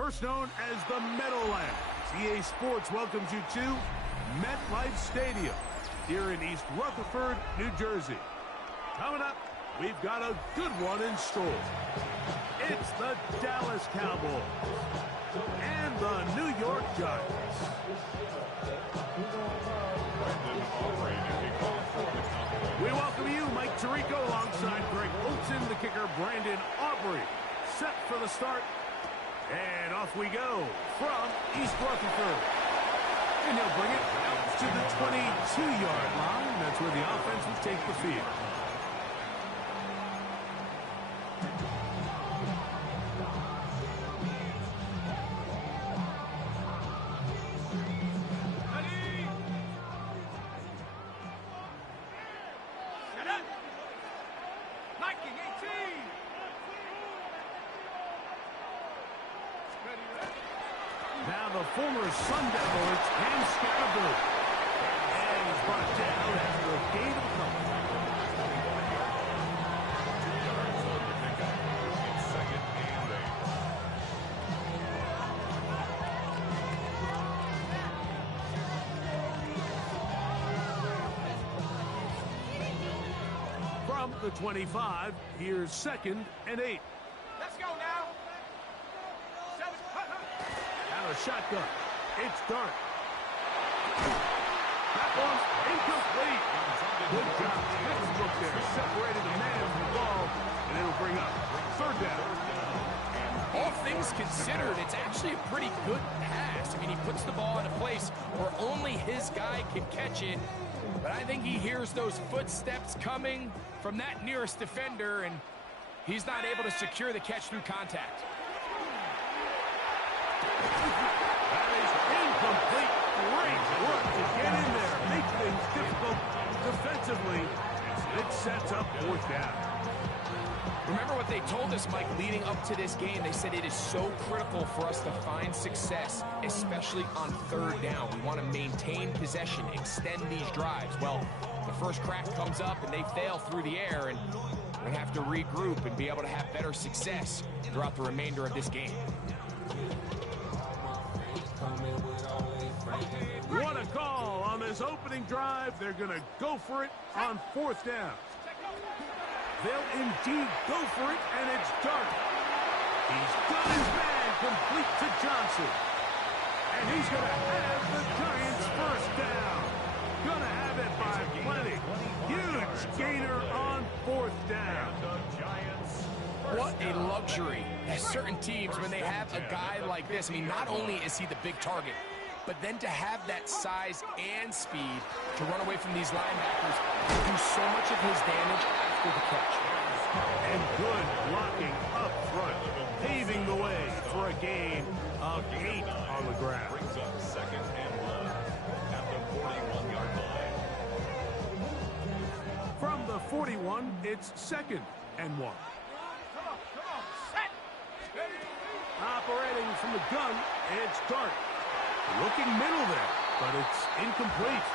First known as the Meadowlands, EA Sports welcomes you to MetLife Stadium here in East Rutherford, New Jersey. Coming up, we've got a good one in store. It's the Dallas Cowboys and the New York Giants. We welcome you, Mike Tirico, alongside Greg Olson, the kicker, Brandon Aubrey. Set for the start, and off we go from East Rutherford. And he'll bring it out to the 22-yard line. That's where the offense will take the field. Now the former Sun Devil, it's Cam Scatterbo. And he's brought down after a gain of a couple. From the 25, here's 2nd and 8. Let's go now. A shotgun. It's Dart. That one's incomplete. Good job. Westbrook there. Separated the man from the ball, and it'll bring up 3rd down. All things considered, it's actually a pretty good pass. I mean, he puts the ball in a place where only his guy can catch it. But I think he hears those footsteps coming from that nearest defender, and he's not able to secure the catch through contact. That is incomplete. Great work to get in there. Make things difficult defensively. It sets up 4th down. Remember what they told us, Mike, leading up to this game. They said it is so critical for us to find success, especially on 3rd down. We want to maintain possession, extend these drives. Well, the first crack comes up and they fail through the air, and we're going to have to regroup and be able to have better success throughout the remainder of this game. What a call on this opening drive. They're going to go for it on 4th down. They'll indeed go for it, and it's Dart. He's got his man complete to Johnson. And he's going to have the Giants' 1st down. Going to have it by plenty. Huge gainer on 4th down. What a luxury. As certain teams, when they have a guy like this, I mean, not only is he the big target, but then to have that size and speed to run away from these linebackers and do so much of his damage after the catch. And good blocking up front, paving the way for a gain of 8 on the ground. Brings up 2nd and 1 at the 41-yard line. From the 41, it's 2nd and 1. Operating from the gun, it's Dart. Looking middle there, but it's incomplete.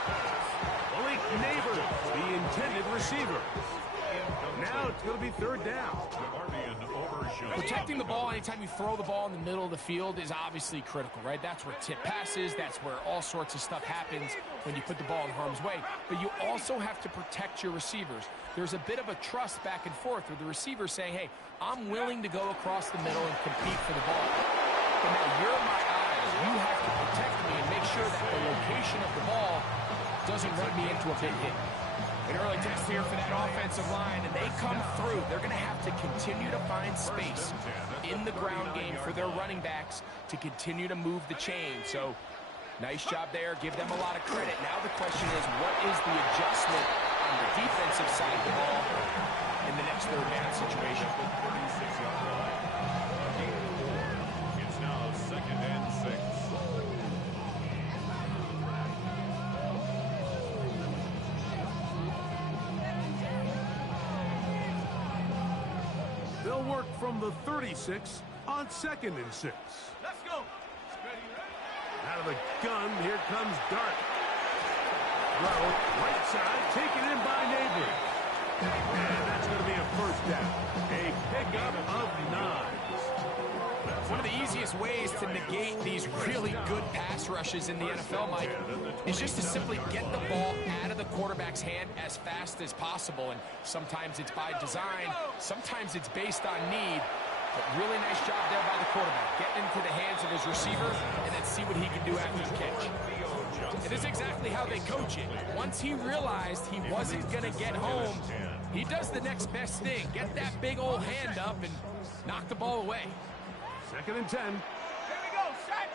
Malik Neighbors, the intended receiver. Now it's going to be 3rd down. Protecting the ball anytime you throw the ball in the middle of the field is obviously critical, right? That's where tip passes, that's where all sorts of stuff happens when you put the ball in harm's way. But you also have to protect your receivers. There's a bit of a trust back and forth where the receiver's saying, hey, I'm willing to go across the middle and compete for the ball. But now you're my eyes. You have to protect me and make sure that the location of the ball doesn't run me into a big hit. An early test here for that offensive line, and they come through. They're going to have to continue to find space in the ground game for their running backs to continue to move the chain. So, nice job there. Give them a lot of credit. Now the question is, what is the adjustment on the defensive side of the ball in the next 3rd down situation? It's now 2nd and 6. They'll work from the 36 on 2nd and 6. Let's go. Out of the gun, here comes Dart. Throw, right side, taken in by Neighbors. And that's going to be a first down. A pickup of 9. One of the easiest ways to negate these really good pass rushes in the NFL, Mike, is just to simply get the ball out of the quarterback's hand as fast as possible. And sometimes it's by design, sometimes it's based on need. But really nice job there by the quarterback, getting into the hands of his receiver and then see what he can do after the catch. It is exactly how they coach it. Once he realized he wasn't going to get home, he does the next best thing. Get that big old hand up and knock the ball away. 2nd and 10. Here we go, set.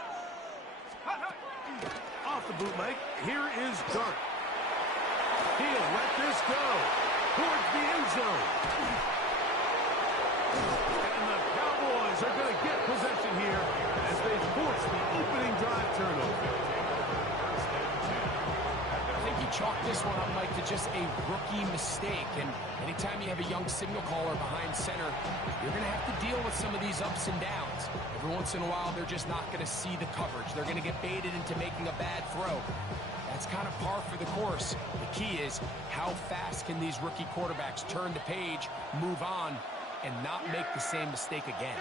Off the bootleg, here is Dart. He'll let this go towards the end zone. And the Cowboys are going to get possession here as they force the opening drive turnover. I think he chalked this one up, Mike, to just a rookie mistake. And anytime you have a young signal caller behind center, you're going to have to deal with some of these ups and downs. Every once in a while, they're just not going to see the coverage. They're going to get baited into making a bad throw. That's kind of par for the course. The key is how fast can these rookie quarterbacks turn the page, move on, and not make the same mistake again.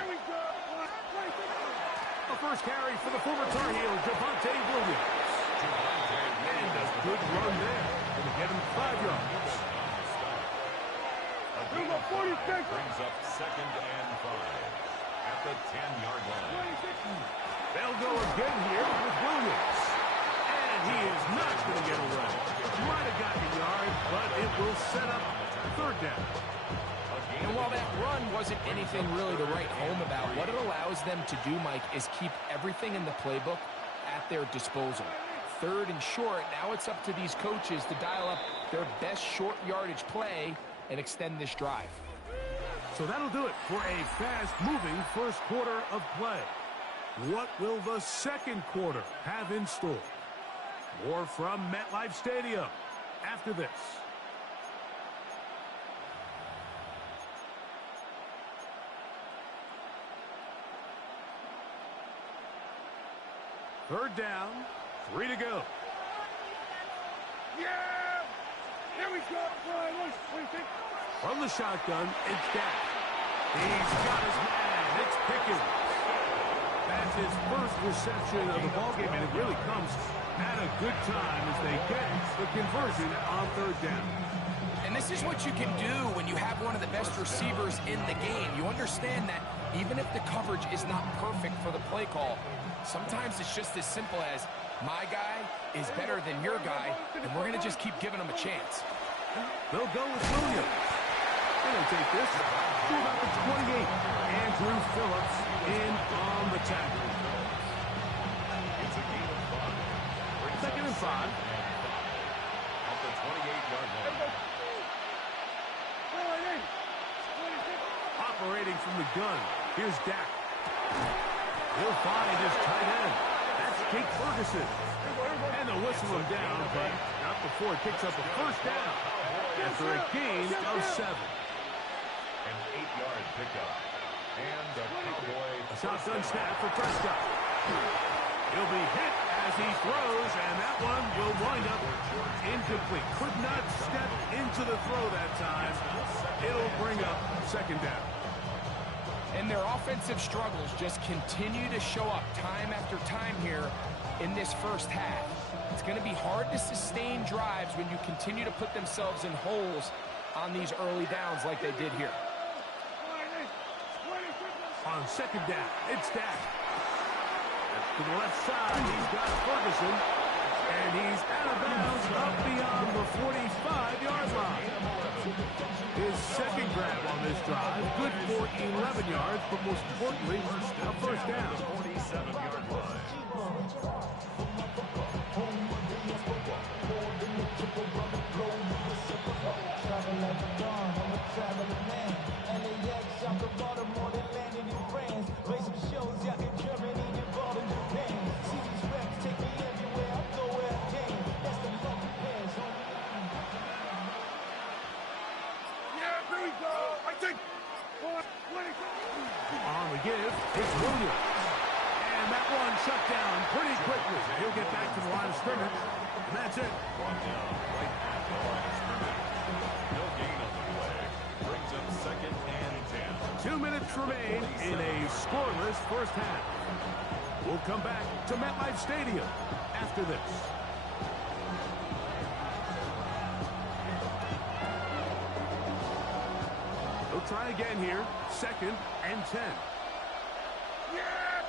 The first carry for the former Tar Heel, Javonte Williams. And a good run there. Going to get him 5 yards. Brings up 2nd and 5 at the 10-yard line. They'll go again here with Williams. And he is not going to get away. Might have gotten a yard, but it will set up 3rd down. And while that run wasn't anything really to write home about, what it allows them to do, Mike, is keep everything in the playbook at their disposal. 3rd and short, now it's up to these coaches to dial up their best short yardage play and extend this drive. So that'll do it for a fast-moving first quarter of play. What will the second quarter have in store? More from MetLife Stadium after this. Third down, 3 to go. Yeah! Here we go, Brian. What do you think? From the shotgun, it's Dak. He's got his man. It's Pickens. That's his first reception of the ballgame, and it really comes at a good time as they get the conversion on 3rd down. And this is what you can do when you have one of the best receivers in the game. You understand that even if the coverage is not perfect for the play call, sometimes it's just as simple as, my guy is better than your guy, and we're going to just keep giving him a chance. They'll go with Williams. And they'll take this to about the 28. Andrew Phillips in on the tackle. It's a gain of 5. 2nd and 5. At the 28-yard line. Operating from the gun. Here's Dak. He'll find his tight end. That's Jake Ferguson. And they'll whistle him down, but not before it picks up a first down after a gain of 7. An 8-yard pickup. And the Cowboy. A shotgun snap for Prescott. He'll be hit as he throws, and that one will wind up incomplete. Could not step into the throw that time. It'll bring up 2nd down. And their offensive struggles just continue to show up time after time here in this first half. It's going to be hard to sustain drives when you continue to put themselves in holes on these early downs like they did here. On 2nd down, it's Dak. To the left side, he's got Ferguson. And he's out of bounds up beyond the 45-yard line. His 2nd grab on this drive, good for 11 yards, but most importantly, a first down. 47-yard line. On the give, it's Williams. And that one shut down pretty quickly. He'll get back to the line of scrimmage, and that's it. Brought down right at the line of scrimmage. No gain on the 2 minutes remain in a scoreless first half. We'll come back to MetLife Stadium after this. They'll try again here. 2nd and 10. Yeah!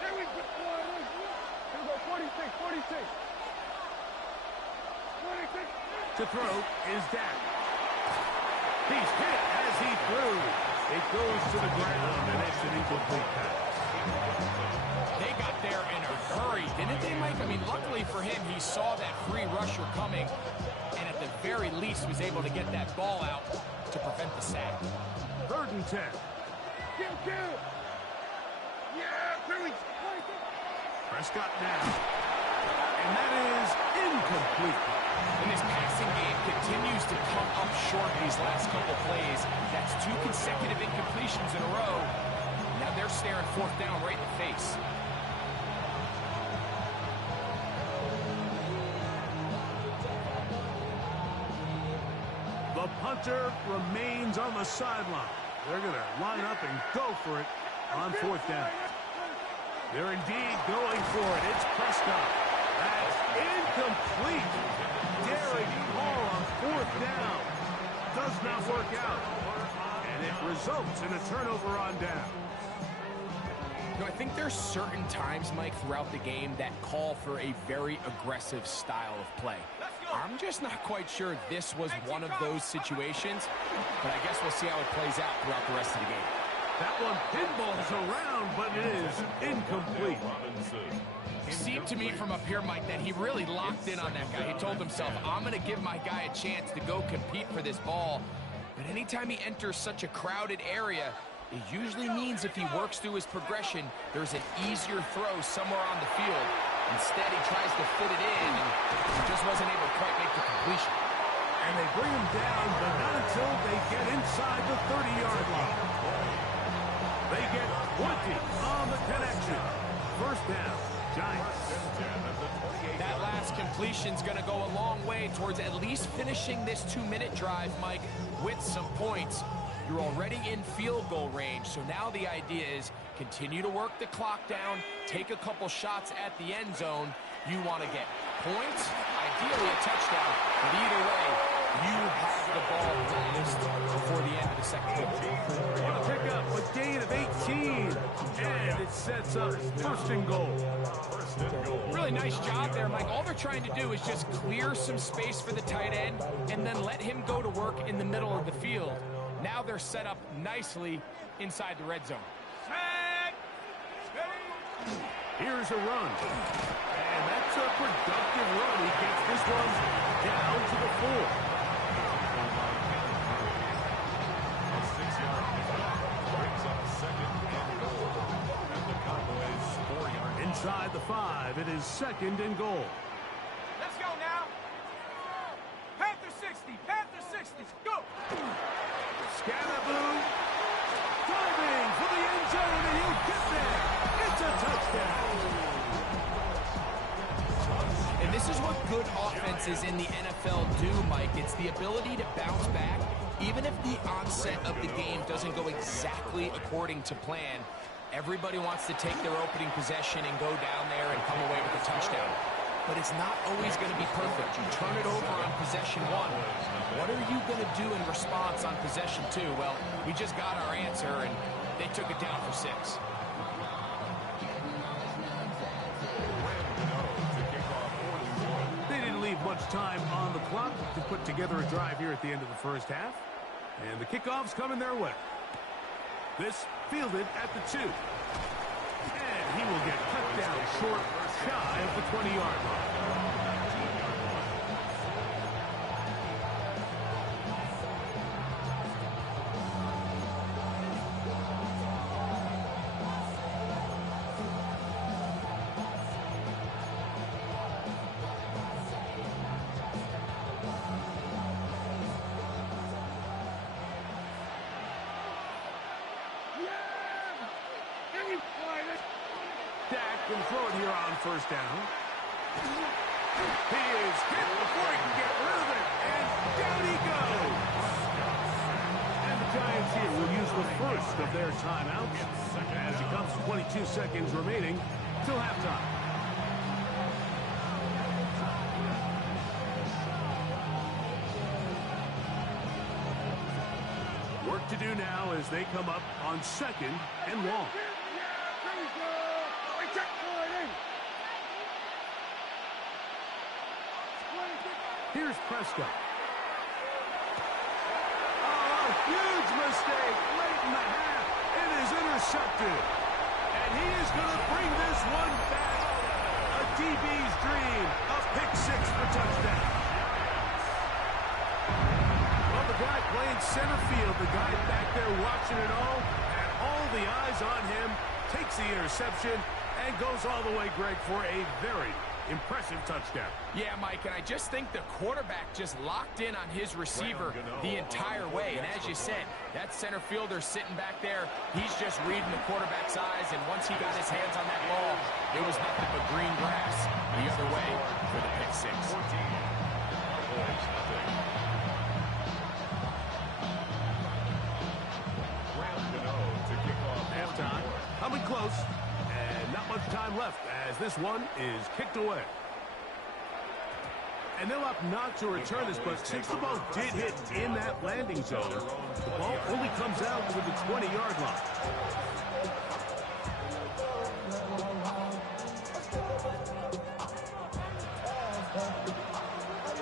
There we go. Here we go. 46, 46. 46. To throw is Dak. He's hit as he threw. It goes to the ground, and it's an incomplete pass. They got there in a hurry, didn't they, Mike? I mean, luckily for him, he saw that free rusher coming, and at the very least was able to get that ball out to prevent the sack. 3rd and 10. Kill. Yeah, here we go. Prescott now. And that is incomplete. And this passing game continues to come up short these last couple plays. That's 2 consecutive incompletions in a row. Now they're staring 4th down right in the face. The punter remains on the sideline. They're going to line up and go for it on 4th down. They're indeed going for it. It's Prescott. That's incomplete. Daring ball on 4th down. Does not work out. And it results in a turnover on down. You know, I think there's certain times, Mike, throughout the game that call for a very aggressive style of play. I'm just not quite sure this was one of those situations, but I guess we'll see how it plays out throughout the rest of the game. That one pinballs around, but it is incomplete. It seemed to me from up here, Mike, that he really locked in on that guy. He told himself, I'm going to give my guy a chance to go compete for this ball. But anytime he enters such a crowded area, it usually means if he works through his progression, there's an easier throw somewhere on the field. Instead, he tries to fit it in, and he just wasn't able to quite make the completion. And they bring him down, but not until they get inside the 30-yard line. They get 20 on the connection. 1st down, Giants. That last completion's going to go a long way towards at least finishing this 2-minute drive, Mike, with some points. You're already in field goal range, so now the idea is continue to work the clock down, take a couple shots at the end zone. You want to get points, ideally a touchdown, but either way, you have the ball possessed before the end of the 2nd quarter. On a pickup, a gain of 18, and it sets up 1st and goal. Really nice job there, Mike. All they're trying to do is just clear some space for the tight end and then let him go to work in the middle of the field. Now they're set up nicely inside the red zone. Here's a run. And that's a productive run. He gets this one down to the 4. A 6-yard pickup brings up 2nd and goal. And the Cowboys 4-yard. Inside the 5, it is 2nd and goal. Let's go now. Panther 60, Panther 60, go. Scalaboo diving for the end zone, and he'll get there. It's a touchdown. And this is what good offenses in the NFL do, Mike. It's the ability to bounce back, even if the onset of the game doesn't go exactly according to plan. Everybody wants to take their opening possession and go down there and come away with a touchdown. But it's not always going to be perfect. You turn it over on possession 1. What are you going to do in response on possession 2? Well, we just got our answer, and they took it down for 6. They didn't leave much time on the clock to put together a drive here at the end of the first half. And the kickoff's coming their way. This fielded at the 2. And he will get cut down short, shy of the 20-yard line. Dak can throw it here on 1st down. He is hit before he can get rid of it, and down he goes. And the Giants here will use the 1st first of their timeouts as it comes to 22 seconds remaining till halftime. Work to do now as they come up on 2nd and long. Here's Prescott. Oh, a huge mistake late in the half. It is intercepted. And he is going to bring this one back. A DB's dream. A pick six for touchdown. Well, the guy playing center field, the guy back there watching it all the eyes on him, takes the interception and goes all the way, Greg, for a very impressive touchdown. Yeah, Mike, and I just think the quarterback just locked in on his receiver the entire way. And as you said, that center fielder sitting back there, he's just reading the quarterback's eyes, and once he got his hands on that ball, it was nothing but green grass the other way for the pick six. Halftime, coming close, and not much time left as this one is kicked away. And they'll opt not to return this, but since the ball did hit in that landing zone, the ball only comes out to the 20-yard line.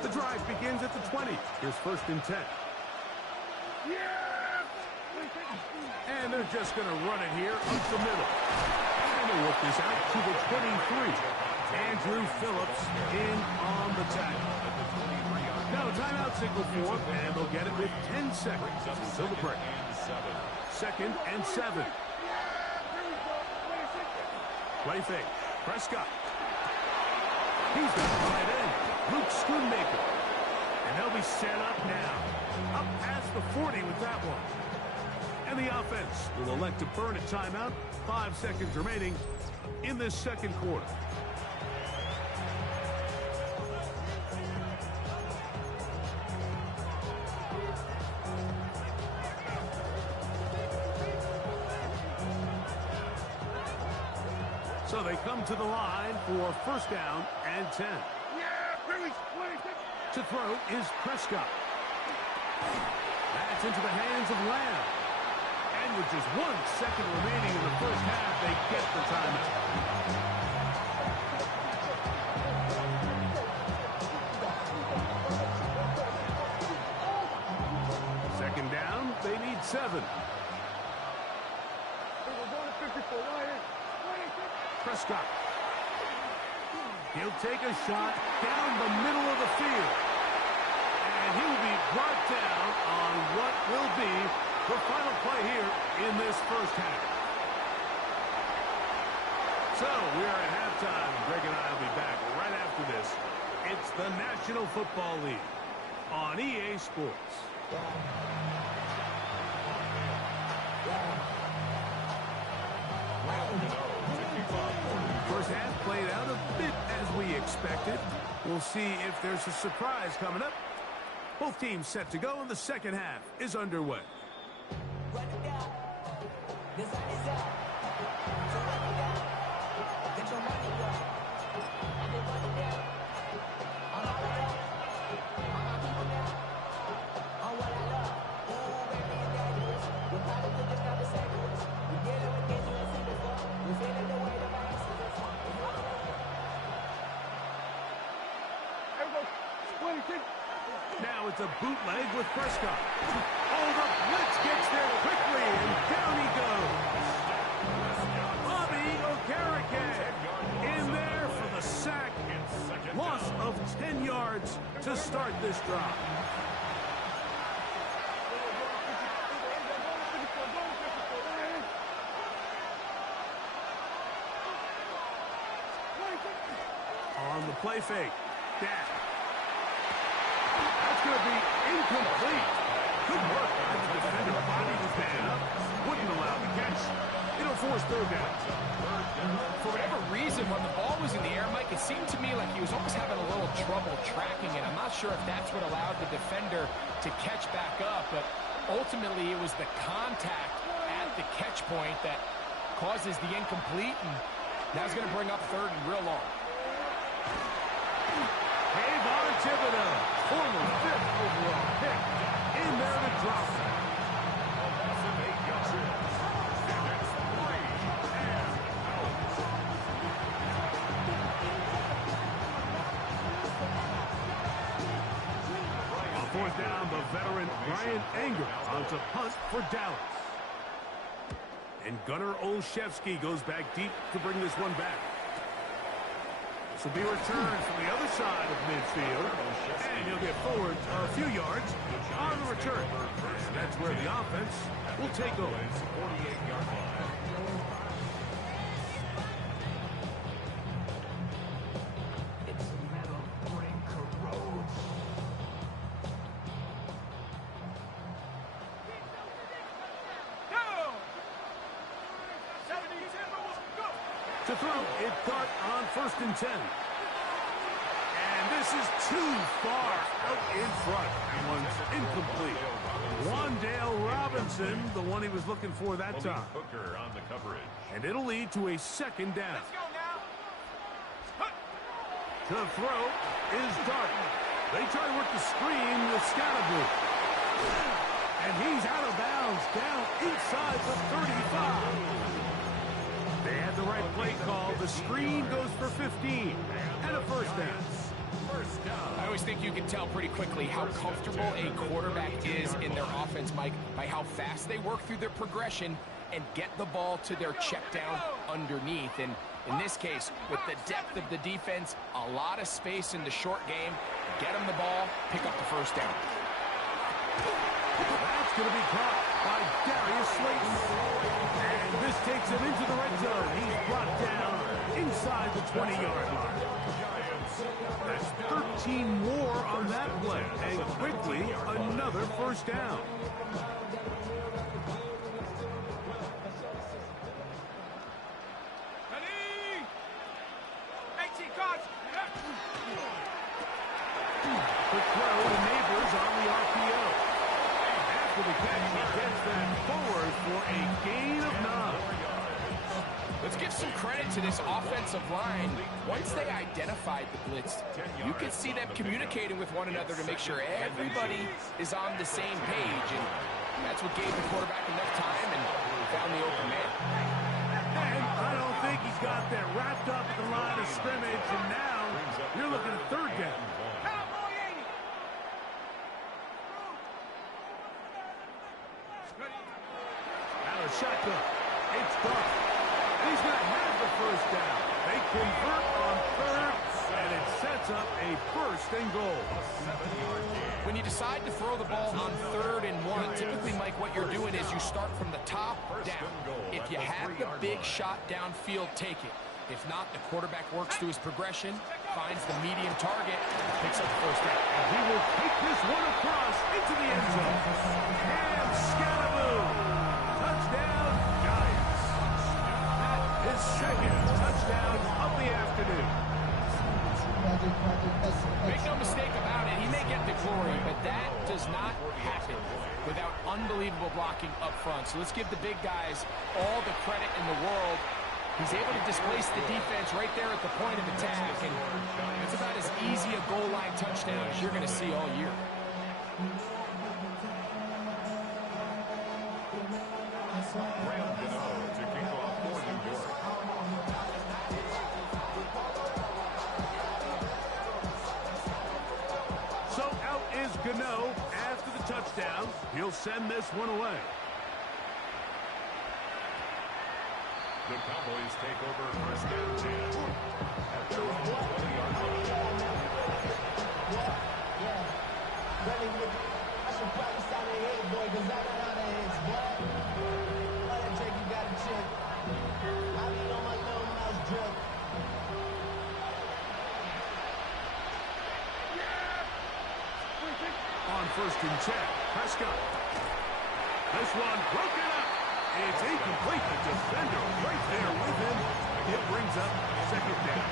The drive begins at the 20. Here's 1st and 10. And they're just going to run it here up the middle. And they'll work this out to the 23. Andrew Phillips in on the tackle. Now timeout signal for them, and they'll get it with 10 seconds until the break. 2nd and 7. Play fake. Prescott. He's got it right in. Luke Schoonmaker. And they'll be set up now. Up past the 40 with that one. And the offense will elect to burn a timeout. 5 seconds remaining in this 2nd quarter. So they come to the line for 1st down and 10. To throw is Prescott. That's into the hands of Lamb. And with just 1 second remaining in the 1st half, they get the timeout. Second down, they need 7. Prescott. He'll take a shot down the middle of the field. And he will be brought down on what will be the final play here in this 1st half. So we are at halftime. Greg and I will be back right after this. It's the National Football League on EA Sports. First half played out a bit as we expected. We'll see if there's a surprise coming up. Both teams set to go, and the 2nd half is underway. Run it down. The sun is up. So run it down. Get your money up. And then run it down. I'm all it up. I'm my people now. On what I love. Ooh, baby, it's dangerous. We're probably looking at the sandwich. We're dealing with dangerous in the floor. We're feeling the weight of our accidents. Now it's a bootleg with Prescott. Oh, the blitz gets there quickly, and down he goes. Bobby Okereke in there for the sack. Loss of 10 yards to start this drive. On the play fake. Dak. That's going to be incomplete. Good work as the defender bodied his man up. Wouldn't allow the catch. It'll force 3rd down. For whatever reason, when the ball was in the air, Mike, it seemed to me like he was almost having a little trouble tracking it. I'm not sure if that's what allowed the defender to catch back up, but ultimately it was the contact at the catch point that causes the incomplete, and now he's going to bring up third and real long. Kayvon Thibodeau, former 5th overall pick, in there to drop it. On fourth down, the veteran Brian Anger on to punt for Dallas. And Gunnar Olszewski goes back deep to bring this one back. This will be returned from the other side of midfield, and he'll get forward a few yards on the return. And that's where the offense will take over. 48-yard line. To throw, it's Dart on 1st and 10. And this is too far out in front. That one's incomplete. Wandale Robinson, the one he was looking for that time. Hooker on the coverage. And it'll lead to a 2nd down. To throw is Dart. They try to work the screen with Scalaboo. And he's out of bounds, down inside the 35. They had the right play call. The screen goes for 15 and a 1st down. I always think you can tell pretty quickly how comfortable a quarterback is in their offense, Mike, by how fast they work through their progression and get the ball to their check down underneath. And in this case, with the depth of the defense, a lot of space in the short game, get them the ball, pick up the 1st down. That's going to be caught by Darius Slayton. And this takes him into the red zone. He's brought down inside the 20-yard line. That's 13 more on that play. And quickly, another 1st down. Quick throw to Neighbors on the RPO. After the catch, he gets that forward for a gain of 9. Let's give some credit to this offensive line. Once they identified the blitz, you could see them communicating with one another to make sure everybody is on the same page. And that's what gave the quarterback enough time and found the open man. And I don't think he's got that wrapped up at the line of scrimmage. And now you're looking at 3rd down. Out of shotgun. It's Dart. He's going to have the 1st down. They convert on 3rd, and it sets up a 1st and goal. When you decide to throw the ball on 3rd and 1, typically, Mike, what you're doing is you start from the top down. If you have the big shot downfield, take it. If not, the quarterback works through his progression, finds the medium target, picks up the 1st down. And he will take this one across into the end zone. And Scalaboo. Touchdown, Giants. His 2nd touchdown of the afternoon. Make no mistake about it, he may get the glory, but that does not happen without unbelievable blocking up front. So let's give the big guys all the credit in the world. He's able to displace the defense right there at the point of attack, and it's about as easy a goal line touchdown as you're going to see all year. So out is Gano after the touchdown. He'll send this one away. The Cowboys take over 1st and 10 at their own 20-yard line. I should probably start a hit, boy, because I ran out of hits, boy. All that Drake, you got to check. I lean on my little mouse drip. On 1st and 10, Prescott. This one broken up. It's incomplete. The defender right there with him. It brings up 2nd down.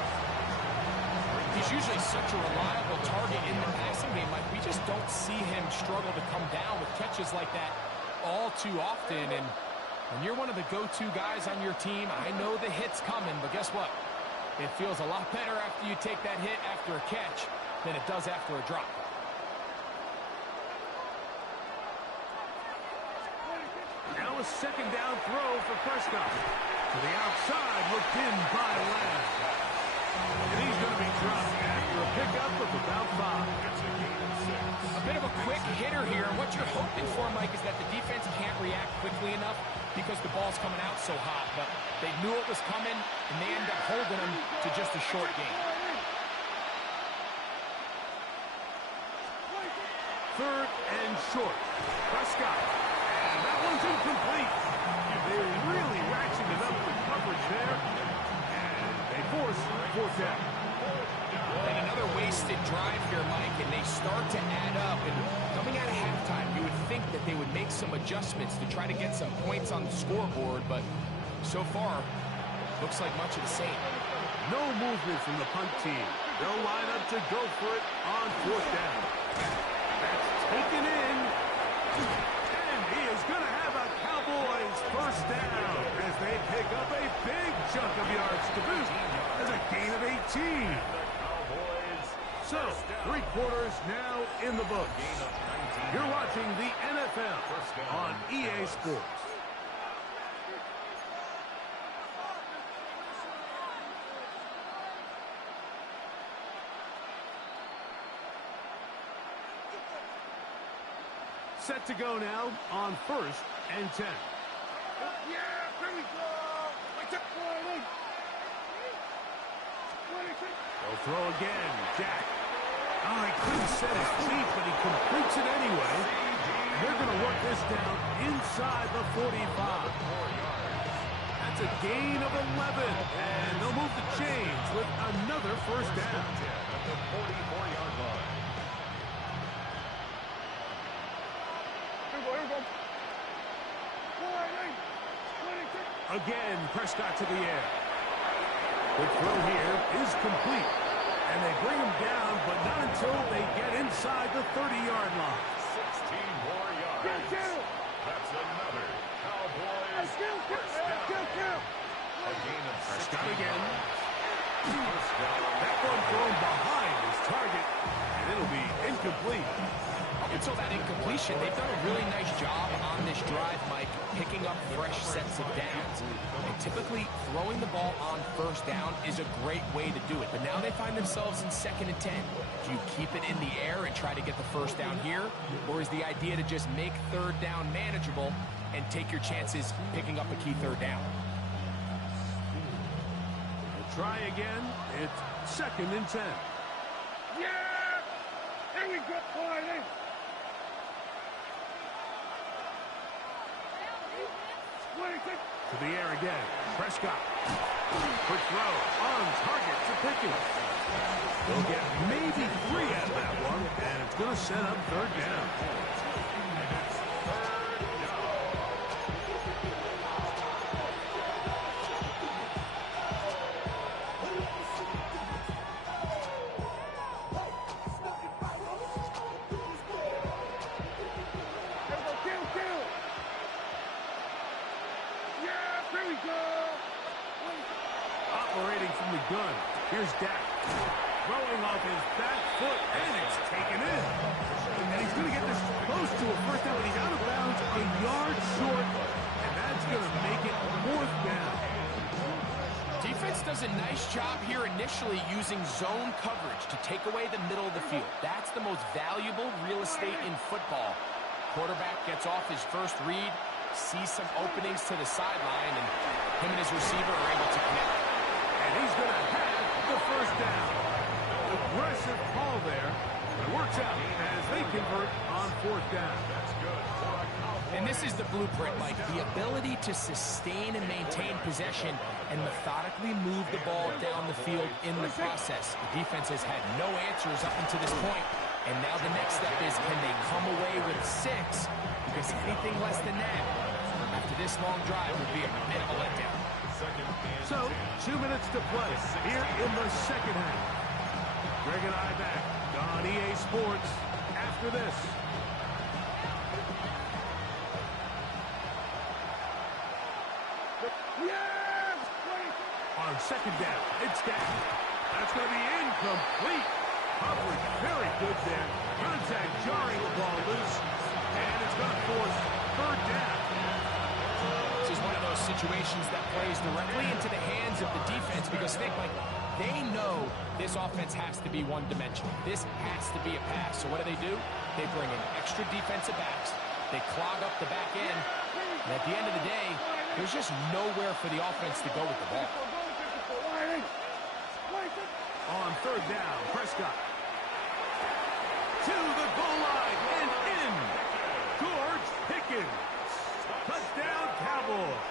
He's usually such a reliable target in the passing game. Like, we just don't see him struggle to come down with catches like that all too often. And When you're one of the go-to guys on your team, I know the hit's coming, but guess what? It feels a lot better after you take that hit after a catch than it does after a drop. Now a second down throw for Prescott. To the outside, looked in by Lamb. And he's going to be dropped after a pickup of about 5. A bit of a quick hitter here, and what you're hoping for, Mike, is that the defense can't react quickly enough because the ball's coming out so hot. But they knew it was coming, and they end up holding them to just a short gain. Third and short. Prescott. And that one's incomplete. They really ratcheted up the coverage there. And they force fourth down. And another wasted drive here, Mike, and they start to add up. And coming out of halftime, you would think that they would make some adjustments to try to get some points on the scoreboard, but so far, looks like much of the same. No movement from the punt team. They'll line up to go for it on fourth down. That's taken in. And he is going to have a Cowboys first down as they pick up a big chunk of yards to boot as a gain of 18. So, 3 quarters now in the books. You're watching the NFL on EA Sports. Set to go now on 1st and 10. Yeah, here we go. I took one. They'll throw again. Jack. Oh, he couldn't set his feet, but he completes it anyway. They're going to work this down inside the 45. That's a gain of 11. And they'll move the chains with another first down. At the 44-yard line. Here we go. 26. Again, Prescott to the air. The throw here is complete. And they bring him down, but not until they get inside the 30-yard line. 16 more yards. That's another Cowboys first down. A gain of Prescott again. First down. That one thrown behind his target, and it'll be incomplete. Up until that incompletion, they've done a really nice job on this drive, Mike, picking up fresh sets of downs. And typically, throwing the ball on first down is a great way to do it. But now they find themselves in 2nd and 10. Do you keep it in the air and try to get the first down here? Or is the idea to just make 3rd down manageable and take your chances picking up a key 3rd down? We'll try again. It's 2nd and 10. Yeah! Here we go. To the air again. Prescott. Quick throw. On target to Pickens. They'll get maybe 3 out of that one, and it's going to set up 3rd down. Operating from the gun. Here's Dak. Throwing off his back foot, and it's taken in. And he's going to get this close to a first down, but he's out of bounds a yard short, and that's going to make it 4th down. Defense does a nice job here initially using zone coverage to take away the middle of the field. That's the most valuable real estate in football. Quarterback gets off his first read, sees some openings to the sideline, and him and his receiver are able to connect. And he's going to have the first down. Aggressive call there. It works out as they convert on 4th down. That's good. And this is the blueprint, Mike. The ability to sustain and maintain possession and methodically move the ball down the field in the process. The defense has had no answers up until this point, and now the next step is, can they come away with 6? Because anything less than that, after this long drive, would be a bit of a letdown. So, 2 minutes to play here in the 2nd half. Greg and I back on EA Sports after this. Yes! On second down, it's down. That's going to be incomplete. Coverage very good there. Contact jarring the ball loose. And it's going to force third down. This is one of those situations that plays directly into the hands of the defense because they know this offense has to be one-dimensional. This has to be a pass. So what do? They bring in extra defensive backs. They clog up the back end. And at the end of the day, there's just nowhere for the offense to go with the ball. On third down, Prescott. To the goal line and in. George Pickens. Touchdown, Cowboys.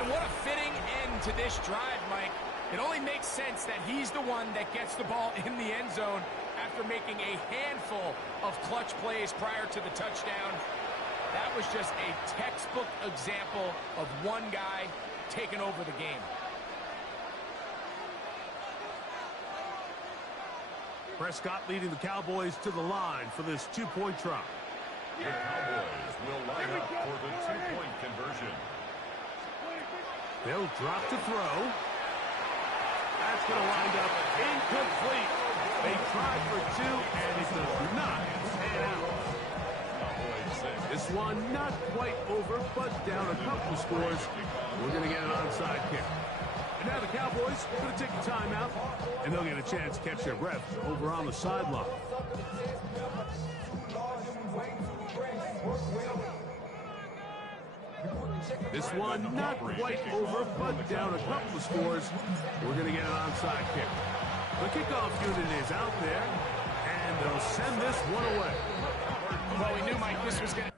And what a fitting end to this drive, Mike. It only makes sense that he's the one that gets the ball in the end zone after making a handful of clutch plays prior to the touchdown. That was just a textbook example of one guy taking over the game. Prescott leading the Cowboys to the line for this two-point try. The Cowboys will line up for the two-point conversion. They'll drop to throw. That's going to wind up incomplete. They tried for two, and it does not pan out. This one not quite over, but down a couple scores. We're going to get an onside kick. And now the Cowboys are going to take a timeout, and they'll get a chance to catch their breath over on the sideline. This one not quite over, but down a couple of scores. We're going to get an onside kick. The kickoff unit is out there, and they'll send this one away. Well, we knew, Mike, this was going to...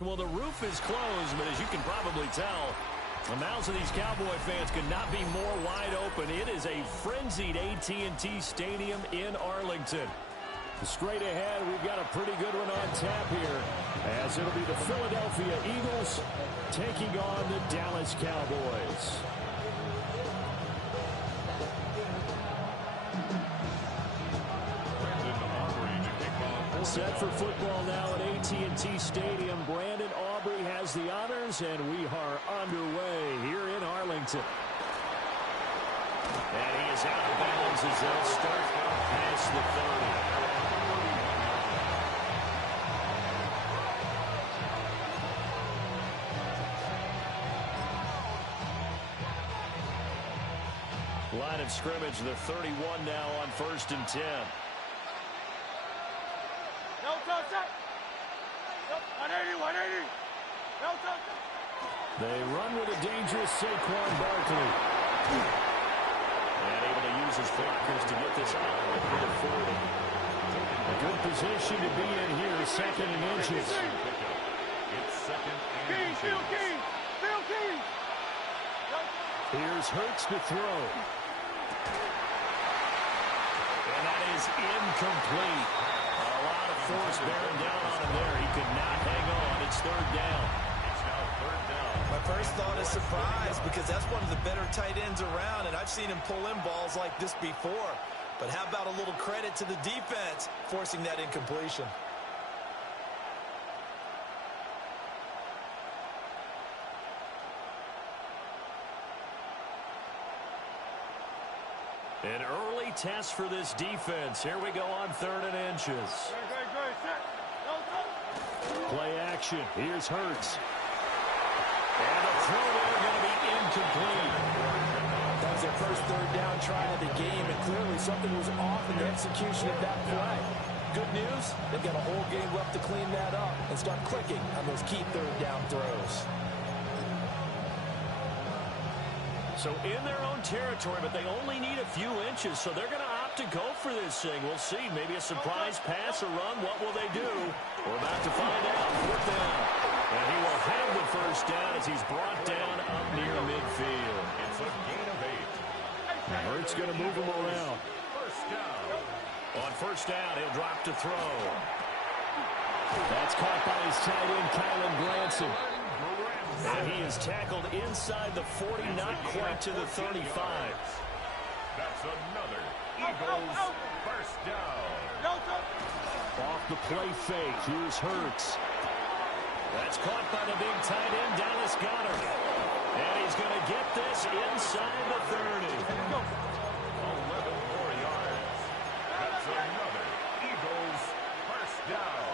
Well, the roof is closed, but as you can probably tell, the mouths of these Cowboy fans could not be more wide open. It is a frenzied AT&T Stadium in Arlington. Straight ahead, we've got a pretty good one on tap here, as it'll be the Philadelphia Eagles taking on the Dallas Cowboys. Set for football now at AT&T Stadium. Brandon Aubrey has the honors, and we are underway here in Arlington. And he is out of bounds as they'll start past the 30. Line of scrimmage, the 31 now on 1st and 10. They run with a dangerous Saquon Barkley. And able to use his blockers to get this out of the 40. A good position to be in here, 2nd and inches. It's 2nd and inches. Here's Hurts to throw. And that is incomplete. A lot of force bearing down on him there. He could not hang on. It's 3rd down. It's now 3rd down. My first thought is surprise because that's one of the better tight ends around, and I've seen him pull in balls like this before. But how about a little credit to the defense forcing that incompletion? An early test for this defense. Here we go on 3rd and inches. Play action. Here's Hurts. And the throw there going to be incomplete. That was their first 3rd down try of the game, and clearly something was off in the execution of that play. Good news, they've got a whole game left to clean that up and start clicking on those key 3rd down throws. So in their own territory, but they only need a few inches, so they're going to opt to go for this thing. We'll see. Maybe a surprise pass or run. What will they do? We're about to find out. 4th down. And he will have the 1st down as he's brought down up near midfield. It's a gain of 8. Hurts going to move him around. 1st down. On 1st down, he'll drop to throw. That's caught by his tight end, Kylan Glanson. And he is tackled inside the 40, not quite to the 35. That's another Eagles 1st down. Off the play fake, here's Hurts. That's caught by the big tight end, Dallas Goedert. And he's going to get this inside the 30. 11 more yards. That's another Eagles 1st down.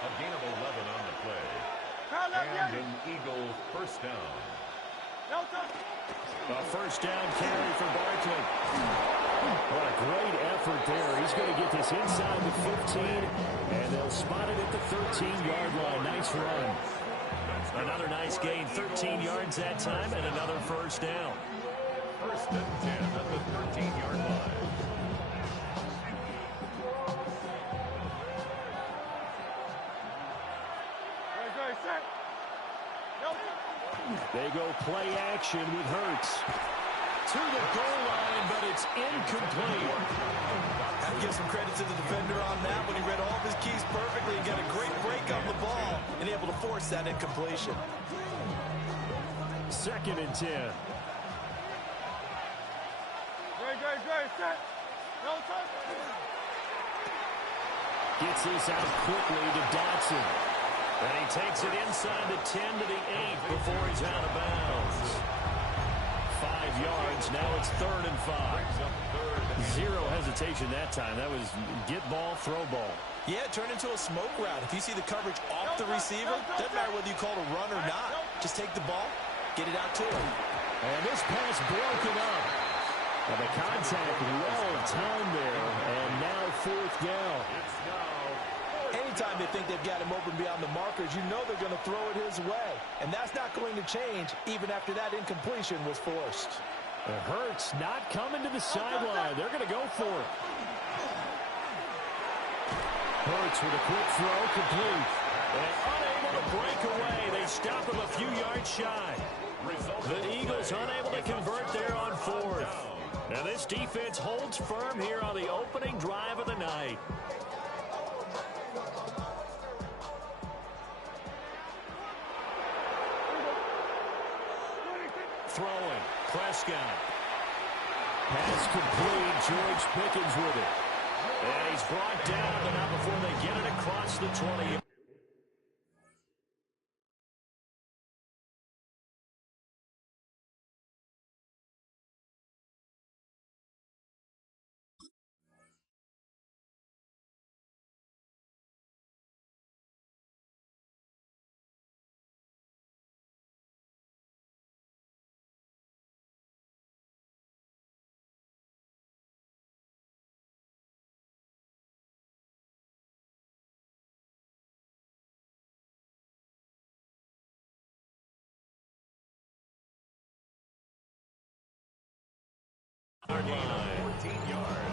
A gain of 11 on the play. And an Eagle 1st down. A 1st down carry for Barkley. What a great effort there. He's going to get this inside the 15, and they'll spot it at the 13-yard line. Nice run. Another nice gain, 13 yards that time, and another 1st down. 1st and 10 at the 13-yard line. They go play action with Hurts. To the goal line, but it's incomplete. I give some credit to the defender on that when he read all of his keys perfectly and got a great break on the ball and able to force that incompletion. 2nd and 10. Gets this out quickly to Dotson. And he takes it inside the 10 to the 8 before he's out of bounds. 5 yards. Now it's 3rd and 5. Zero hesitation that time. That was get ball, throw ball. Yeah, it turned into a smoke route. If you see the coverage off the receiver, doesn't matter whether you call it a run or not. Just take the ball, get it out to him. And this pass broken up. And the contact well timed there. And now 4th down. Anytime they think they've got him open beyond the markers, you know they're going to throw it his way. And that's not going to change even after that incompletion was forced. It hurts not coming to the sideline. They're going to go for it. Hurts with a quick throw, complete. And unable to break away. They stop him a few yards shy. The Eagles unable to convert there on 4th. And this defense holds firm here on the opening drive of the night. Throwing, Prescott. Pass complete, George Pickens with it. And he's brought down, but not before they get it across the 20.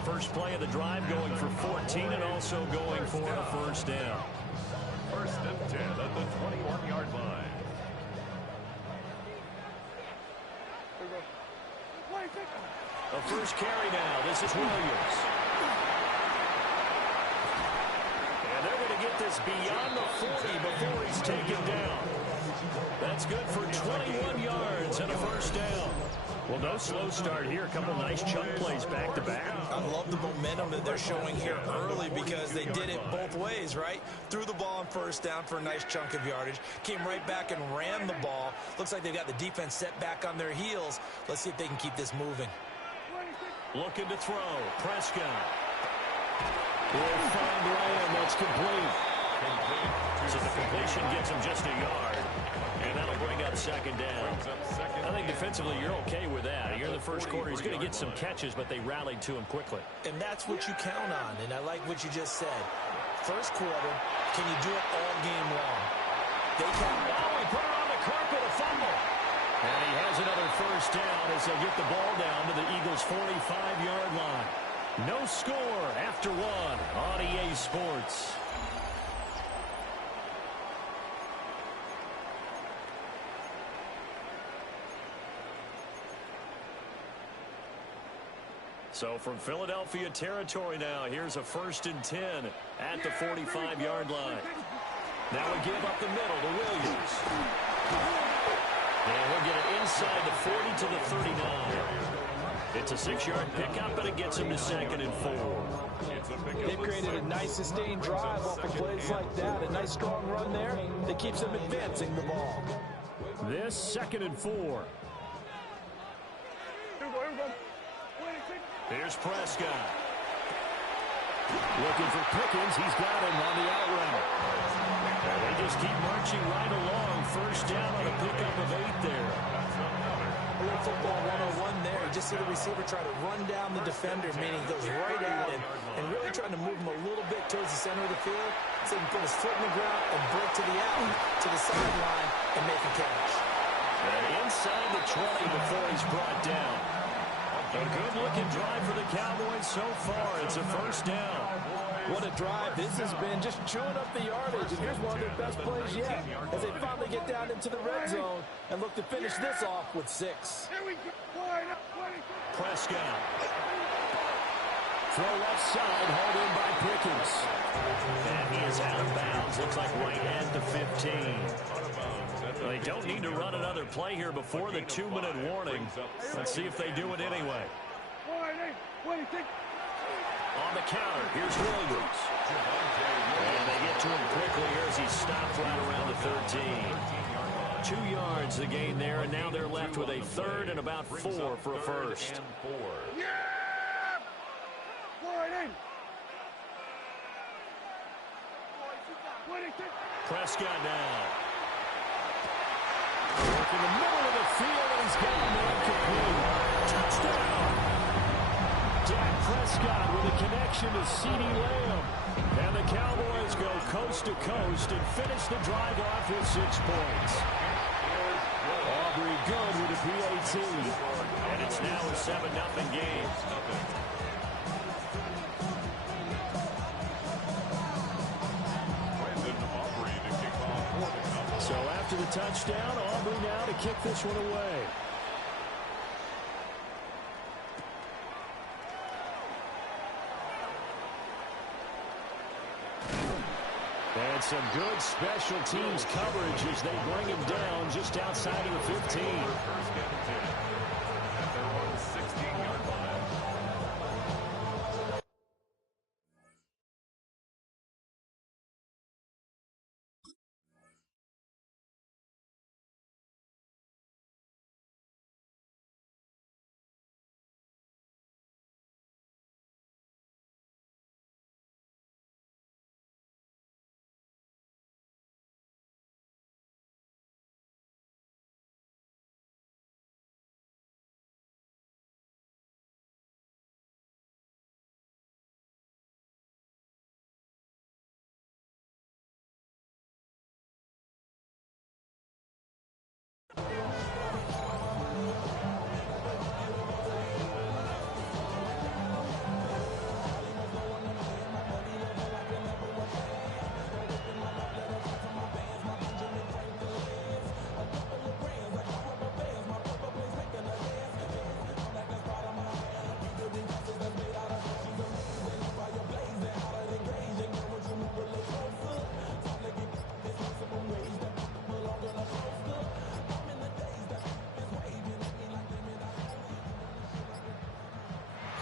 First play of the drive going for 14 and also going for a 1st down. 1st and 10 at the 21-yard line. A first carry now. This is Williams. And they're going to get this beyond the 40 before he's taken down. That's good for 21 yards and a 1st down. Well, no slow start here. A couple nice chunk plays back-to-back. I love the momentum that they're showing here early because they did it both ways, right? Threw the ball on 1st down for a nice chunk of yardage. Came right back and ran the ball. Looks like they've got the defense set back on their heels. Let's see if they can keep this moving. Looking to throw. Prescott. Will find Lamb. That's complete. So the completion gets him just a yard. And that'll bring up second down. I think defensively you're okay with that. You're in the first quarter. He's going to get some catches, but they rallied to him quickly. And that's what you count on. And I like what you just said. First quarter, can you do it all game long? They can. Oh, he put it on the carpet, a fumble. And he has another first down as they get the ball down to the Eagles' 45-yard line. No score after one on EA Sports. So from Philadelphia territory now, here's a 1st and 10 at the 45-yard line. Now we give up the middle to Williams. And he'll get it inside the 40 to the 39. It's a 6-yard pickup, but it gets him to 2nd and 4. They've created a nice sustained drive off of plays like that. A nice strong run there that keeps them advancing the ball. This 2nd and 4. Here's Prescott. Looking for Pickens. He's got him on the out route. And they just keep marching right along. First down on a pickup of 8 there. A little football 101 there. You just see the receiver try to run down the defender, meaning he goes right at him and really trying to move him a little bit towards the center of the field so he can put his foot in the ground and break to the out, to the sideline, and make a catch. And inside the 20 before he's brought down. A good-looking drive for the Cowboys so far. It's a first down. What a drive this has been, just chewing up the yardage. And here's one of their best plays yet as they finally get down into the red zone and look to finish this off with 6. Prescott. Throw left side, hauled in by Pickens. And he is out of bounds. Looks like right at the 15. They don't need to run another play here before the 2-minute warning. Let's see if they do it anyway. On the counter, here's Williams. And they get to him quickly here as he stopped right around the 13. 2 yards the gain there, and now they're left with a 3rd and about 4 for a first. Prescott now. Work in the middle of the field, and he's got him incomplete. Touchdown! Dak Prescott with a connection to CeeDee Lamb. And the Cowboys go coast to coast and finish the drive off with 6 points. Aubrey good with a PAT. And it's now a 7-0 game. So after the touchdown, Aubrey now to kick this one away. And some good special teams coverage as they bring him down just outside of the 15.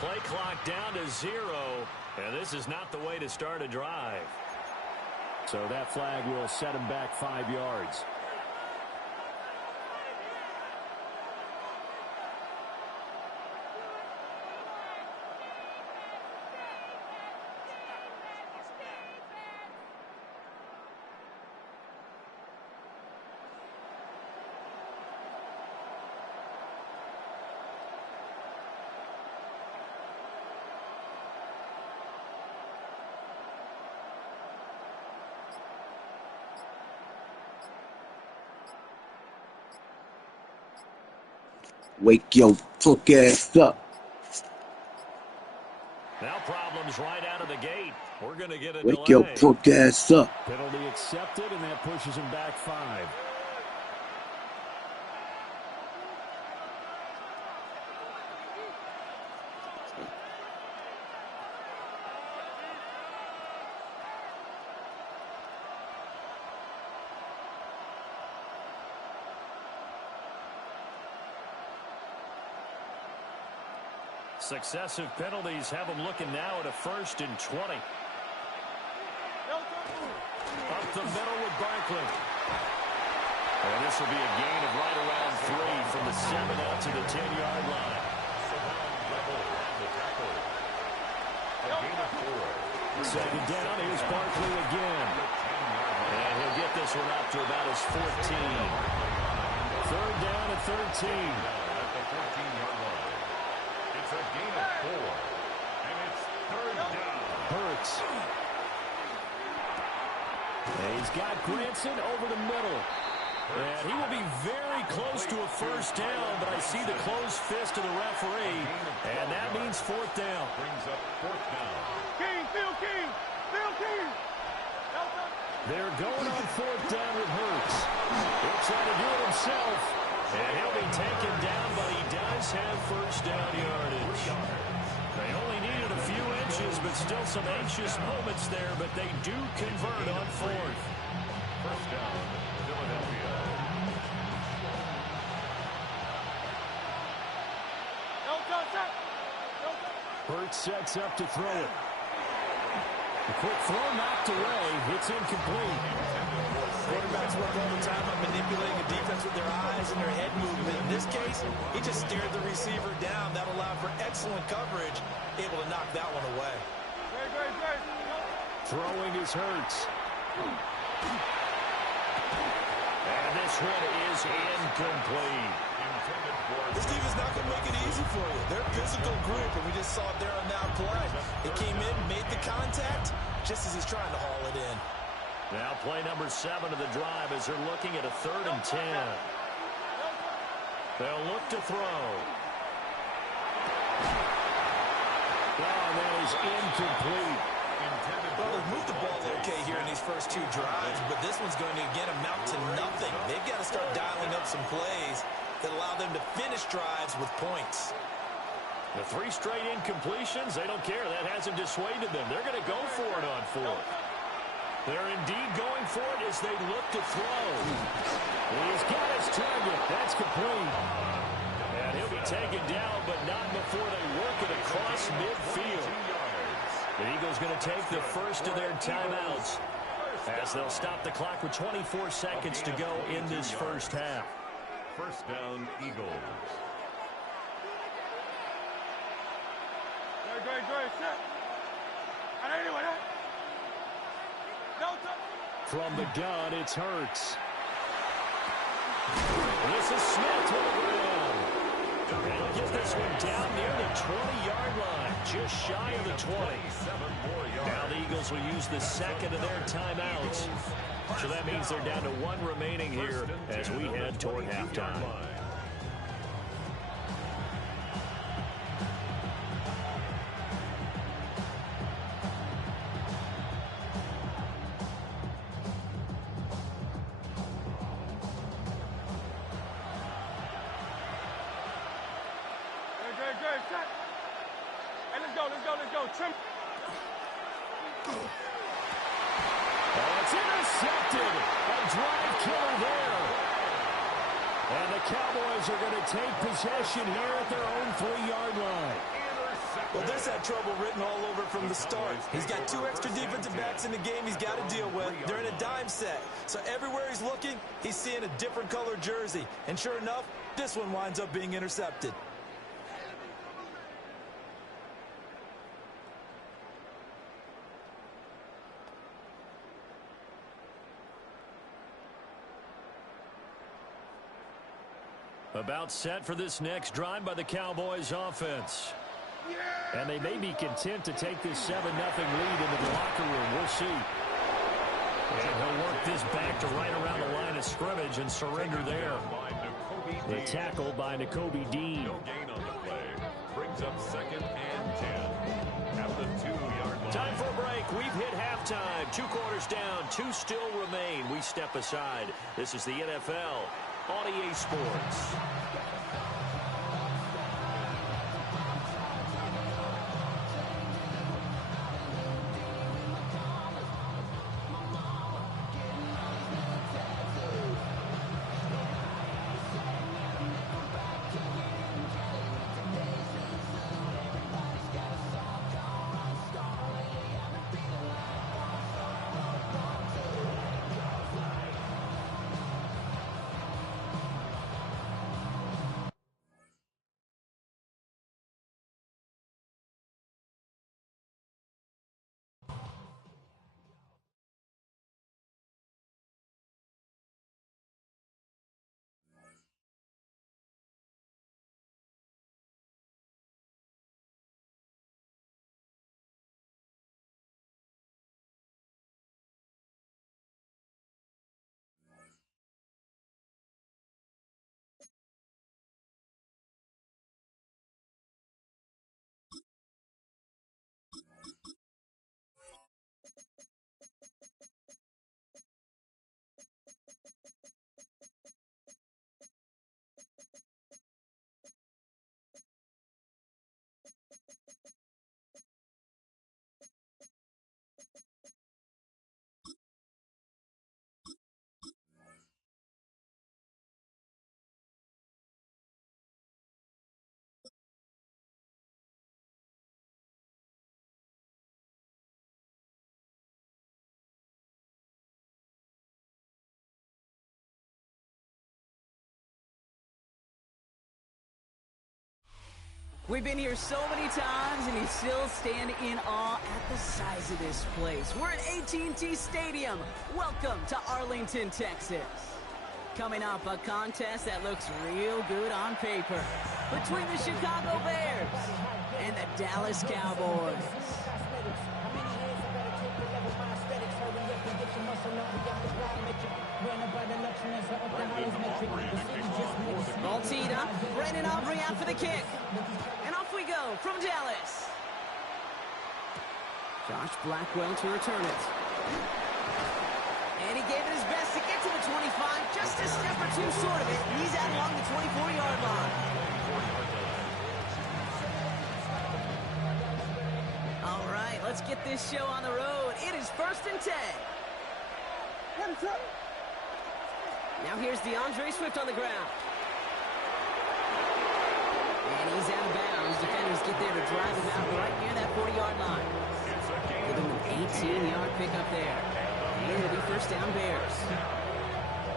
Play clock down to 0, and this is not the way to start a drive. So that flag will set him back 5 yards. Wake your punk ass up. Now problems right out of the gate. We're going to get a Wake delay. your punk ass up. Penalty accepted, and that pushes him back 5. Successive penalties have them looking now at a 1st and 20. Up the middle with Barkley. And this will be a gain of right around 3 from the 7 out to the 10-yard line. Second down, here's Barkley again. And he'll get this one up to about his 14. 3rd down at 13. At the 14-yard line. It's a gain of 4. And it's 3rd down. Hurts. And he's got Granson over the middle. And he will be very close to a 1st down, but I see the closed fist of the referee, and that means 4th down. Brings up 4th down. King, Phil King, Phil King. They're going on 4th down with Hurts. He'll try to do it himself, and he'll be taken down, but he does have 1st down yardage. They only needed a few inches, but still some anxious moments there, but they do convert on 4th. 1st down, Philadelphia. Hurts sets up to throw it. A quick throw knocked away. It's incomplete. Quarterbacks work all the time on manipulating a defense with their eyes and their head movement. In this case, he just stared the receiver down. That allowed for excellent coverage, able to knock that one away. Throwing is Hurts. And this one is incomplete. This defense not going to make it easy for you. They're a physical group, and we just saw it there on that play. It came in, made the contact, just as he's trying to haul it in. Now play number 7 of the drive as they're looking at a 3rd and 10. They'll look to throw. And that is incomplete. Well, they've moved the ball okay here in these first 2 drives, but this one's going to, again, amount to nothing. They've got to start dialing up some plays that allow them to finish drives with points. The 3 straight incompletions, they don't care. That hasn't dissuaded them. They're going to go for it on 4th. They're indeed going for it as they look to throw. He's got his target. That's complete. And he'll be taken down, but not before they work it across midfield. The Eagles going to take the first of their timeouts as they'll stop the clock with 24 seconds to go in this first half. 1st down, Eagles. Great, set. From the gun, it's Hurts. This is Smith to the ground. And he'll get this one down near the 20-yard line, just shy of the 20. Now the Eagles will use the 2nd of their timeouts. So that means they're down to 1 remaining here as we head toward halftime. Great, set. Hey, let's go. Trim. It's intercepted. A drive killer there. And the Cowboys are going to take possession here at their own 3-yard line. Well, this had trouble written all over from the start. He's got 2 extra defensive backs in the game he's got to deal with. They're in a dime set. So everywhere he's looking, he's seeing a different color jersey. And sure enough, this one winds up being intercepted. About set for this next drive by the Cowboys offense. And they may be content to take this 7-0 lead into the locker room. We'll see. And he'll work this back to right around the line of scrimmage and surrender there. The tackle by Nakobe Dean. No gain on the play. Brings up 2nd and 10. At the 2-yard line. Time for a break. We've hit halftime. 2 quarters down. 2 still remain. We step aside. This is the NFL on EA Sports. We've been here so many times, and you still stand in awe at the size of this place. We're at AT&T Stadium. Welcome to Arlington, Texas. Coming up, a contest that looks real good on paper between the Chicago Bears and the Dallas Cowboys. Ball teed up. Brandon Aubrey out for the kick. And off we go from Dallas. Josh Blackwell to return it. And he gave it his best to get to the 25. Just a step or two short of it. He's out along the 24-yard line. All right, let's get this show on the road. It is 1st and 10. Now here's DeAndre Swift on the ground. And he's out of bounds. Defenders get there to drive him out right near that 40-yard line. Give him an 18-yard pickup there. And it'll be 1st down Bears.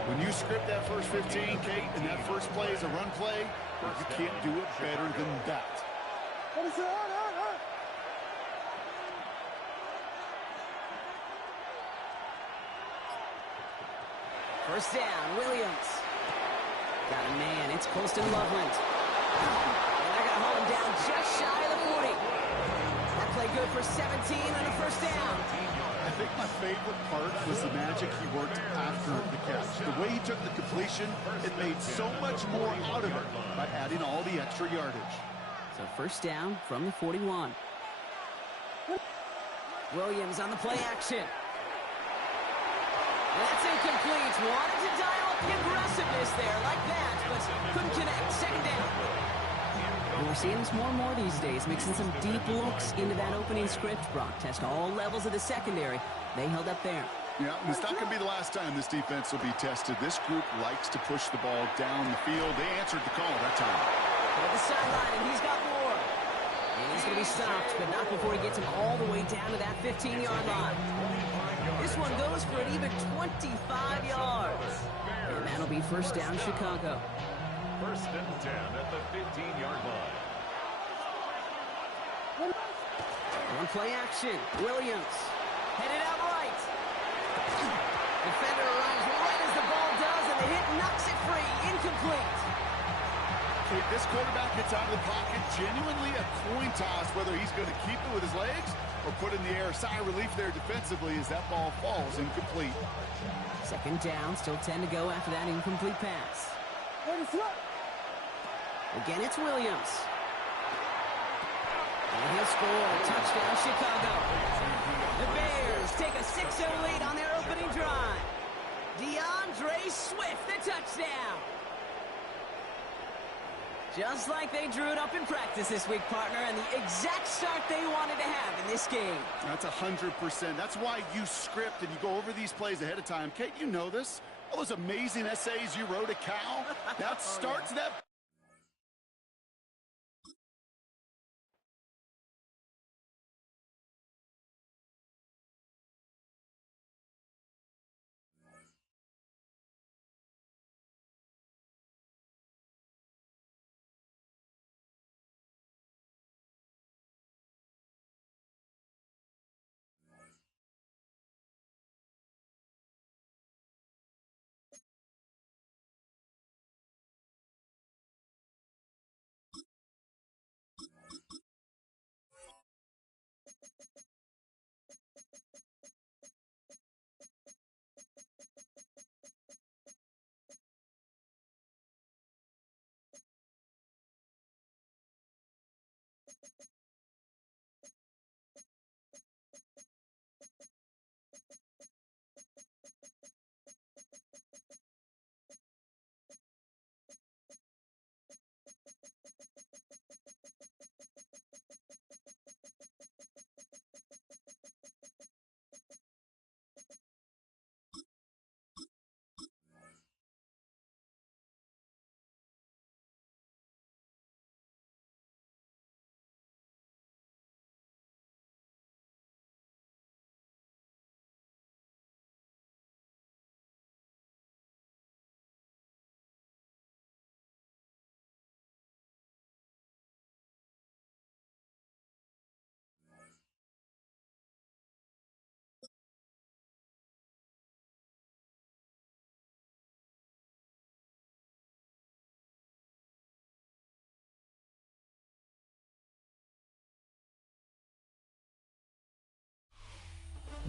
When you script that first 15, Kate, and that first play is a run play, you can't do it better than that. First down, Williams. Got a man, it's Colston Loveland. And they're going to hold him down just shy of the 40. That play good for 17 and a 1st down. I think my favorite part was the magic he worked after the catch. The way he took the completion, it made so much more out of it by adding all the extra yardage. So 1st down from the 41. Williams on the play action. That's incomplete. Wanted to dial up the aggressiveness there like that, but couldn't connect. 2nd down. And we're seeing this more and more these days, mixing some deep looks into that opening script. Brock test all levels of the secondary. They held up there. Yeah, and it's not going to be the last time this defense will be tested. This group likes to push the ball down the field. They answered the call that time. At the sideline, and he's got more. And he's going to be stopped, but not before he gets him all the way down to that 15-yard line. This one goes for an even 25 yards. And that'll be 1st down Chicago. 1st and 10 at the 15-yard line. On play action, Williams. Headed out right. Defender arrives right as the ball does, and the hit knocks it free. Incomplete. Kate, this quarterback gets out of the pocket, genuinely a coin toss, whether he's going to keep it with his legs or put it in the air. Sigh of relief there defensively as that ball falls incomplete. Second down, still 10 to go after that incomplete pass. Again, it's Williams. And he'll score. Touchdown, Chicago. The Bears take a 6-0 lead on their opening drive. DeAndre Swift, the touchdown. Just like they drew it up in practice this week, partner, and the exact start they wanted to have in this game. That's 100%. That's why you script and you go over these plays ahead of time. Kate, you know this. All those amazing essays you wrote at Cal, that starts that.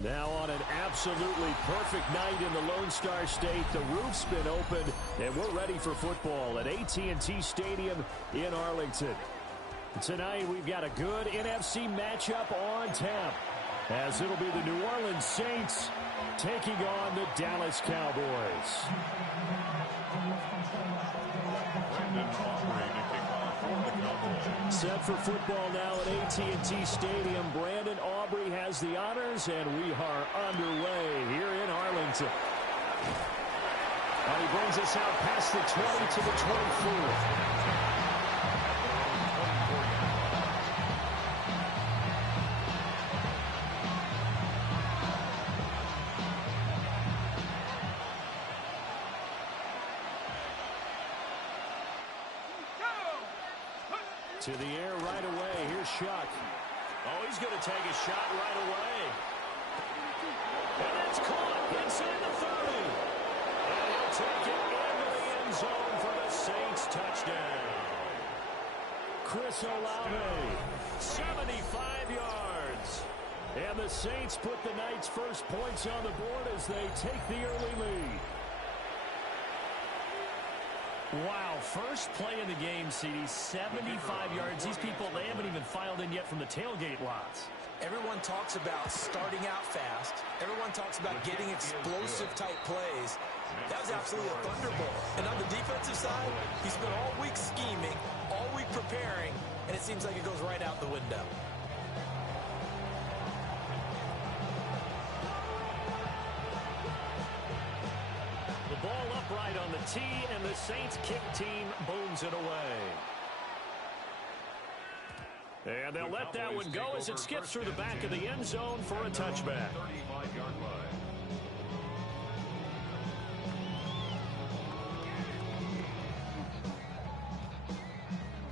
Now on an absolutely perfect night in the Lone Star State, the roof's been opened, and we're ready for football at AT&T Stadium in Arlington. Tonight, we've got a good NFC matchup on tap, as it'll be the New Orleans Saints taking on the Dallas Cowboys. Set for football now at AT&T Stadium. Brandon Aubrey has the honors, and we are underway here in Arlington. And he brings us out past the 20 to the 24. To the air right away. Here's Shuck. Oh, he's going to take a shot right away. And it's caught inside the 30. And he'll take it into the end zone for the Saints touchdown. Chris Olave, 75 yards. And the Saints put the Knights' first points on the board as they take the early lead. Wow, first play in the game, CD, 75 yards. These people, they haven't even filed in yet from the tailgate lots. Everyone talks about starting out fast. Everyone talks about getting explosive type plays. That was absolutely a thunderbolt. And on the defensive side, he spent all week scheming, all week preparing, and it seems like it goes right out the window. Ball upright on the tee, and the Saints kick team booms it away. And they'll let that one go as it skips through the back of the end zone for a touchback.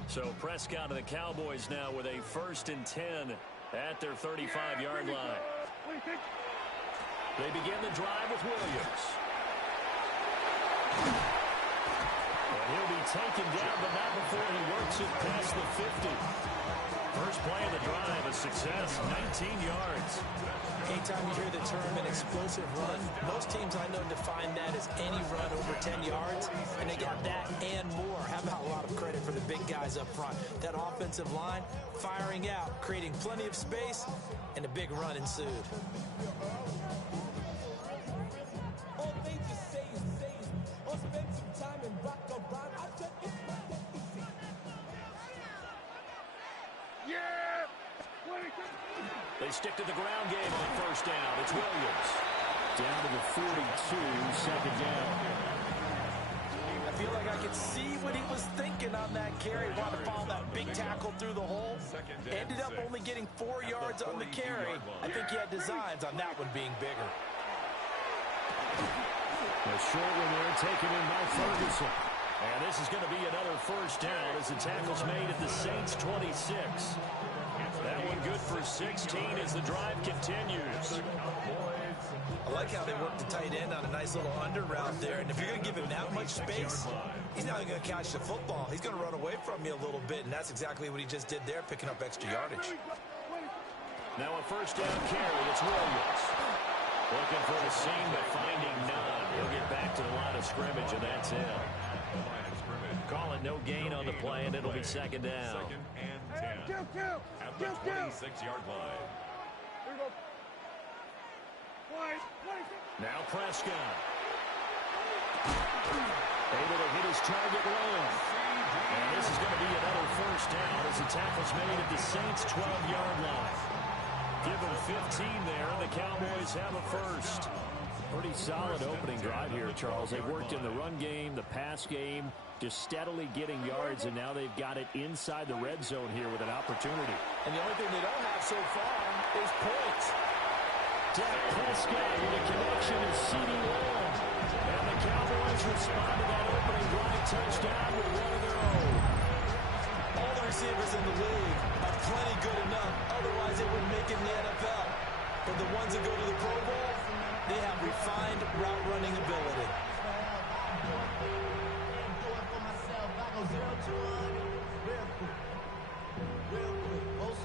So Prescott and the Cowboys now with a 1st and 10 at their 35-yard line. They begin the drive with Williams. And he'll be taken down, but not before he works it past the 50. First play of the drive, a success, 19 yards. Anytime you hear the term an explosive run, most teams I know define that as any run over 10 yards, and they got that and more. How about a lot of credit for the big guys up front? That offensive line firing out, creating plenty of space, and a big run ensued. They stick to the ground game on first down. It's Williams. Down to the 42, second down. I feel like I could see what he was thinking on that carry. Wanted to follow that big tackle through the hole. Ended up only getting 4 yards on the carry. I think he had designs on that one being bigger. A short one there taken in by Ferguson. And this is going to be another first down as the tackle's made at the Saints 26. That one good for 16 as the drive continues. I like how they work the tight end on a nice little under route there. And if you're going to give him that much space, he's not even going to catch the football. He's going to run away from you a little bit, and that's exactly what he just did there, picking up extra yardage. Now a first down carry. It's Williams. Looking for the seam, but finding none. He'll get back to the line of scrimmage, and that's it. Call it no gain on the play, and it'll be second down. Second and 10 at the 26-yard line. Now Prescott. Able to hit his target long. And this is going to be another first down as the tackle's made at the Saints' 12-yard line. Give them 15 there, and the Cowboys have a first. Pretty solid opening drive here, Charles. They've worked in the run game, the pass game, just steadily getting yards, and now they've got it inside the red zone here with an opportunity. And the only thing they don't have so far is points. Dak Prescott with a connection to CeeDee Lamb. And the Cowboys respond to that opening drive touchdown with one of their own. All the receivers in the league are plenty good enough. Otherwise, they wouldn't make it in the NFL. But the ones that go to the Pro Bowl, they have refined route running ability.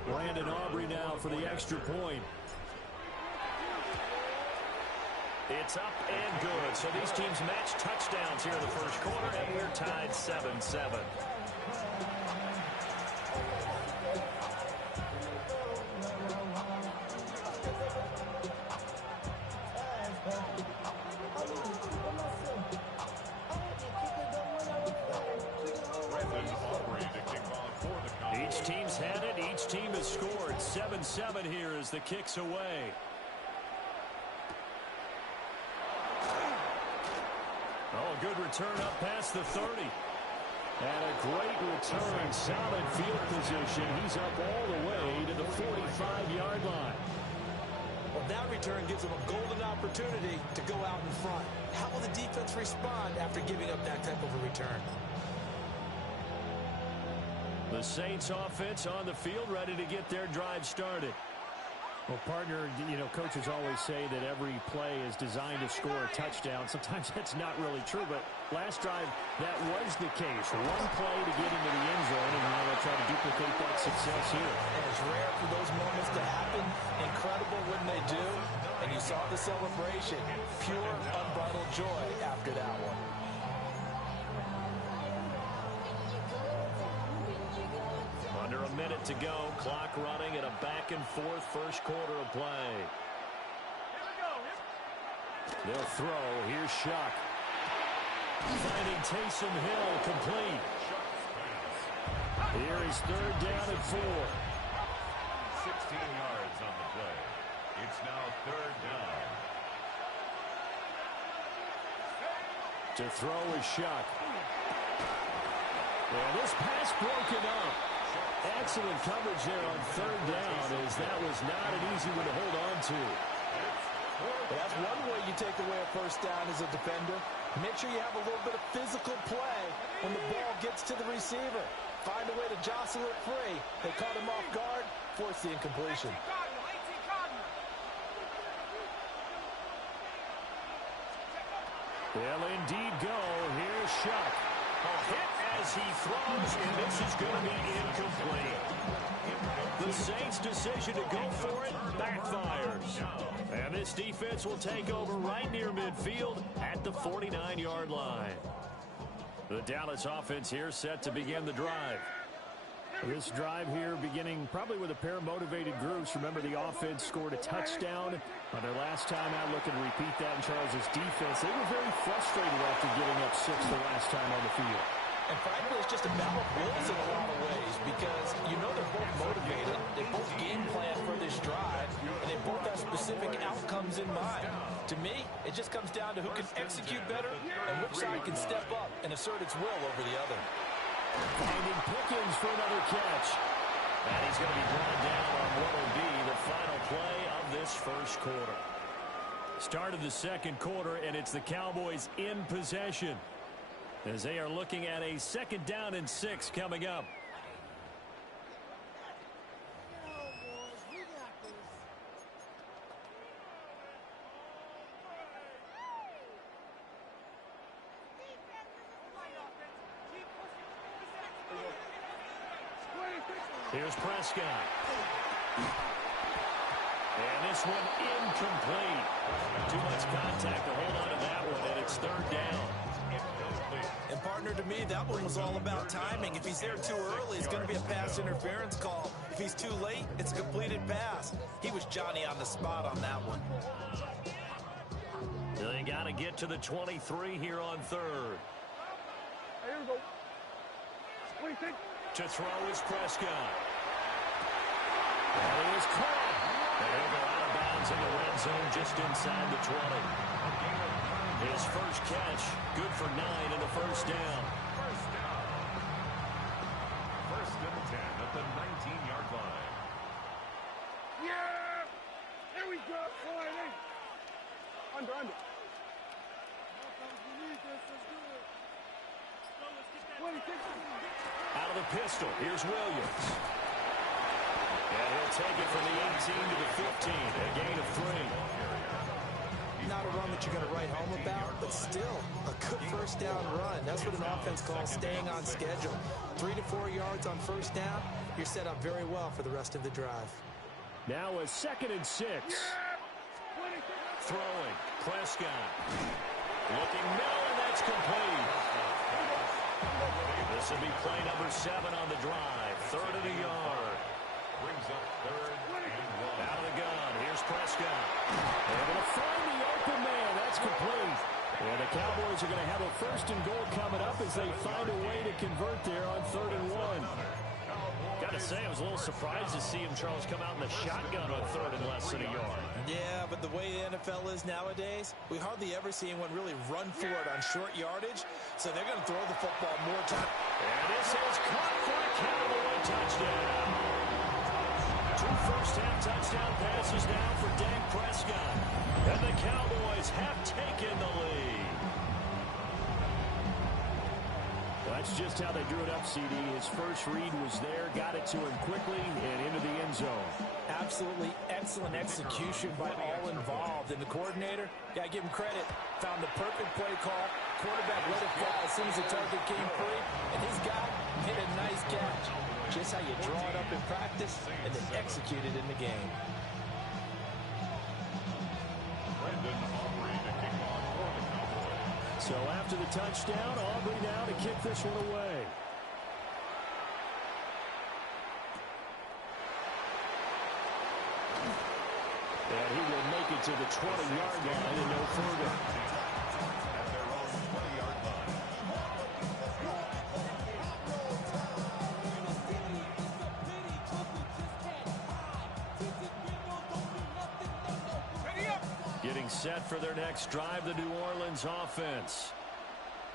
Brandon Aubrey now for the extra point. It's up and good. So these teams match touchdowns here in the first quarter, and we're tied 7-7. Each team's had it. Each team has scored. 7-7 here as the kick's away. Oh, a good return up past the 30. And a great return. Solid field position. He's up all the way to the 45-yard line. Well, that return gives them a golden opportunity to go out in front. How will the defense respond after giving up that type of a return? The Saints offense on the field, ready to get their drive started. Well, partner, you know, coaches always say that every play is designed to score a touchdown. Sometimes that's not really true, but last drive, that was the case. One play to get into the end zone, and now they'll try to duplicate that success here. And it's rare for those moments to happen. Incredible when they do. And you saw the celebration. Pure, unbridled joy after that one. Under a minute to go, clock running at a back-and-forth first quarter of play. They'll throw. Here's Shuck. Finding Taysom Hill complete. Here is third down and 4. 16 yards on the play. It's now third down. To throw is Shuck. And this pass broken up. Excellent coverage there on third down, as that was not an easy one to hold on to. That's one way you take away a first down as a defender. Make sure you have a little bit of physical play when the ball gets to the receiver. Find a way to jostle it free. They caught him off guard, force the incompletion. They'll indeed go. Here's Shuck. Oh, as he throws, and this is going to be incomplete. The Saints' decision to go for it backfires. And this defense will take over right near midfield at the 49-yard line. The Dallas offense here set to begin the drive. This drive here beginning probably with a pair of motivated groups. Remember, the offense scored a touchdown on their last time out. Looking to repeat that in Charles's defense. They were very frustrated after giving up 6 the last time on the field. And frankly, it's just a battle of wills in a lot of ways because you know they're both motivated. They both game plan for this drive, and they both have specific outcomes in mind. To me, it just comes down to who can execute better and which side can step up and assert its will over the other. Finding Pickens for another catch. And he's going to be brought down on what will be the final play of this first quarter. Start of the second quarter, and it's the Cowboys in possession as they are looking at a 2nd down and 6 coming up. Here's Prescott. And this one incomplete. Too much contact to hold on to that one, and it's 3rd down. And partner, to me, that one was all about timing. If he's there too early, it's going to be a pass interference call. If he's too late, it's a completed pass. He was Johnny on the spot on that one. They got to get to the 23 here on 3rd. Here we go. 26. To throw is Prescott. And he is caught. And he'll go out of bounds in the red zone just inside the 20. His first catch, good for 9 and a first down. First and 10 at the 19-yard line. Yeah! There we go. Under. Out of the pistol, here's Williams. And he'll take it from the 18 to the 15, a gain of 3. Not a run that you're going to write home about, but still a good first down run. That's what an offense calls staying on schedule. 3 to 4 yards on first down, you're set up very well for the rest of the drive. Now a 2nd and 6. Throwing, Prescott. Looking middle, and that's complete. This will be play number 7 on the drive. 3rd and a yard. Brings up 3rd and 1. Out of the gun, here's Prescott. Able to find the open man. That's complete. And the Cowboys are going to have a 1st and goal coming up as they find a way to convert there on 3rd and 1. Got to say, I was a little surprised to see him, Charles, come out in the shotgun on 3rd and less than a yard. Yeah, but the way the NFL is nowadays, we hardly ever see anyone really run for it on short yardage, so they're going to throw the football more time. And this is caught for a Cowboy touchdown. 2 first-half touchdown passes now for Dak Prescott. And the Cowboys have taken the lead. That's just how they drew it up, CD. His first read was there, got it to him quickly, and into the end zone. Absolutely excellent execution by all involved. And the coordinator, got to give him credit, found the perfect play call. Quarterback let it fly as soon as the target came free, and his guy hit a nice catch. Just how you draw it up in practice and then execute it in the game. So after the touchdown, Aubrey now to kick this one away. And he will make it to the 20-yard line and no further. Getting set for their next drive, the New Orleans offense.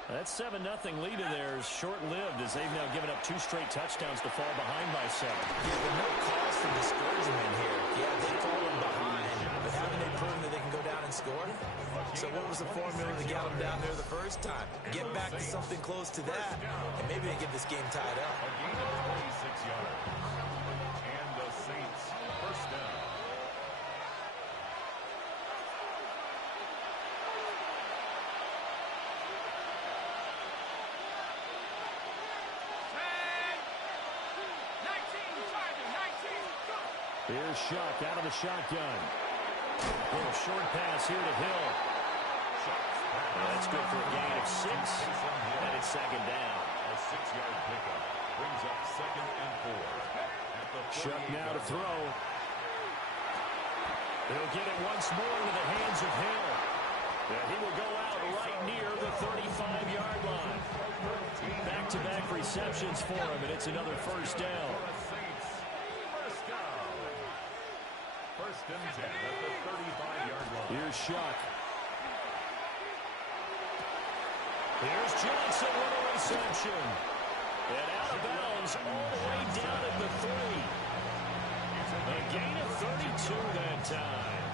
That 7-0 lead of theirs short-lived as they've now given up 2 straight touchdowns to fall behind by 7. Yeah, but no cause for discouragement here. Yeah, they've fallen behind, but haven't they proven that they can go down and score? So what was the formula to get them down there the first time? Get back to something close to that, and maybe they get this game tied up. A gain of 26 yards. And the Saints first down. Here's Shuck out of the shotgun. Little short pass here to Hill. That's good for a gain of 6. And it's second down. A 6-yard pickup brings up 2nd and 4. Shuck now to throw. He'll get it once more into the hands of Hill. And he will go out right near the 35-yard line. Back-to-back receptions for him, and it's another first down. First and 10 at the 35-yard line. Here's Shuck. Here's Johnson with a reception. And out of bounds all the way down at the 3. A gain of 32 that time.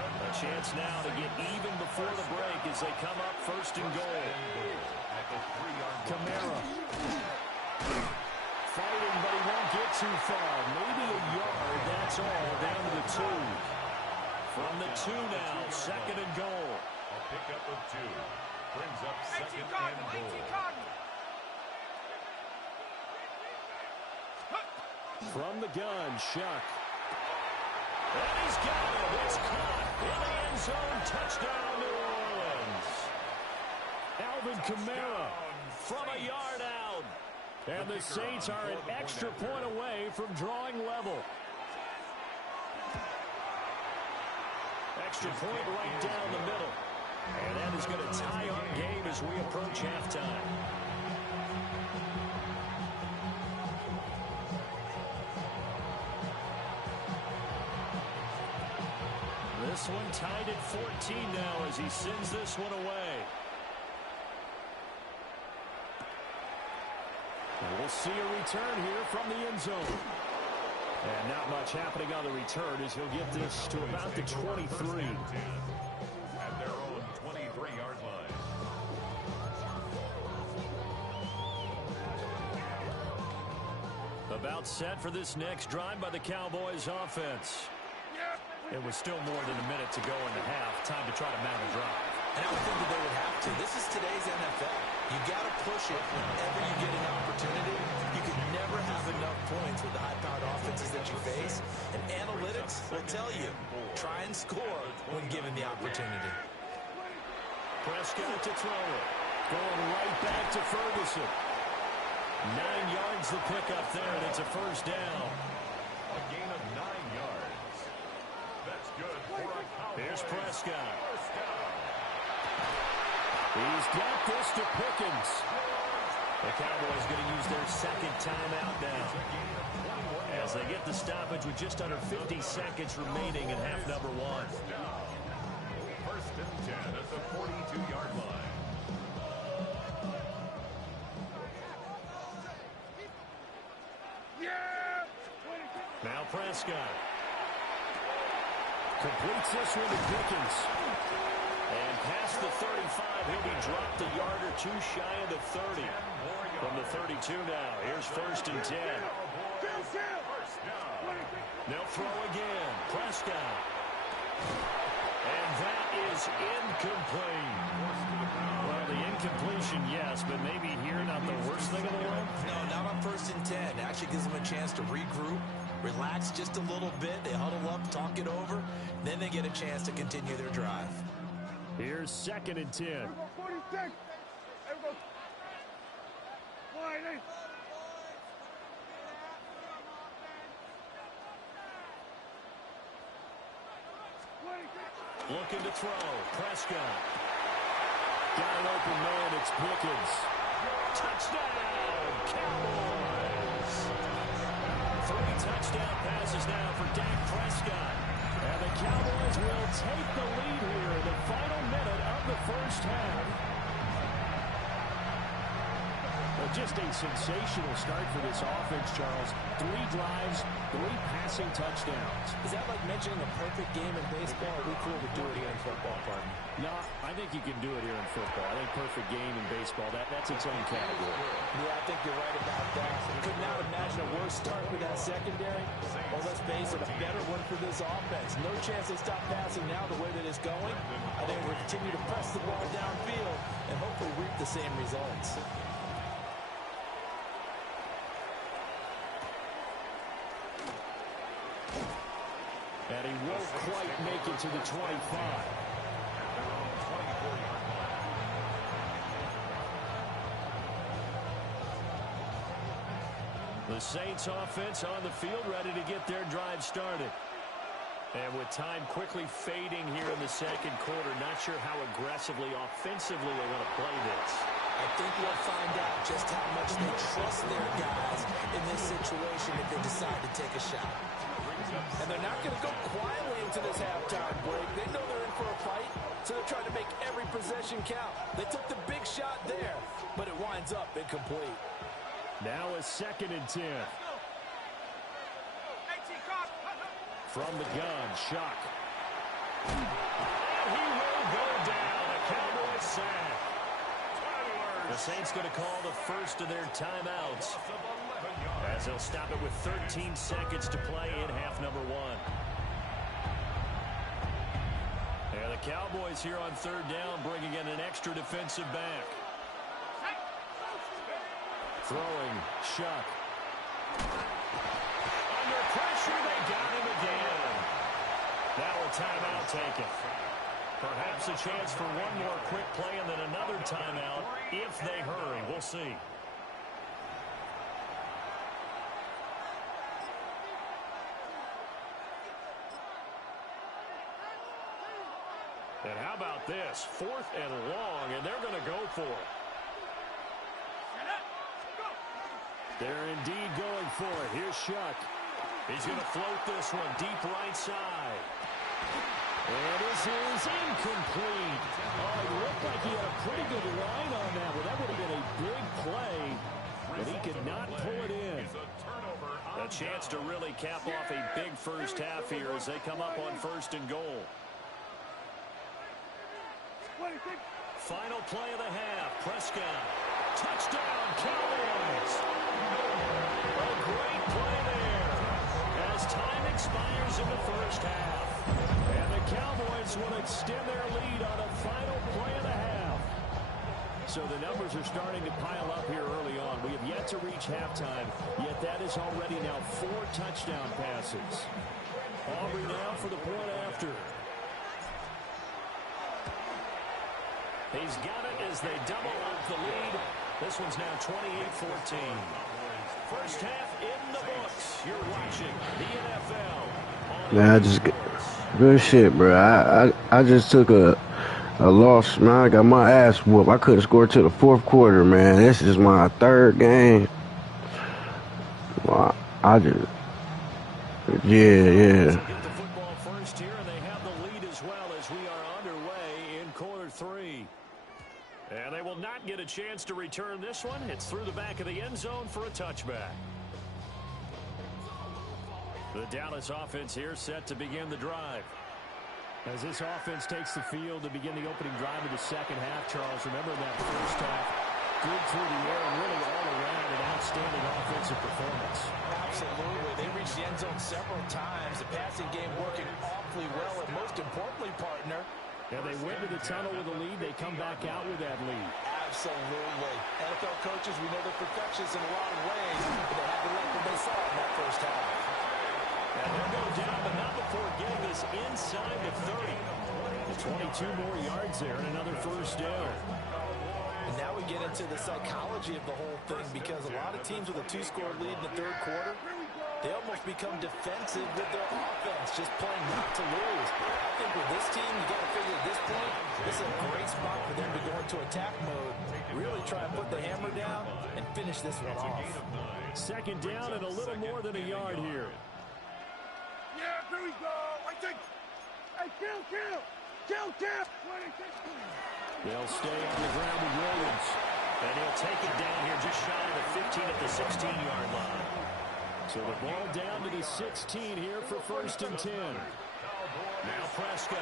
A chance now to get even before the break as they come up first and goal. Kamara. Fighting, but he won't get too far. Maybe a yard, that's all, down to the 2. From the 2 now, second and goal. A pickup of 2. Brings up second and goal. From the gun, Shuck. And he's got it. It's caught in the end zone. Touchdown, New Orleans. Alvin Kamara from a yard out. And the Saints are an extra point away from drawing level. Extra point right down the middle. And that is going to tie our game as we approach halftime. This one tied at 14 now as he sends this one away. And we'll see a return here from the end zone. And not much happening on the return as he'll get this to about the 23. At their own 23-yard line. About set for this next drive by the Cowboys offense. It was still more than a minute to go in the half. Time to try to mount a drive. And I would think that they would have to. This is today's NFL. You got to push it whenever you get an opportunity. You can never have enough points with the high-powered offenses that you face. And analytics will tell you, try and score when given the opportunity. Prescott to throw it. Going right back to Ferguson. 9 yards the pickup there, and it's a first down. A gain of 9 yards. That's good for a Cowboys. Here's Prescott. He's got this to Pickens. The Cowboys going to use their second timeout now as they get the stoppage with just under 50 seconds remaining in half number 1. First and 10 at the 42-yard line. Now Prescott completes this one to Pickens. And past the 35, he'll be dropped a yard or 2 shy of the 30. From the 32 now, here's first and 10. They'll throw again. Prescott. And that is incomplete. Well, the incompletion, yes, but maybe here not the worst thing in the world? No, not on first and 10. It actually gives them a chance to regroup, relax just a little bit. They huddle up, talk it over. Then they get a chance to continue their drive. Here's second and 10. 46. There we go. Wide. Looking to throw. Prescott. Got an open man. It's Pickens. Touchdown, Cowboys. 3 touchdown passes now for Dak Prescott. And the Cowboys will take the lead here in the final minute of the first half. Well, just a sensational start for this offense, Charles. 3 drives, 3 passing touchdowns. Is that like mentioning a perfect game in baseball? We could do it here in football, partner. No, I think you can do it here in football. I think perfect game in baseball, that's its own category. Yeah, I think you're right about that. Could not imagine a worse start with that secondary. Well, let's face it, a better one for this offense. No chance they stop passing now the way that it's going. I think we'll continue to press the ball downfield and hopefully reap the same results. And he won't quite make it to the 25. The Saints offense on the field, ready to get their drive started. And with time quickly fading here in the second quarter, not sure how aggressively, offensively they want to play this. I think we'll find out just how much they trust their guys in this situation if they decide to take a shot. And they're not going to go quietly into this halftime break. They know they're in for a fight, so they're trying to make every possession count. They took the big shot there, but it winds up incomplete. Now a 2nd and 10. From the gun, Shock. And he will go down. A Cowboys sack. The Saints going to call the first of their timeouts, as they'll stop it with 13 seconds to play in half number 1. And the Cowboys here on 3rd down, bringing in an extra defensive back. Throwing, Shock. Under pressure, they got him again. Now a timeout taken. Perhaps a chance for one more quick play and then another timeout if they hurry. We'll see. And how about this? 4th and long, and they're going to go for it. They're indeed going for it. Here's Shuck. He's going to float this one deep right side. And this is incomplete. Oh, it looked like he had a pretty good line on that one. That would have been a big play, but he could not pull it in. A chance to really cap off a big first half here as they come up on 1st and goal. Final play of the half. Prescott. Touchdown, Cowboys. A great play there as time expires in the first half. And the Cowboys will extend their lead on a final play of the half. So the numbers are starting to pile up here early on. We have yet to reach halftime, yet that is already now 4 touchdown passes. Aubrey now for the point after. He's got it as they double up the lead. This one's now 28-14. First half in the books. You're watching the NFL. Man, I just good shit, bro. I just took a loss, man. I got my ass whooped. I couldn't score till the 4th quarter, man. This is my 3rd game. Well, I just yeah. Get the football first here, and they have the lead as well as we are underway in quarter 3. And they will not get a chance to return this one. It's through the back of the end zone for a touchback. The Dallas offense here set to begin the drive. As this offense takes the field to begin the opening drive of the second half, Charles, remember that first half, good through the air and really all around an outstanding offensive performance. Absolutely. They reached the end zone several times. The passing game working awfully well, and most importantly, partner, and they went to the tunnel with a lead. They come back out with that lead. Absolutely. NFL coaches, we know they're perfectionists in a lot of ways, but they had to like what they saw in that first half. And they'll go down, but not before getting this inside the 30. 22 more yards there and another first down. And now we get into the psychology of the whole thing, because a lot of teams with a 2-score lead in the 3rd quarter, they almost become defensive with their offense, just playing not to lose. I think with this team, you got to figure at this point, this is a great spot for them to go into attack mode, really try and put the hammer down and finish this one off. 2nd down and a little more than a yard here. Yeah, here we go. I think. Hey, kill. They'll stay on the ground with Williams. And he'll take it down here just shy of the 15 at the 16-yard line. So the ball down to the 16 here for 1st and 10. Now Prescott.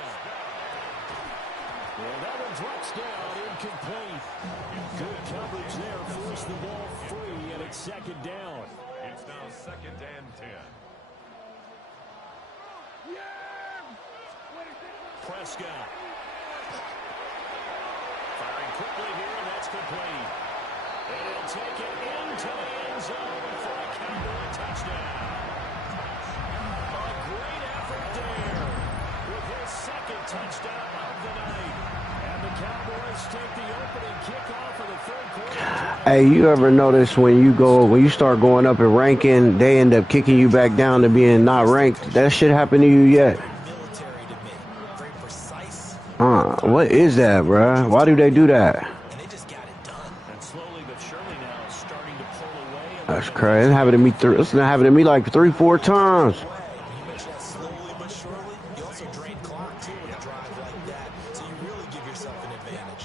Well, that one drops down, incomplete. Good coverage there, forced the ball free, and it's 2nd down. It's now 2nd and 10. Prescott. Firing quickly here, and that's complete. And he'll take it into the end zone for a Cowboy touchdown. A great effort there second touchdown of the night. And the Cowboys take the opening kickoff of the third quarter. Hey, you ever notice when you start going up in ranking, they end up kicking you back down to being not ranked? That shit happened to you yet? Military to me. Very precise. What is that, bruh? Why do they do that? And they just got it done. And slowly but surely now starting to pull away. That's crazy. It's happened to me like 3-4 times. You mentioned that slowly but surely. You also drain clock, too, with a drive like that. So you really give yourself an advantage.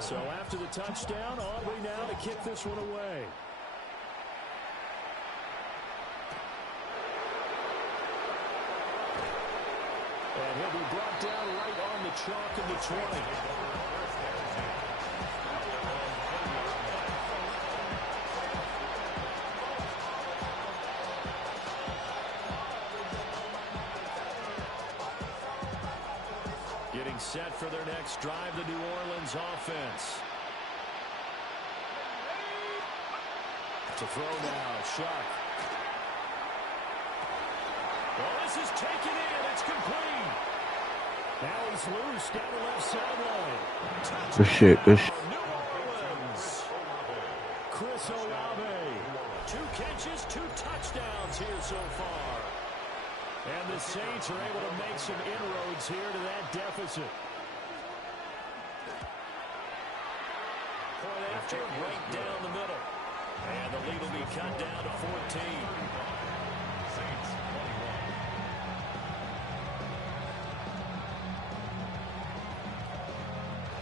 So after the touchdown, Aubrey now to kick this one away. And he'll be brought down right on the chalk of the 20. Getting set for their next drive, the New Orleans offense. To throw now, Shuck. Well, this is taken in. It's complete. Now he's loose down the left sideline. Good shit. New Orleans. Chris Olave. 2 catches, 2 touchdowns here so far. And the Saints are able to make some inroads here to that deficit. Point after, right down the middle. And the lead will be cut down to 14.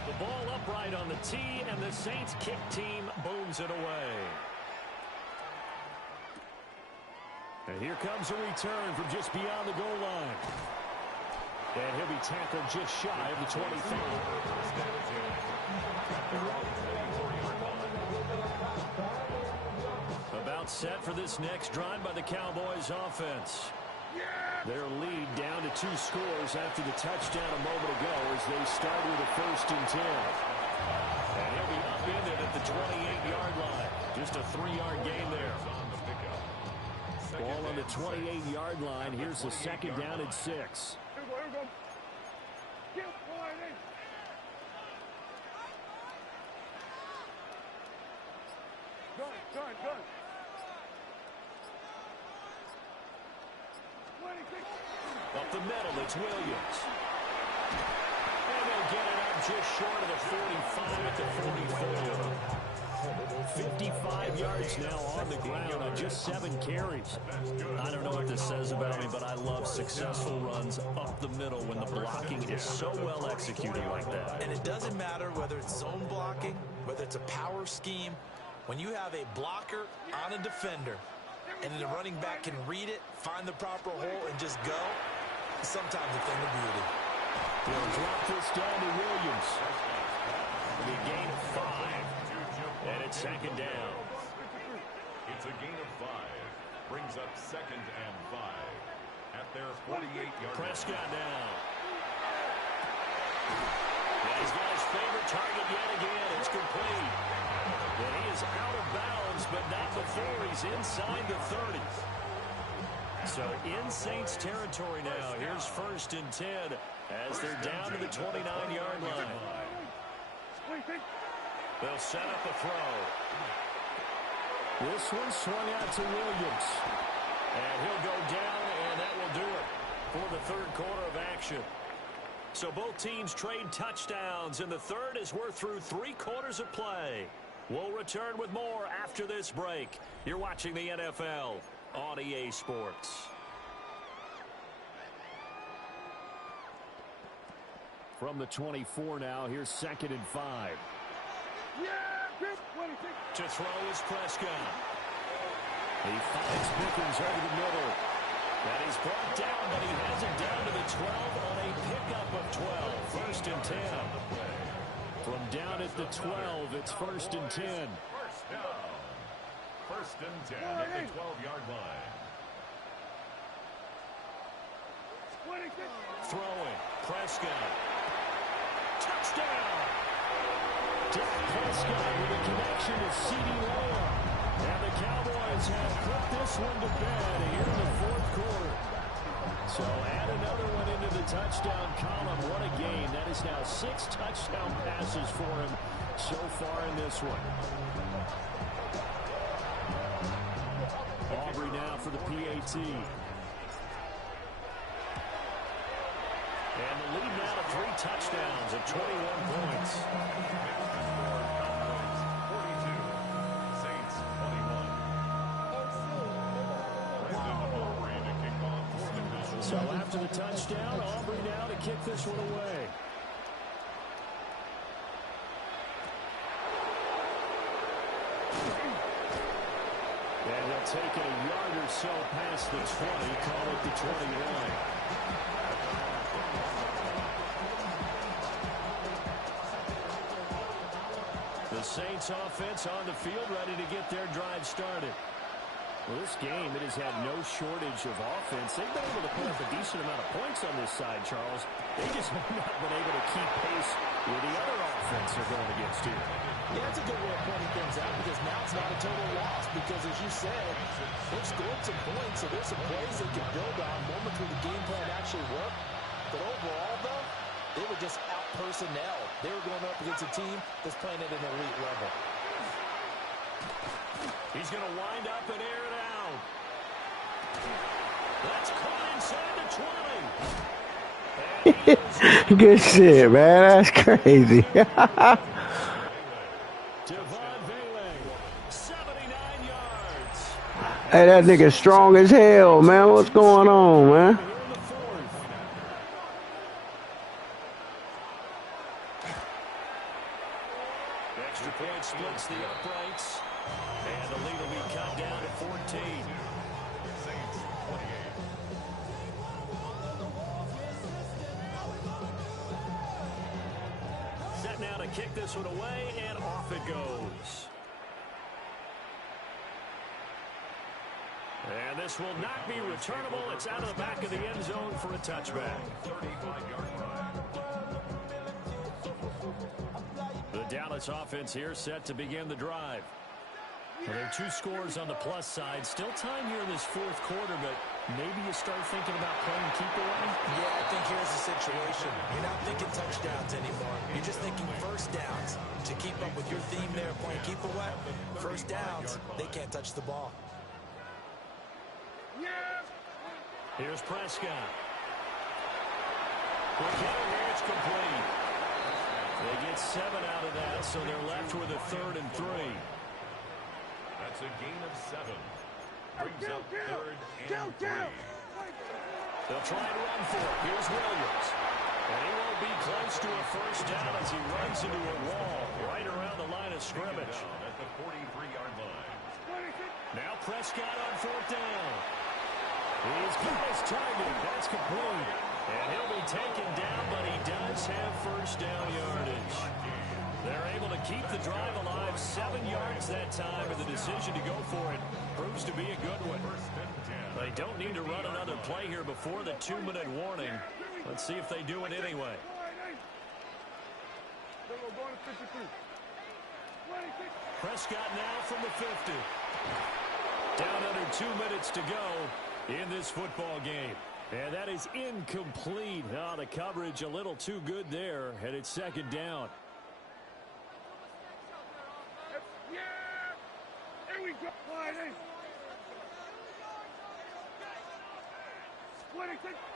The ball upright on the tee, and the Saints kick team booms it away. And here comes a return from just beyond the goal line. And he'll be tackled just shy of the 25. About set for this next drive by the Cowboys offense. Their lead down to 2 scores after the touchdown a moment ago as they start with a 1st and 10. And he'll be upended at the 28-yard line. Just a 3-yard gain there. Ball on the 28-yard line. Here's the 2nd down and 6. Here we go. Get wide. Gun. 26. Up the middle, it's Williams. And they'll get it up just short of the 45 at the 44. 55 yards now on the ground on just 7 carries. I don't know what this says about me, but I love successful runs up the middle when the blocking is so well executed like that. And it doesn't matter whether it's zone blocking, whether it's a power scheme. When you have a blocker on a defender, and the running back can read it, find the proper hole, and just go, it's sometimes a thing of beauty. They'll drop this down to Williams. The gain of 5. And it's 2nd down. It's a gain of 5. Brings up 2nd and 5. At their 48-yard line. Prescott now. And he's got his favorite target yet again. It's complete. And he is out of bounds, but not before he's inside the 30. So in Saints territory now. Here's 1st and 10 as they're down to the 29-yard line. They'll set up a throw. This one swung out to Williams. And he'll go down, and that will do it for the 3rd quarter of action. So both teams trade touchdowns, and the 3rd as we're through 3 quarters of play. We'll return with more after this break. You're watching the NFL on EA Sports. From the 24 now, here's 2nd and 5. To throw is Prescott. He finds Pickens over the middle. And he's brought down, but he has it down to the 12 on a pickup of 12. 1st and 10. From down at the 12, it's 1st and 10. First down. 1st and 10 at the 12-yard line. Throwing. Prescott. Touchdown. Dak Prescott with a connection to CeeDee Lamb. And the Cowboys have put this one to bed here in the 4th quarter. So add another one into the touchdown column. What a game. That is now 6 touchdown passes for him so far in this one. Aubrey now for the PAT. And the lead now to 3 touchdowns at 21 points. So after the touchdown, Aubrey now to kick this one away. And they'll take a yard or so past the 20, call it the 21. The Saints offense on the field, ready to get their drive started. Well, this game, it has had no shortage of offense. They've been able to put up a decent amount of points on this side, Charles. They just have not been able to keep pace with the other offense they're going against here. Yeah, that's a good way of pointing things out because now it's not a total loss because, as you said, they've scored some points, so there's some plays they can build on, moments where the game plan actually worked. But overall, though, they were just out-personnel. They were going up against a team that's playing at an elite level. He's going to wind up and air it out. That's caught inside the 20. Good shit, man. That's crazy. Hey, that nigga strong as hell, man. What's going on, man? Extra point splits the uprights. And the lead will be cut down to 14. Set now to kick this one away, and off it goes. And this will not be returnable. It's out of the back of the end zone for a touchback. 35-yard line. The Dallas offense here set to begin the drive. Well, there are 2 scores on the plus side. Still time here in this 4th quarter, but maybe you start thinking about playing keep away? Yeah, I think here's the situation. You're not thinking touchdowns anymore. You're just thinking first downs. To keep up with your theme there, playing keep away, first downs, they can't touch the ball. Here's Prescott. Quick hitter here, it's complete. They get 7 out of that, so they're left with a 3rd and 3. That's a gain of 7. Brings up 3rd and 3. They'll try and run for it. Here's Williams. And he won't be close to a first down as he runs into a wall right around the line of scrimmage. At the 43-yard line. Now Prescott on 4th down. He's got his target. That's complete. And he'll be taken down, but he does have first down yardage. They're able to keep the drive alive, 7 yards that time, and the decision to go for it proves to be a good one. They don't need to run another play here before the 2-minute warning. Let's see if they do it anyway. Prescott now from the 50. Down under 2 minutes to go in this football game. And that is incomplete. Oh, the coverage a little too good there, and it's 2nd down.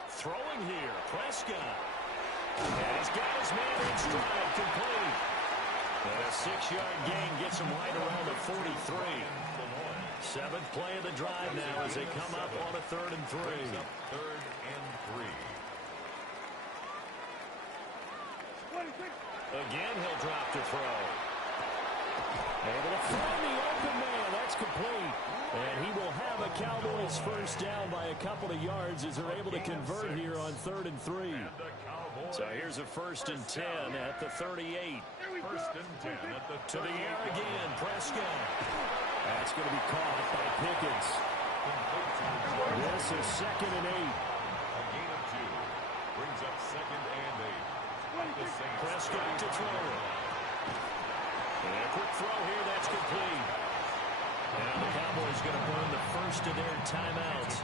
Throwing here, Prescott. And he's got his man in stride, complete. And a 6-yard gain gets him right around the 43. 7th play of the drive now as they come up on a 3rd and 3. 3rd and 3. Again, he'll drop to throw. Able to find the open man. That's complete. And he will have a Cowboys first down by a couple of yards as they're able to convert here on 3rd and 3. So here's a 1st and 10 at the 38. 1st and 10 at the 38. To the air again, Prescott. That's going to be caught by Pickens. This is 2nd and 8. A gain of 2. Brings up 2nd and 8. Prescott to throw. And a quick throw here, that's complete. And the Cowboys going to burn the first of their timeouts.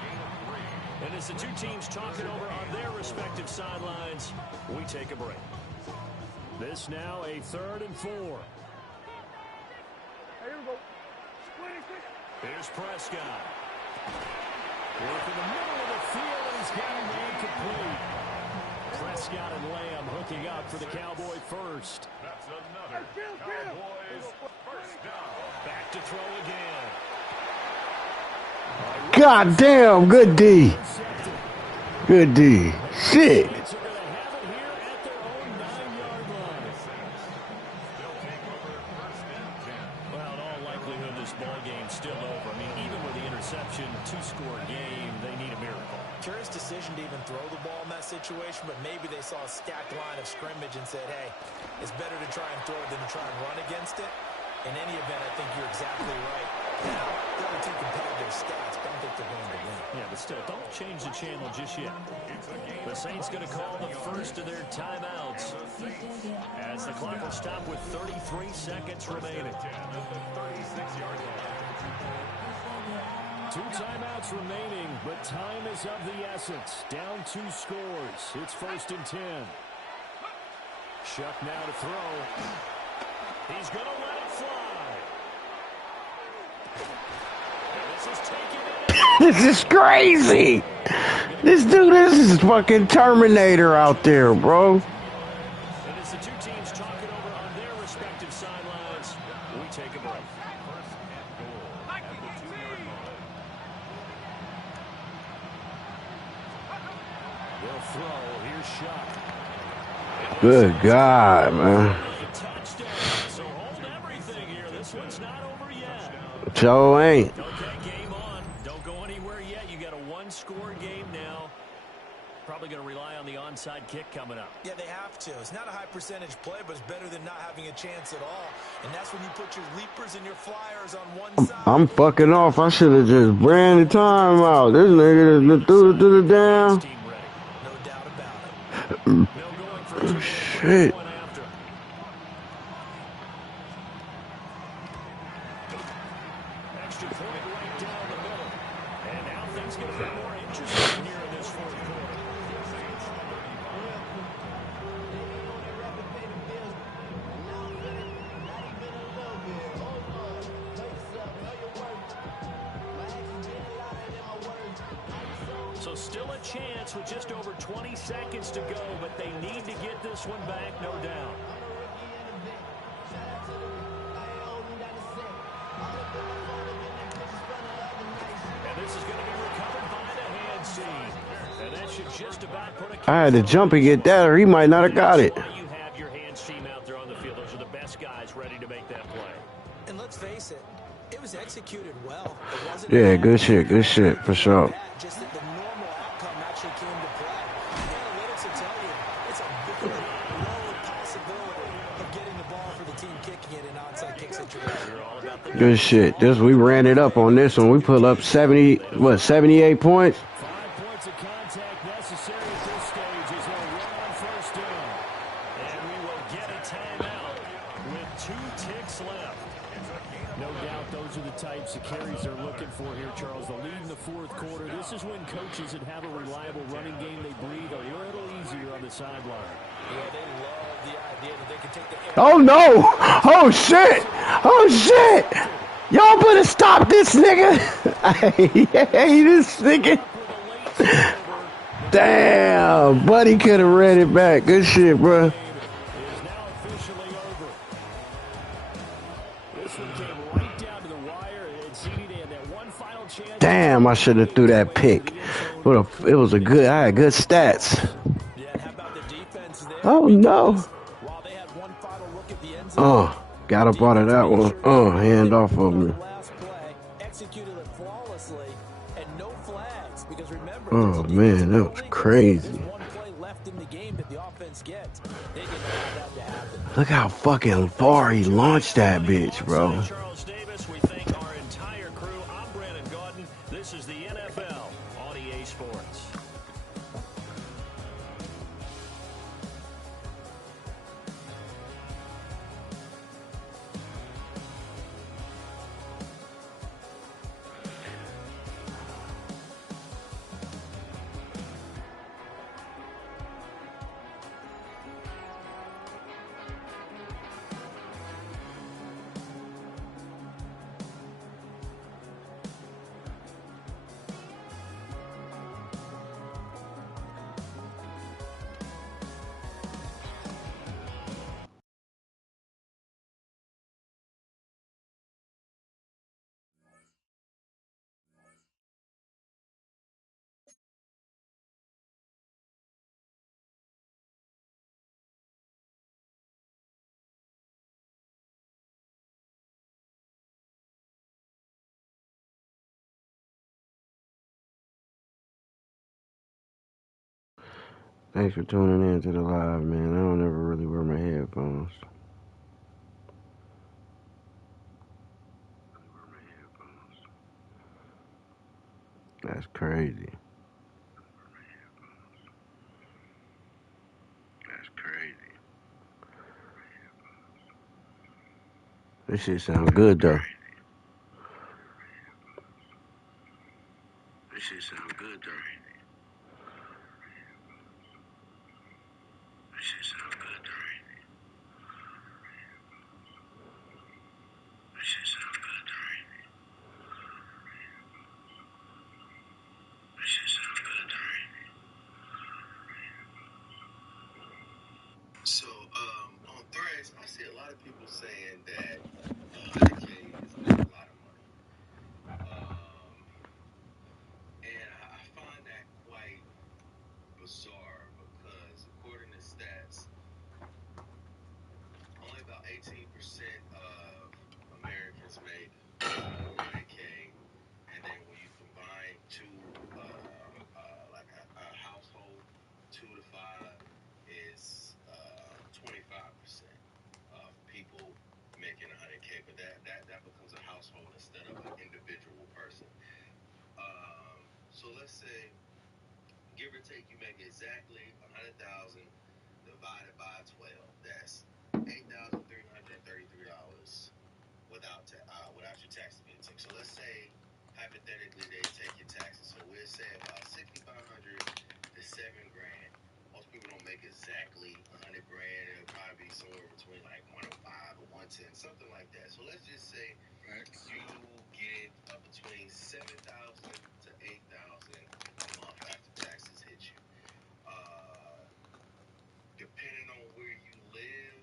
And as the two teams talk it over on their respective sidelines, we take a break. This now a 3rd and 4. Here we go. Here's Prescott. Work in the middle of the field, and he's got him incomplete. Prescott and Lamb hooking up for the Cowboy first. That's another Cowboys first down. Back to throw again. God damn, good D. Good D. Shit. Saints are going to have it here at their own 9-yard line. They'll take over first and 10. Well, in all likelihood, this ball game's still over. I mean, even with the interception, 2-score game, they need a miracle. Curious decision to even throw the ball in that situation, but maybe they saw a stacked line of scrimmage and said, hey, it's better to try and throw it than to try and run against it. In any event, I think you're exactly right. Now, the other two competitive stats, but I don't think they're going to win. Yeah, but still, don't change the channel just yet. The Saints going to call the first of their timeouts as the clock will stop with 33 seconds remaining. 36-yard line. 2 timeouts remaining, but time is of the essence. Down 2 scores. It's 1st and 10. Shuck now to throw. He's going to let it fly. And this is taken in. This is crazy. This is fucking Terminator out there, bro. And as the two teams talk it over on their respective sidelines, we take a break. First and goal at the 2-yard line. They'll throw. Here's Shuck. Good God, man. Touchdown. So hold everything here. This one's not over yet. So ain't. Okay, game on. Don't go anywhere yet. You got a 1-score game now. Probably going to rely on the onside kick coming up. Yeah, they have to. It's not a high percentage play, but it's better than not having a chance at all. And that's when you put your leapers and your flyers on one side. I'm fucking off. I should have just ran the time out. This nigga just threw it to the down. No doubt about it. No going for Oh, shit. one after. Extra point right down the middle. And now things get a bit more interesting here in this 4th quarter. So still a chance with just over 20 seconds to go, but they need to get this one back, no doubt. And this is going to be recovered by the hands team. And that should just about put a... I had to jump and get that, or he might not have got it. You have your hands team out there on the field. Those are the best guys ready to make that play. And let's face it, it was executed well. It wasn't Yeah, good shit, for sure. bad, just that the normal outcome actually came to play. The analytics will tell you it's a very low possibility of getting the ball for the team kicking it in an onside kick situation. You're all about the... Good shit. We ran it up on this one. We put up 78 points? 5 points of contact necessary at this stage as they'll run on 1st down. And we will get a timeout with 2 ticks left. No doubt those are the types of carries they're looking for here, Charles. The lead in the 4th quarter. This is when coaches that have a reliable running game, they breathe a little easier on the sideline. Yeah, they love the idea that they can take the air. Oh, no. Oh, shit. Oh, shit. Y'all better stop this nigga. Hey, this nigga. Damn. Buddy could have ran it back. Good shit, bro. Is now officially over. This one came right down to the wire. And CD had that one final chance. Damn, I should have threw that pick. It was a good, I had good stats. Yeah, and how about the defense there? Oh, no. While they had one final look at the end zone, Got up out of that one. Hand off of me. last play, executed it flawlessly, and no flags. Because remember, Oh, man, that was crazy. there's one play left in the game that the offense gets. They didn't allow that to happen. Look how fucking far he launched that bitch, bro. Charles Davis, we thank our entire crew. I'm Brandon Gaudin. This is the NFL on EA Sports. Thanks for tuning in to the live, man. I don't ever really wear my headphones. That's crazy. That's crazy. This shit sound good though. This shit sound good though. This shit sound good though. This shit sound good though. This shit sound good though. So, on Threads, I see a lot of people saying that 100K is not a lot of money. And I find that quite bizarre because according to stats, only about 18% of Americans make 100K, and then when you combine like a household, 2 to 5 is 25% of people making 100K, but that becomes a household instead of an individual person. So let's say, give or take, you make exactly 100,000 divided by 12. That's $8,333 without your taxes being taken. So let's say hypothetically they take your taxes. So we'll say about 6,500 to $7,000. Most people don't make exactly 100 grand. It'll probably be somewhere between like 105 or 110, something like that. So let's just say you get between 7,000 to 8,000 a month after taxes hit you. Depending on where you live,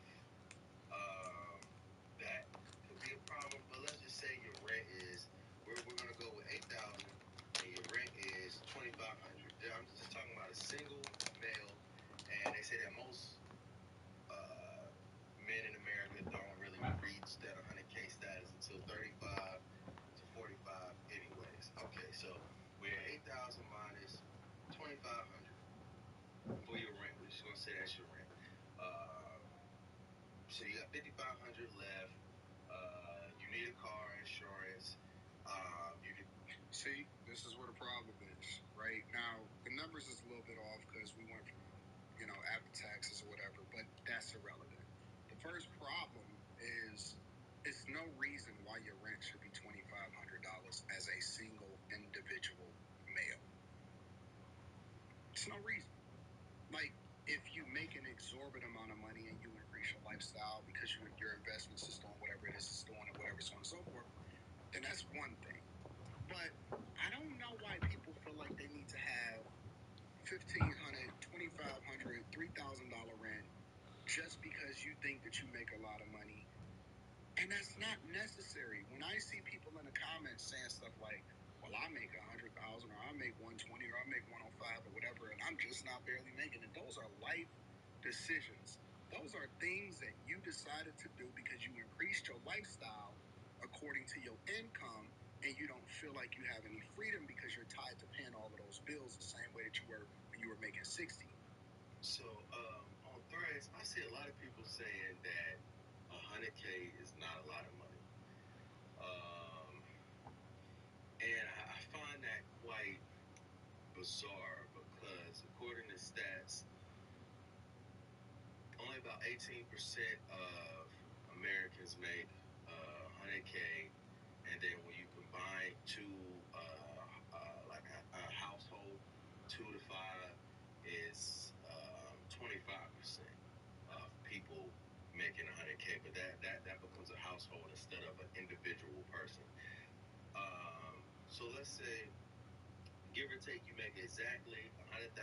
that could be a problem. But let's just say your rent is, we're gonna go with 8,000, and your rent is 2,500. I'm just talking about a single male, and they say that most men in America don't really reach that 100K status until 35 to 45 anyways. Okay, so we're at 8,000 minus 2,500 for your rent. We're just gonna say that's your rent. So you got 5,500 left. You need a car insurance. You can see, this is where the problem is. Right now, the numbers is a little bit off because we went from, after taxes or whatever, but that's irrelevant. The first problem is it's no reason why your rent should be $2,500 as a single individual male. It's no reason. Like, if you make an exorbitant amount of money and you increase your lifestyle because your investments is doing whatever it is it's doing and whatever, so on and so forth, then that's one thing. But I don't know why people feel like they need to have $1,500, $2,500, $3,000 rent just because you think that you make a lot of money. And that's not necessary. When I see people in the comments saying stuff like, well, I make 100,000 or I make 120 or I make 105 or whatever, and I'm just not barely making it. Those are life decisions. Those are things that you decided to do because you increased your lifestyle according to your income, and you don't feel like you have any freedom because you're tied to paying all of those bills the same way that you were when you were making 60. So on Threads, I see a lot of people saying that 100K is not a lot of money. And I find that quite bizarre because according to stats, only about 18% of Americans make 100K, and then when you combine like a household, 2 to 5 is 25% of people making 100K, but that becomes a household instead of an individual person. So let's say, give or take, you make exactly 100,000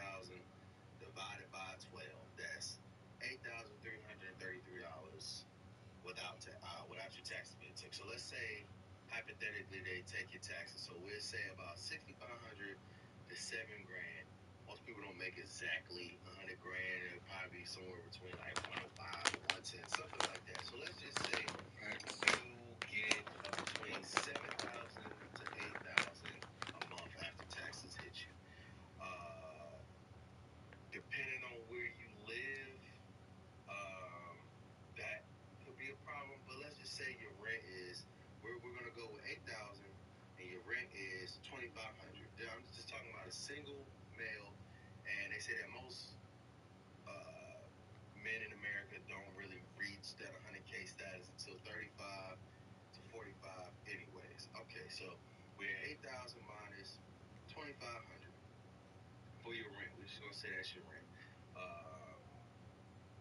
divided by 12. That's $8,333 without your taxes being taken. So let's say hypothetically they take your taxes. So we'll say about 6,500 to $7,000. Most people don't make exactly 100 grand. It'll probably be somewhere between like 105 or 110, something like that. So let's just say you get between 7,000 to 8,000 a month after taxes hit you. Depending on say your rent is, we're going to go with 8,000 and your rent is 2,500. I'm just talking about a single male, and they say that most men in America don't really reach that 100K status until 35 to 45 anyways. Okay, so we're at 8,000 minus 2,500 for your rent. We're just going to say that's your rent.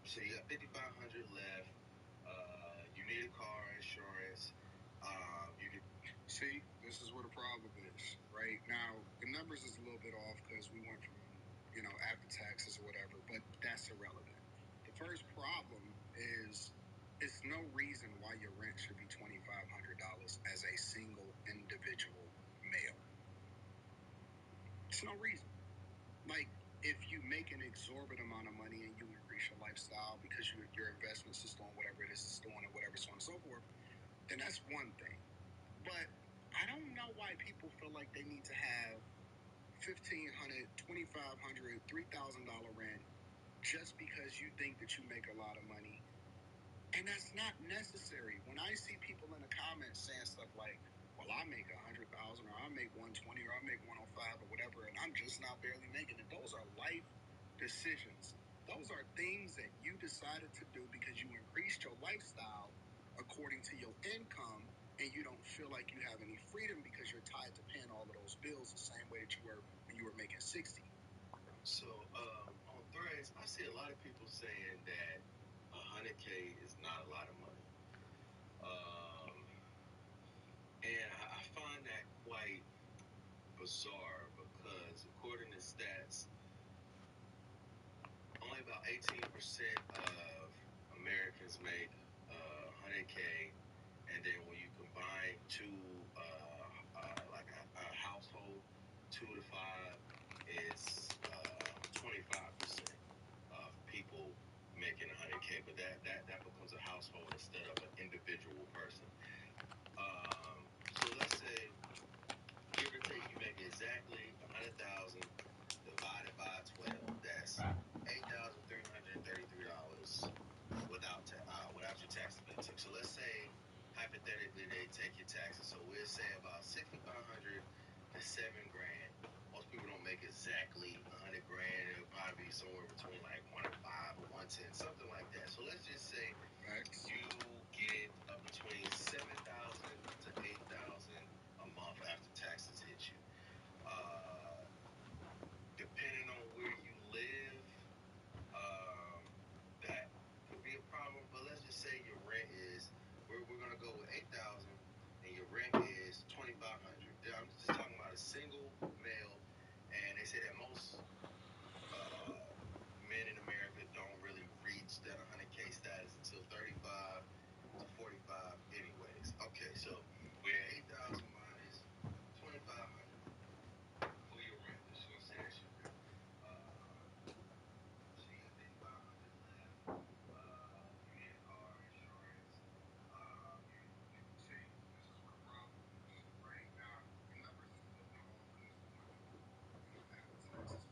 So you got 5,500 left. You need a car insurance. You can see. This is where the problem is, right? Now the numbers is a little bit off because we went from, after taxes or whatever, but that's irrelevant. The first problem is it's no reason why your rent should be $2,500 as a single individual male. It's no reason. Like, if you make an exorbitant amount of money and you increase your lifestyle because your investments is doing whatever it is it's doing and whatever, so on and so forth, then that's one thing. But I don't know why people feel like they need to have $1,500, $2,500, $3,000 rent just because you think that you make a lot of money. And that's not necessary. When I see people in the comments saying stuff like, well, I make 100,000 or I make 120 or I make 105 or whatever, and I'm just not barely making it. Those are life decisions. Those are things that you decided to do because you increased your lifestyle according to your income, and you don't feel like you have any freedom because you're tied to paying all of those bills the same way that you were when you were making 60. So on Threads, I see a lot of people saying that 100K is not a lot of money. And I find that quite bizarre because according to stats, only about 18% of Americans make 100K, and then when you combine like a household, 2 to 5, it's 25% of people making 100K, but that becomes a household instead of an individual person. So let's say, give or take, you make exactly 100,000 divided by 12. That's $8,333 without your taxes being took. So let's say hypothetically they take your taxes. So we'll say about 6,500 to $7,000. Most people don't make exactly 100 grand. It'll probably be somewhere between like 105 or 110, something like that. So let's just say you get between 7,000 to 8,000 a month after taxes hit you. Depending on where you live, that could be a problem. But let's just say your rent is, we're gonna go with 8,000, and your rent is 2,500. I'm just talking about a single male, and they say that most men in America don't really reach that 100K status until 35 to 45 anyways. Okay, so we're at 8,000 minus 2,500 for your rent. Just gonna say that's your rent. So you got 5,500 left. You need a car insurance. See, this is where the problem is, right? Now, the numbers is a little bit off because we went from, after taxes or whatever.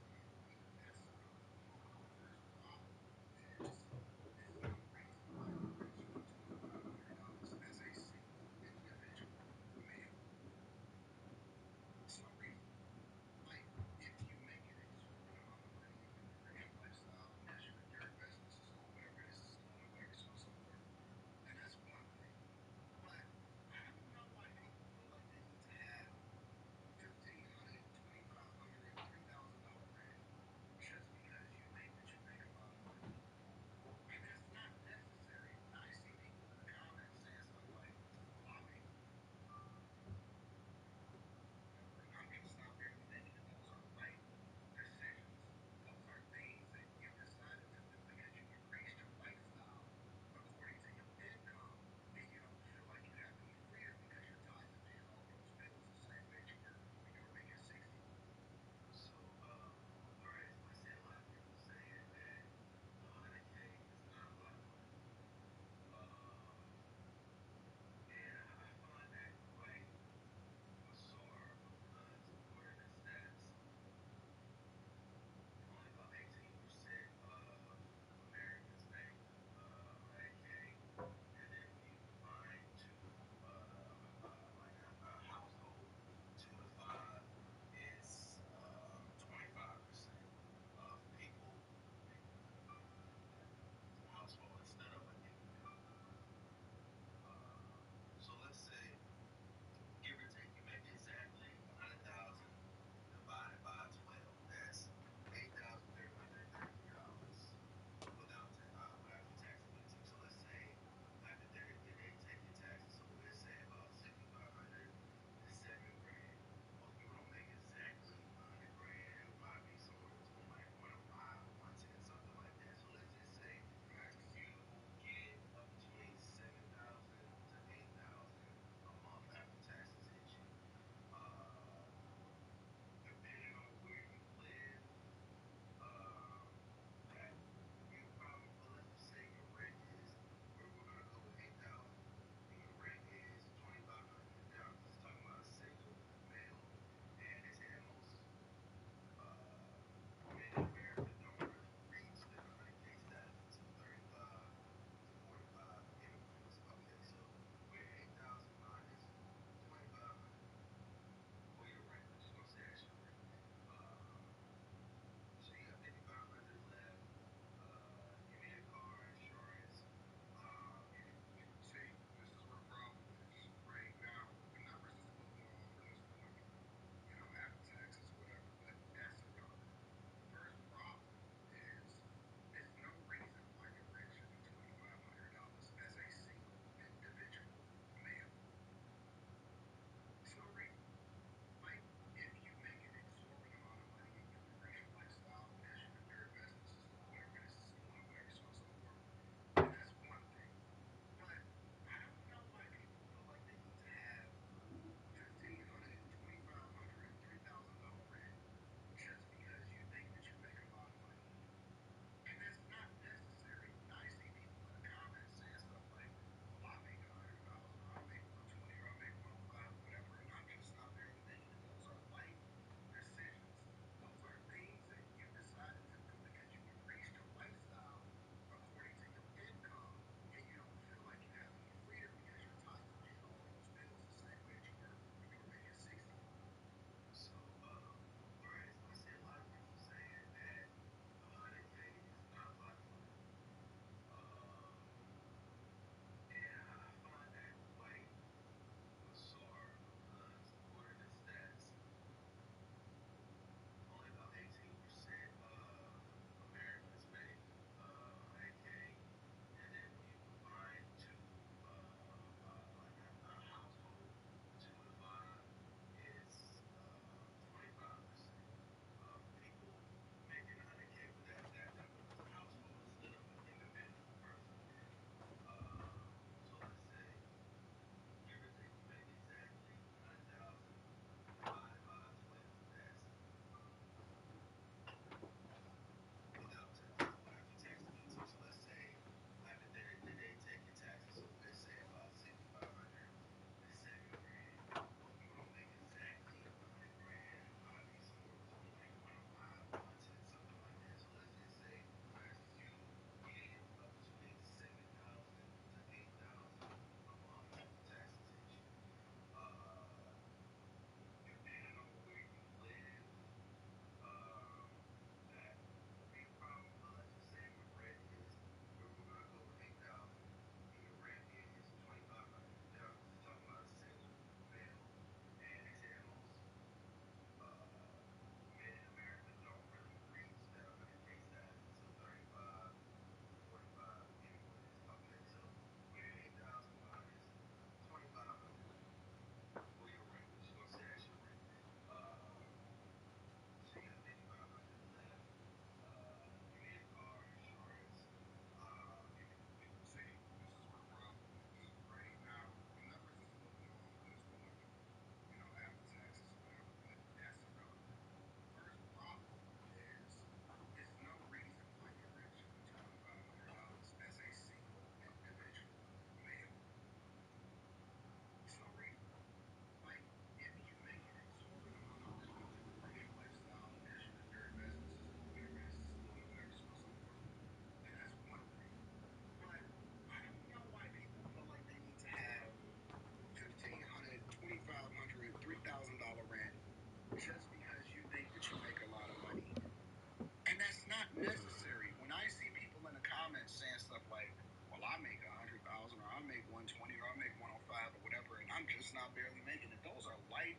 120 or I'll make 105 or whatever, and I'm just not barely making it. Those are life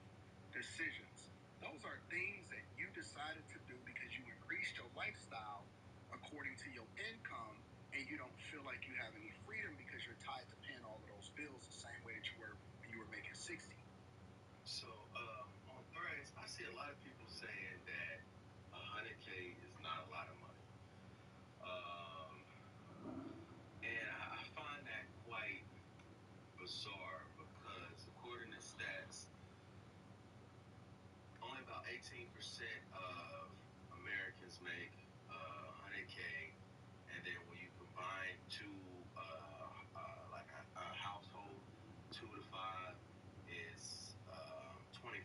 decisions. Those are things that you decided to do because you increased your lifestyle according to your income, and you don't feel like you have any freedom because you're tied to paying all of those bills the same way that you were when you were making 60. So on Threads, I see a lot of people saying that 100K is not a lot of money. And I find that quite bizarre because according to stats, only about 18% of Americans make 100K, and then when you combine like a household, 2 to 5 is 25%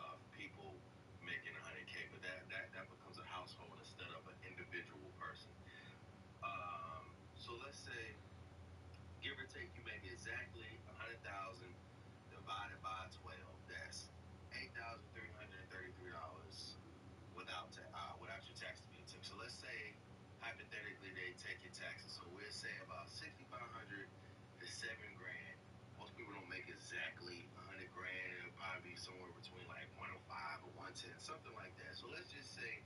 of people making 100K, but that becomes a household instead of an individual person. So let's say, give or take, you make exactly 100,000 divided by 12. That's $8,333 without your tax to be took. So let's say hypothetically they take your taxes. So we'll say about 6,500 to $7,000. Most people don't make exactly 100 grand. It'll probably be somewhere between like 105 or 110, something like that. So let's just say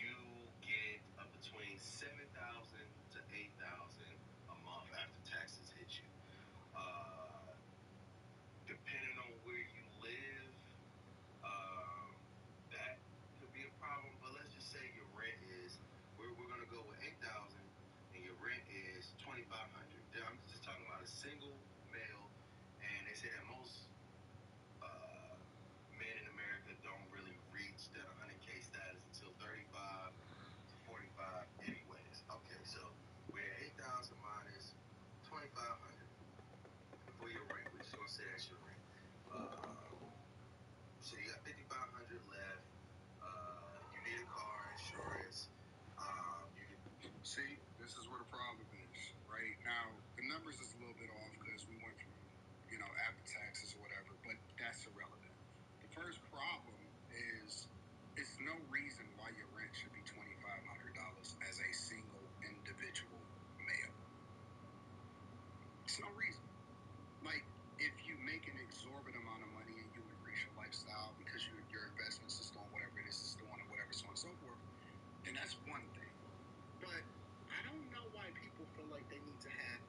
you get between 7,000 to 8,000 a month after taxes hit you. Depending on where you live, that could be a problem. But let's just say your rent is, we're going to go with 8,000, and your rent is 2,500. I'm just talking about a single male, and they say that most men in America don't really reach that 100K status until 35 to 45 anyways. Okay, so we're at 8,000 minus 2,500 for your rent. We're just going to say that's your rent. So you got 5,500 left. You need a car insurance. You can see. This is where the problem is, right? Now the numbers is a little bit off because we went from, after taxes or whatever, but that's irrelevant. The first problem is it's no reason why your rent should be $2,500 as a single individual male. It's no reason. Like, if you make an exorbitant amount of money and you increase your lifestyle because your investment system, whatever it is, is doing or whatever, so on and so forth, then that's one thing. But I don't know why people feel like they need to have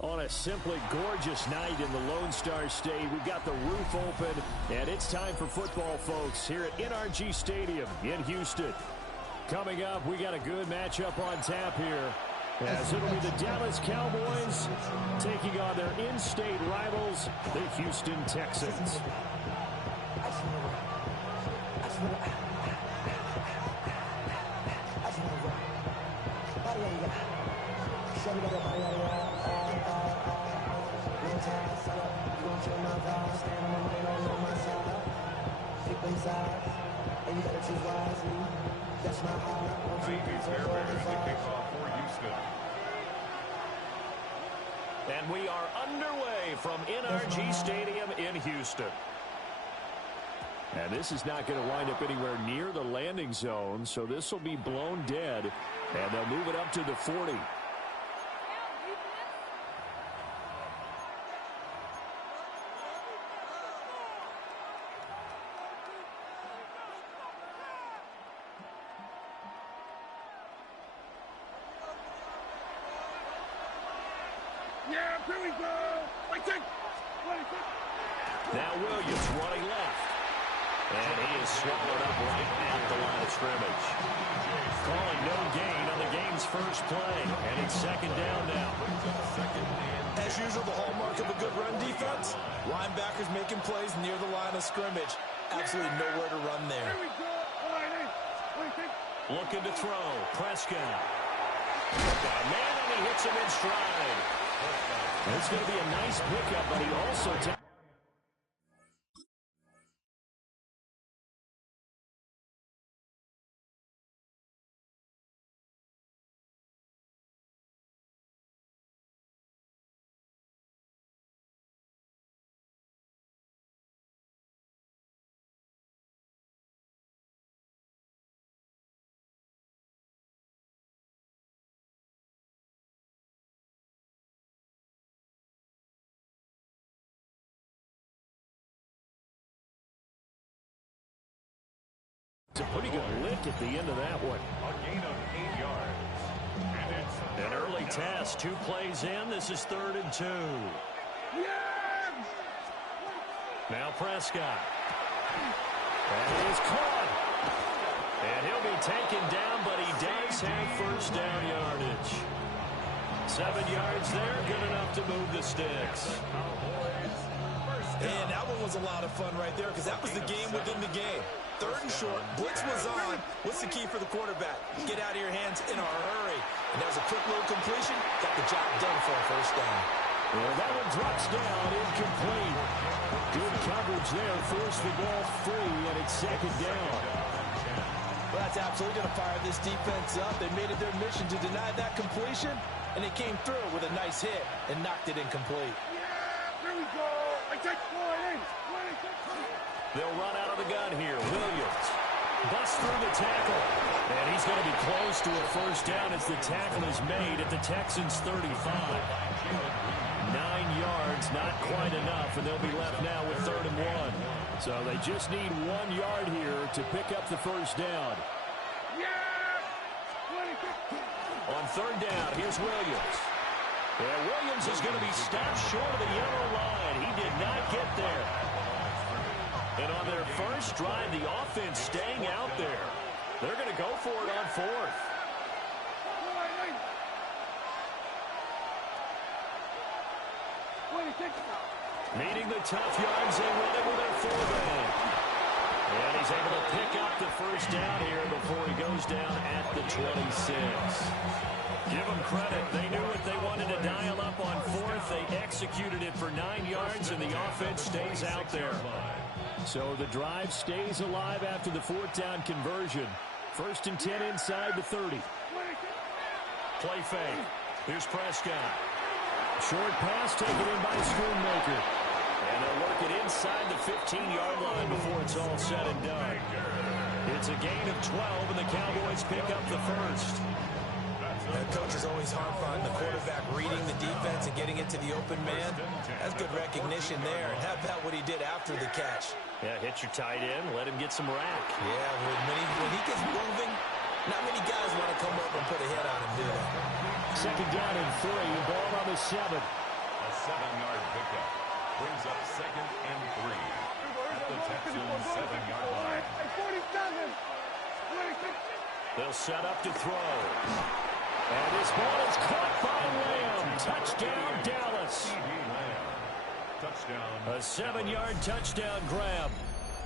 On a simply gorgeous night in the Lone Star State, we've got the roof open, and it's time for football, folks, here at NRG Stadium in Houston. Coming up, we got a good matchup on tap here, as it'll be the Dallas Cowboys taking on their in-state rivals, the Houston Texans. And we are underway from NRG Stadium in Houston. And this is not going to wind up anywhere near the landing zone, so this will be blown dead, and they'll move it up to the 40. Yeah, here we go. Now Williams running left. And he is swallowed up right at the line of scrimmage. Calling no gain on the game's first play. And it's second down now. As usual, the hallmark of a good run defense, linebackers making plays near the line of scrimmage. Absolutely nowhere to run there. Looking to throw. Prescott. Got a man, and he hits him in stride. It's going to be a nice pickup, but he also takes... It's a pretty good lick at the end of that one. A gain of 8 yards. An early test, 2 plays in. This is 3rd and 2. Now Prescott. And he is caught. And he'll be taken down, but he does have first down yardage. 7 yards there, good enough to move the sticks. And that one was a lot of fun right there because that was the game within the game. 3rd and short, blitz was on. What's the key for the quarterback? Get out of your hands in a hurry. And that was a quick little completion. Got the job done for a first down. Well, that one drops down, incomplete. Good coverage there, forced the ball free, and it's second down. Well, that's absolutely going to fire this defense up. They made it their mission to deny that completion, and they came through with a nice hit and knocked it incomplete. Here we go. They'll run out of the gun here. Williams busts through the tackle. And he's going to be close to a first down as the tackle is made at the Texans' 35. 9 yards, not quite enough, and they'll be left now with 3rd and 1. So they just need 1 yard here to pick up the first down. On 3rd down, here's Williams. And Williams is going to be stopped short of the yellow line. He did not get there. And on their first drive, the offense staying out there. They're going to go for it on 4th. Needing the tough yards, they run it with their fullback. And he's able to pick up the first down here before he goes down at the 26. Give them credit. They knew what they wanted to dial up on 4th. They executed it for 9 yards, and the offense stays out there. So the drive stays alive after the 4th down conversion. 1st and 10 inside the 30. Play fake. Here's Prescott. Short pass taken in by Schoonmaker. And they'll work it inside the 15-yard line before it's all said and done. It's a gain of 12, and the Cowboys pick up the first. The coach is always hard on the quarterback reading the defense and getting it to the open man. That's good recognition there. And how about what he did after the catch? Yeah, hit your tight end, let him get some rack. Yeah, when he gets moving, not many guys want to come up and put a hit on him, do they? 2nd down and 3, ball on the 7. 7-yard pickup. Brings up 2nd and 3 at the Texans' 7-yard line. They'll set up to throw. And this ball is caught by Lamb. Touchdown, Dallas. Touchdown. A 7-yard touchdown grab.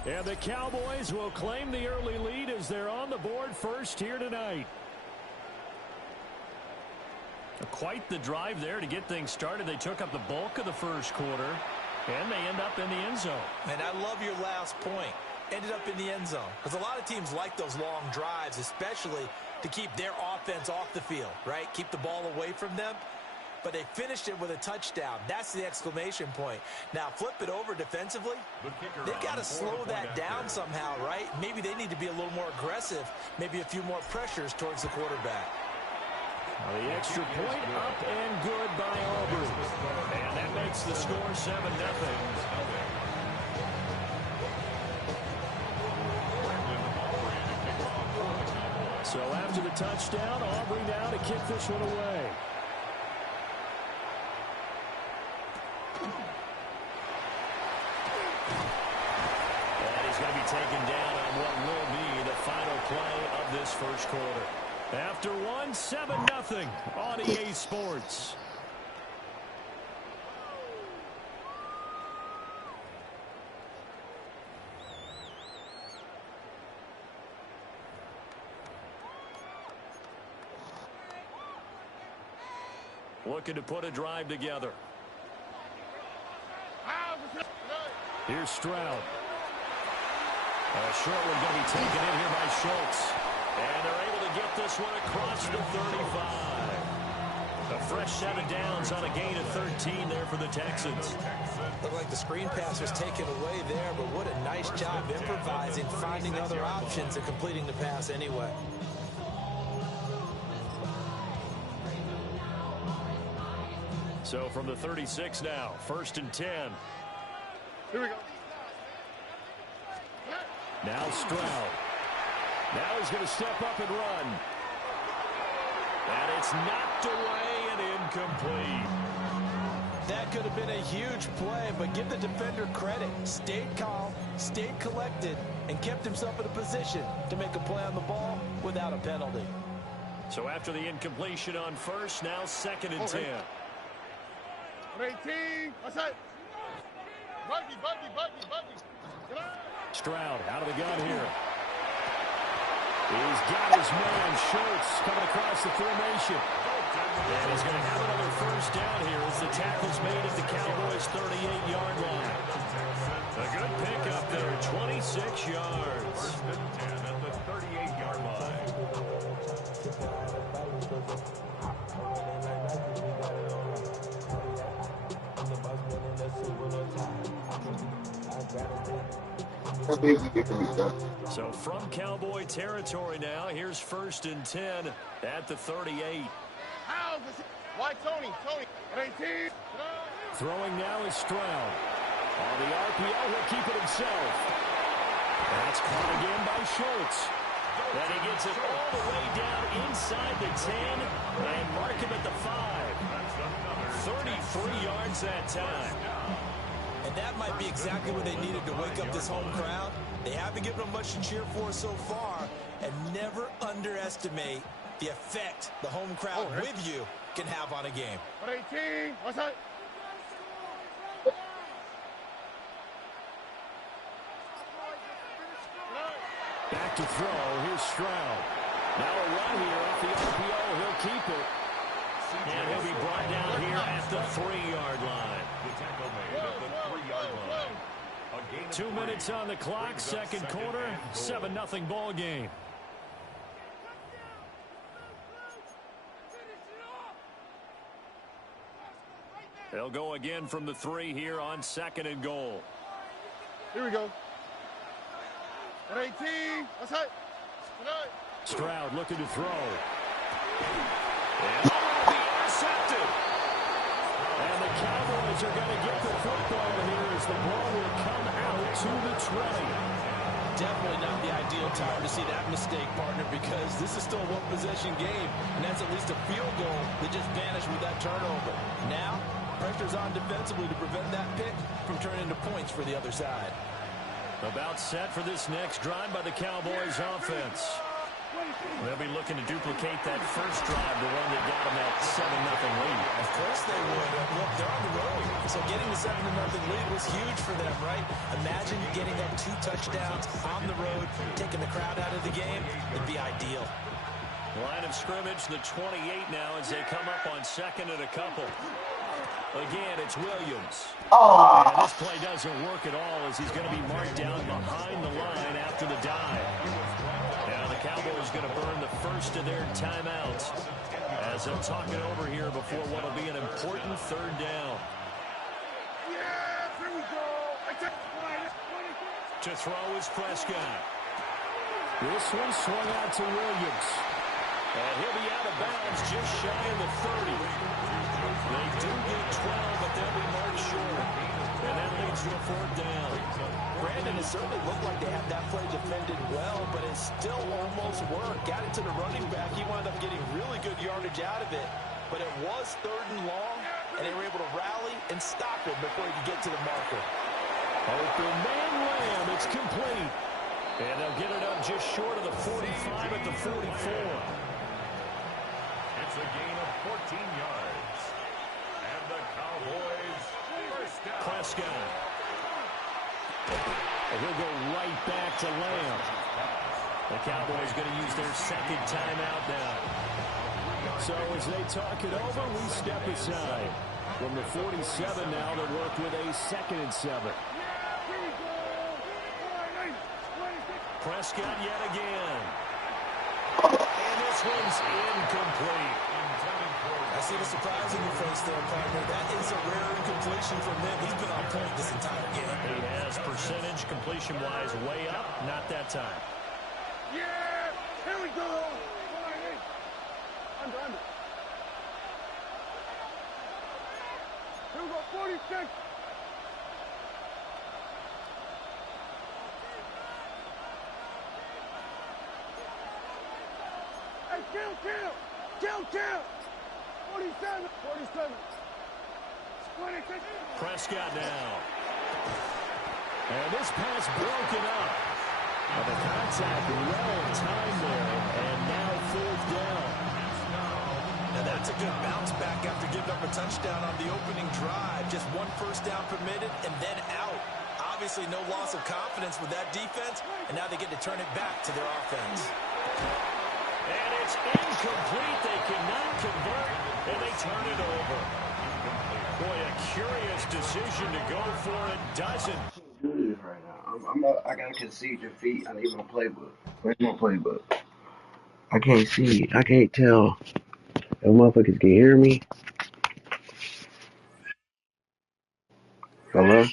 And the Cowboys will claim the early lead as they're on the board first here tonight. Quite the drive there to get things started. They took up the bulk of the first quarter, and they end up in the end zone. And I love your last point. Ended up in the end zone. Because a lot of teams like those long drives, especially to keep their offense off the field, right? Keep the ball away from them. But they finished it with a touchdown. That's the exclamation point. Now, flip it over defensively. They've got to slow that down somehow, right? Maybe they need to be a little more aggressive. Maybe a few more pressures towards the quarterback. Well, the extra point up and good by Auburn. And that makes the score 7-0. So after the touchdown, Aubrey now to kick this one away. And he's going to be taken down on what will be the final play of this first quarter. After 7-0 on EA Sports. Looking to put a drive together. Here's Stroud. A short one going to be taken in here by Schultz. And they're able to get this one across the 35. A fresh set of downs on a gain of 13 there for the Texans. Looked like the screen pass was taken away there, but what a nice job improvising, finding other options, and completing the pass anyway. So from the 36 now, 1st and 10. Here we go. Now Stroud. Now he's going to step up and run. And it's knocked away and incomplete. That could have been a huge play, but give the defender credit. Stayed calm, stayed collected, and kept himself in a position to make a play on the ball without a penalty. So after the incompletion on first, now 2nd and 10. 18. Outside. Buggy. Stroud out of the gun here. He's got his man, Schultz, coming across the formation. And he's going to have another first down here as the tackle's made at the Cowboys' 38-yard line. A good pickup there, 26 yards. 10 at the 38-yard line. So from Cowboy territory now, here's 1st and 10 at the 38. Why Tony? 18. Throwing now is Stroud. On the RPO, he'll keep it himself. That's caught again by Schultz. And he gets it all the way down inside the 10 and mark him at the 5. 33 yards that time. And that might be exactly what they needed to wake up this home crowd. They haven't given them much to cheer for so far, and never underestimate the effect the home crowd with you can have on a game. 18. Outside. Back to throw. Here's Stroud. Now a run here off the RPO. He'll keep it. And he'll be brought down here at the 3-yard line. The tackle made at the 3-yard line. 2 minutes on the clock, second quarter, 7-0 ball game. They'll go again from the 3 here on 2nd and goal. Here we go. 18. Outside. Stroud looking to throw. And will be intercepted. And the Cowboys are going to get the football here as the ball will come out to the 20. Definitely not the ideal time to see that mistake, partner, because this is still a one-possession game, and that's at least a field goal that just vanished with that turnover. Now, pressure's on defensively to prevent that pick from turning into points for the other side. About set for this next drive by the Cowboys offense. They'll be looking to duplicate that first drive, the one that got them that 7-0 lead. Of course they would. Look, they're on the road. So getting the 7-0 lead was huge for them, right? Imagine getting up 2 touchdowns on the road, taking the crowd out of the game. It'd be ideal. Line of scrimmage, the 28 now as they come up on second and a couple. Again, it's Williams. And this play doesn't work at all as he's going to be marked down behind the line after the dive. Now the Cowboys going to burn the first of their timeouts as they'll talk it over here before what will be an important third down. To throw is Prescott. This one swung out to Williams. And he'll be out of bounds just shy of the 30. They do get 12, but they'll be marked short. And that leads to a fourth down. Brandon, it certainly looked like they had that play defended well, but it still almost worked. Got it to the running back. He wound up getting really good yardage out of it. But it was 3rd and long, and they were able to rally and stop it before he could get to the marker. Open man Lamb. It's complete. And they'll get it up just short of the 45 at the 44. It's a gain of 14 yards. And the Cowboys first down. Prescott. And he'll go right back to Lamb. The Cowboys going to use their second timeout now. So as they talk it over, we step aside. From the 47 now, they work with a 2nd and 7. Prescott yet again. And this one's incomplete. I see the surprise in your face there, partner. That is a rare incompletion from him. He's been on point this entire game. He has percentage completion-wise way up. Not that time. Yeah! Here we go! Under. Here we go, 46! Hey, kill! 47! 26! Prescott now. And this pass broken up. The contact well timed there, and now 4th down. Now that's a good bounce back after giving up a touchdown on the opening drive. Just 1 first down permitted and then out. Obviously no loss of confidence with that defense, and now they get to turn it back to their offense. And it's incomplete. They cannot convert, and they turn it over. Boy, a curious decision to go for it. Doesn't. Do this right now. I gotta concede your feet. I need my playbook. Where's my playbook? I can't see. I can't tell if motherfuckers can hear me. Hello?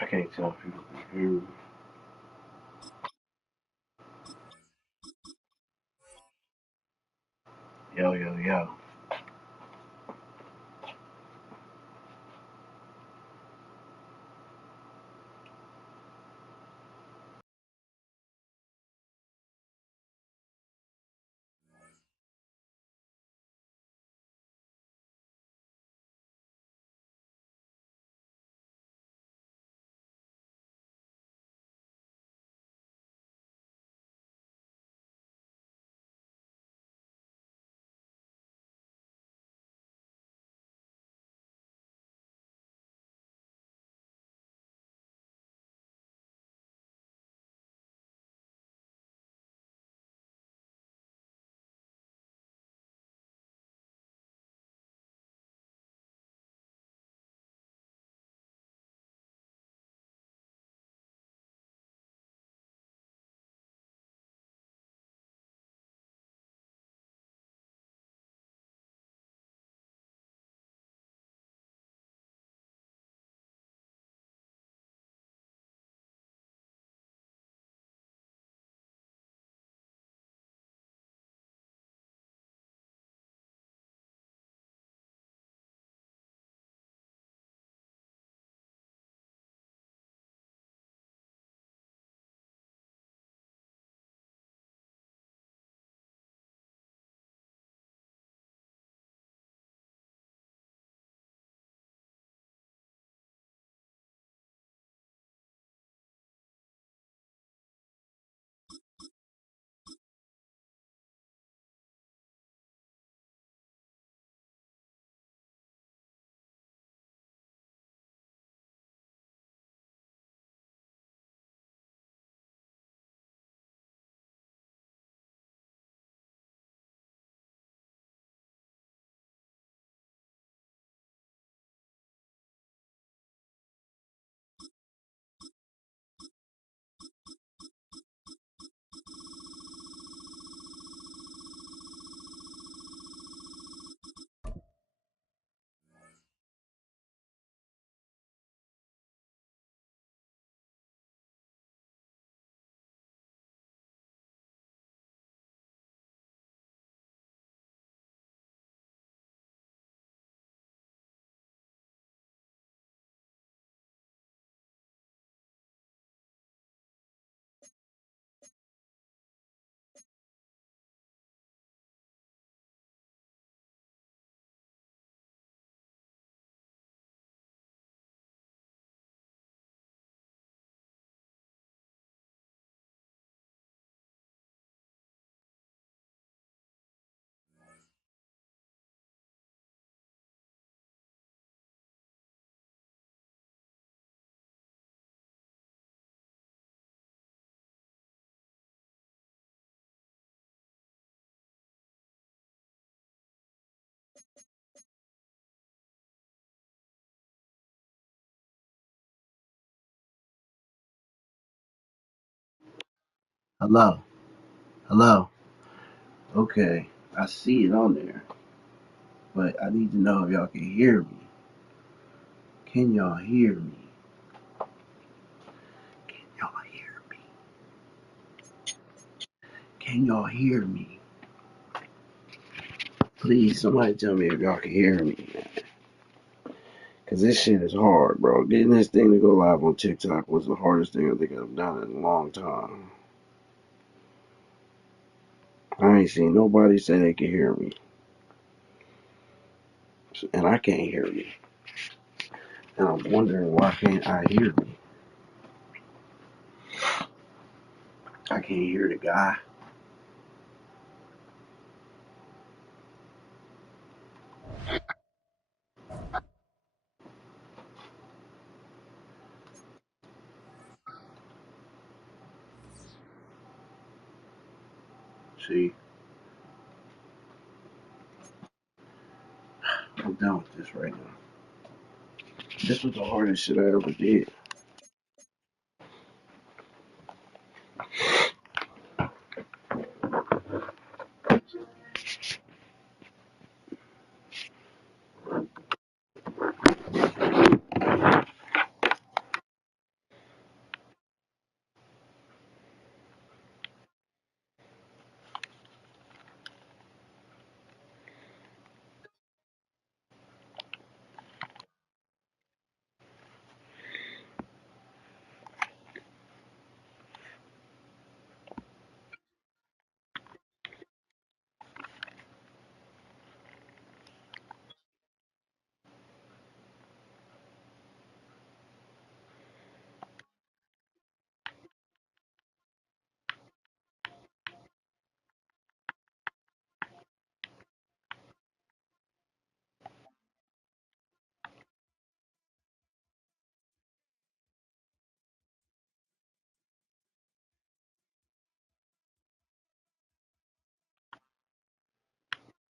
I can't tell if people can hear me. Yo. Hello? Hello? Okay, I see it on there, but I need to know if y'all can hear me. Can y'all hear me? Can y'all hear me? Can y'all hear me? Please, somebody tell me if y'all can hear me, man. Cause this shit is hard, bro. Getting this thing to go live on TikTok was the hardest thing I think I've done in a long time. I ain't seen nobody say they can hear me. And I can't hear me. And I'm wondering why can't I hear me? I can't hear the guy. See, I'm done with this right now. This was the hardest shit I ever did.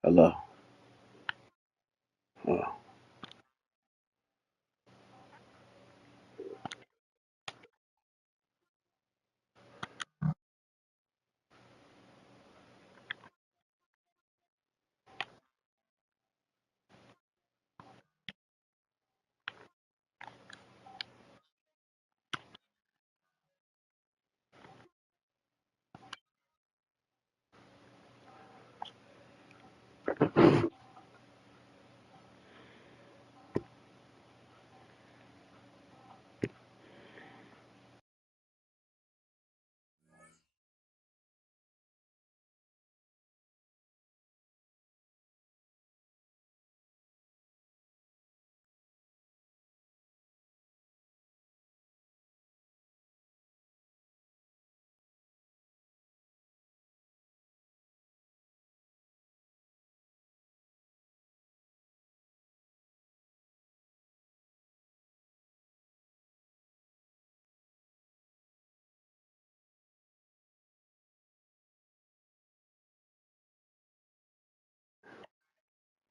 Hello. Oh,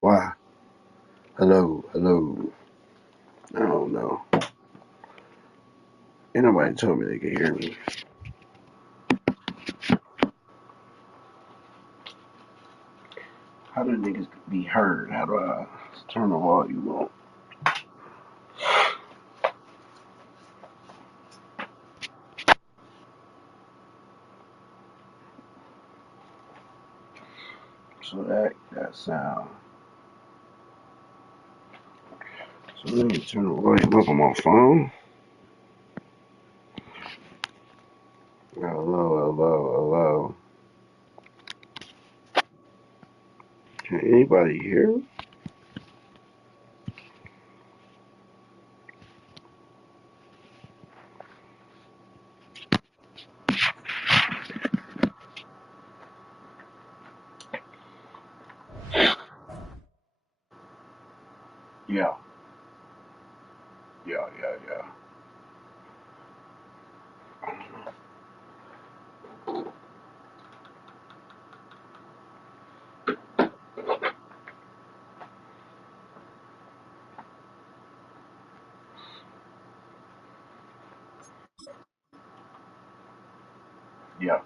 why? Hello, hello. I don't know. Ain't nobody told me they could hear me. How do niggas be heard? How do I turn the volume on? So that sound. So let me turn the volume up on my phone. Hello, hello, hello. Can anybody hear me? Yeah, yeah. Yeah.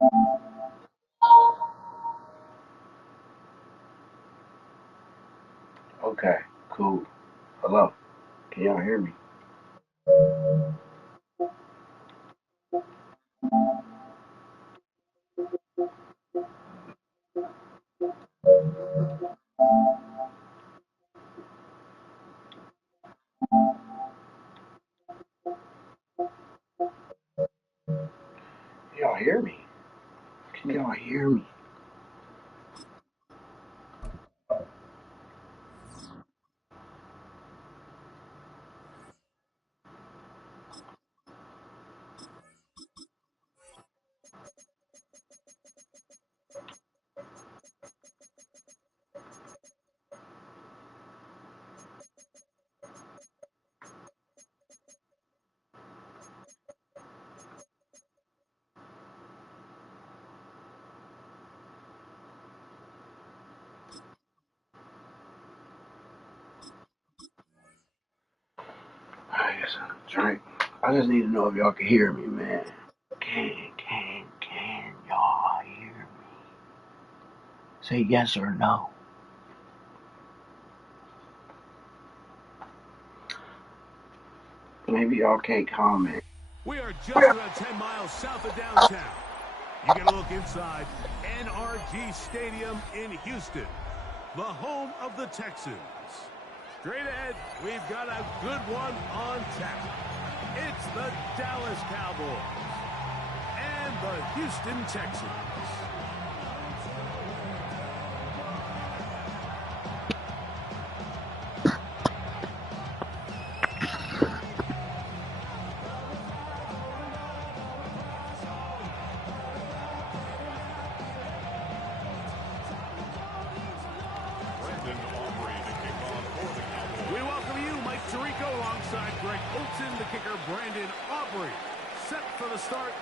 Okay, cool. Hello. Can y'all hear me? Can y'all hear me? Can y'all hear me? I just drink. I just need to know if y'all can hear me, man. Can y'all hear me? Say yes or no. Maybe y'all can't comment. We are just about 10 miles south of downtown. You get a look inside NRG Stadium in Houston, the home of the Texans. Straight ahead, we've got a good one on tap. It's the Dallas Cowboys and the Houston Texans. Brandon Aubrey set for the start.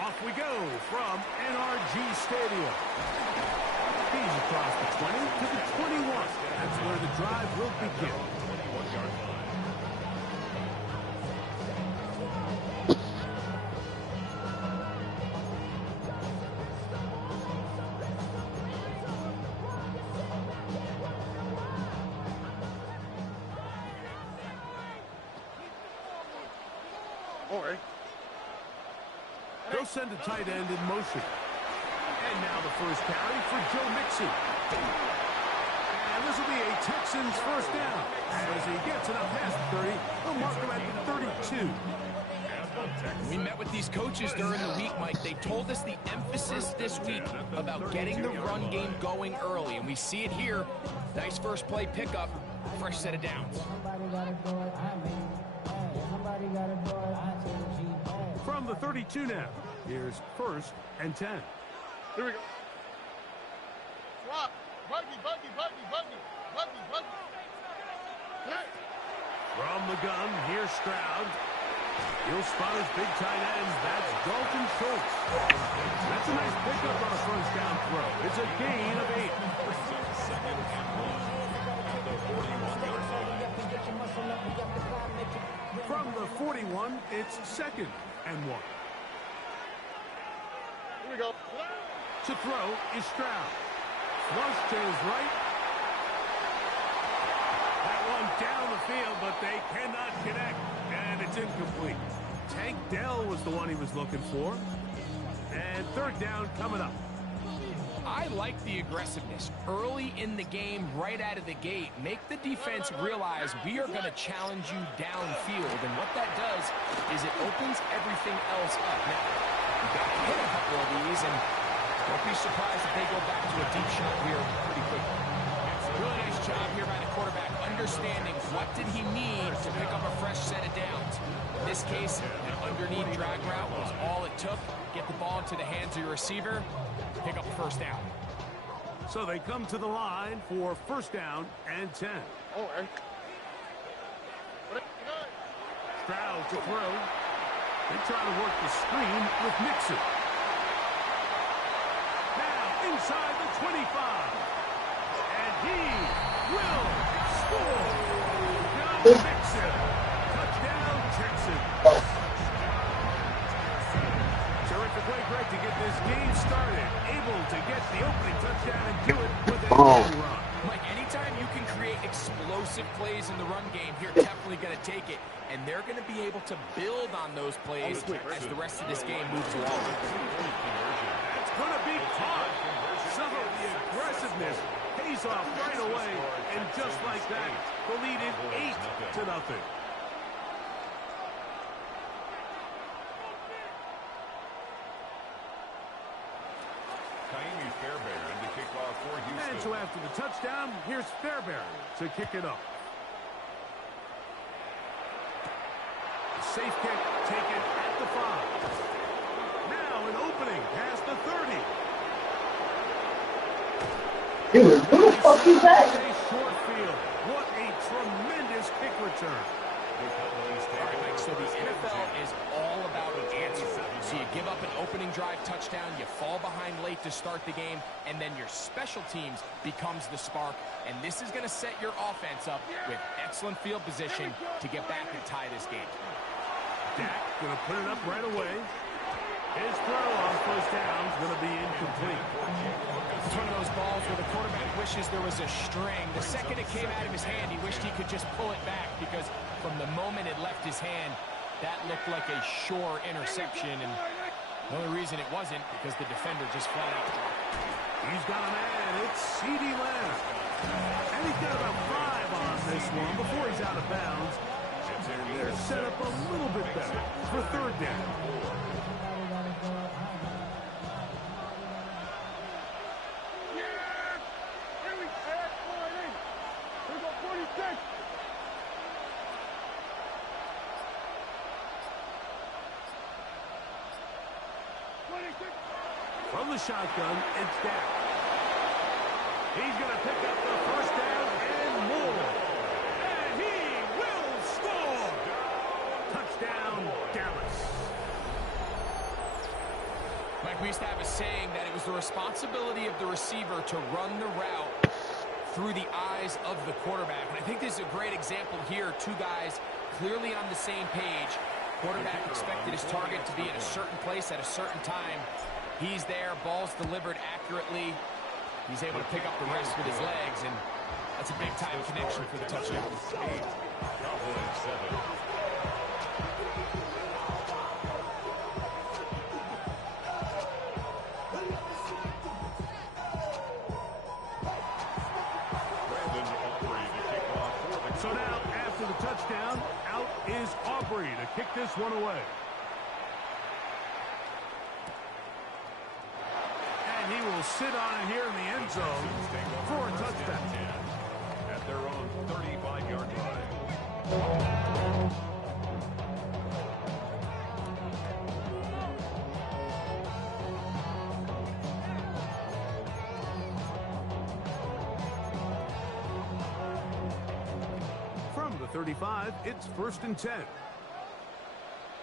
Off we go from NRG Stadium. He's across the 20 to the 21. That's where the drive will begin. They'll send a tight end in motion. And now the first carry for Joe Mixon. And this will be a Texans first down. As he gets it up past the 30, they'll mark him at the 32. We met with these coaches during the week, Mike. They told us the emphasis this week about getting the run game going early. And we see it here. Nice first play pickup. Fresh set of downs. From the 32 now, here's first and 10. Here we go. Swap. Buggy. From the gun, here's Stroud. He'll spot his big tight end. That's Dalton Schultz. That's a nice pickup on a first down throw. It's a gain of 8. From the 41, it's second and 1. Here we go. To throw is Stroud. Flush to his right. That one down the field, but they cannot connect. And it's incomplete. Tank Dell was the one he was looking for. And third down coming up. I like the aggressiveness early in the game, right out of the gate. Make the defense realize we are going to challenge you downfield. And what that does is it opens everything else up. Now, you've got to hit a couple of these, and don't be surprised if they go back to a deep shot here pretty quickly. Really nice job here by the quarterback, understanding what did he need to pick up a fresh set of downs. In this case, an underneath drag route was all it took. Get the ball into the hands of your receiver, pick up a first down. So they come to the line for first down and 10. Stroud to throw. They try to work the screen with Mixon. Now inside the 25. And he will score. Joe Mixon. Touchdown, Texans. Terrific way, Greg start to get this game started. Able to get the opening touchdown and do it with a long run. Mike, anytime you can create explosive plays in the run game, you're definitely going to take it. And they're going to be able to build on those plays as the rest of this game moves along. That's going to be caught. Some of the aggressiveness pays off right away. And just like that, the lead is 8-0. And so after the touchdown, here's Fairbairn to kick it up. Safe kick taken at the 5. Now an opening past the 30. Dude, who the fuck is that? Short field. What a tremendous kick return. All right, Mike, so the NFL is all about answers. So you give up an opening drive touchdown, you fall behind late to start the game, and then your special teams becomes the spark. And this is going to set your offense up with excellent field position to get back and tie this game. Dak going to put it up right away. His throw on first down is going to be incomplete. It's one of those balls where the quarterback wishes there was a string. The second it came out of his hand, he wished he could just pull it back because from the moment it left his hand, that looked like a sure interception. And the only reason it wasn't because the defender just flat out dropped it. He's got a man. It's C.D. Lamb. And he's got about 5 on this one before he's out of bounds. And they're set up a little bit better for third down. From the shotgun, it's Dak. He's going to pick up the first down and more. And he will score. Touchdown, Dallas. Mike, we used to have a saying that it was the responsibility of the receiver to run the route through the eyes of the quarterback. And I think this is a great example here. Two guys clearly on the same page. Quarterback expected his target to be in a certain place at a certain time. He's there, ball's delivered accurately. He's able to pick up the rest with his legs, and that's a big-time connection for the touchdown. So now, after the touchdown, out is Aubrey to kick this one away. And he will sit on it here in the end zone for a touchdown. At their own 35-yard line. From the 35, it's 1st and 10.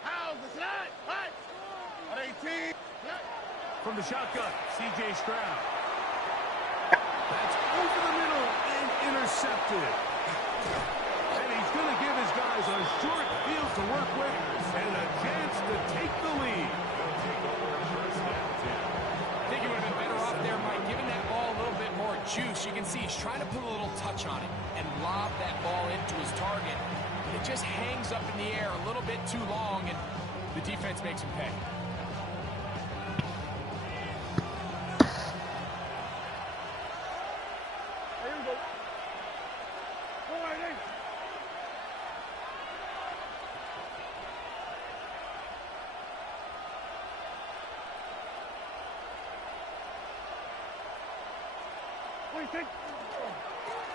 How's the slide? What? 18. From the shotgun, C.J. Stroud. That's over the middle and intercepted. And he's going to give his guys a short field to work with and a chance to take the lead. I think he would have been better off there, Mike, giving that ball a little bit more juice. You can see he's trying to put a little touch on it and lob that ball into his target. It just hangs up in the air a little bit too long, and the defense makes him pay.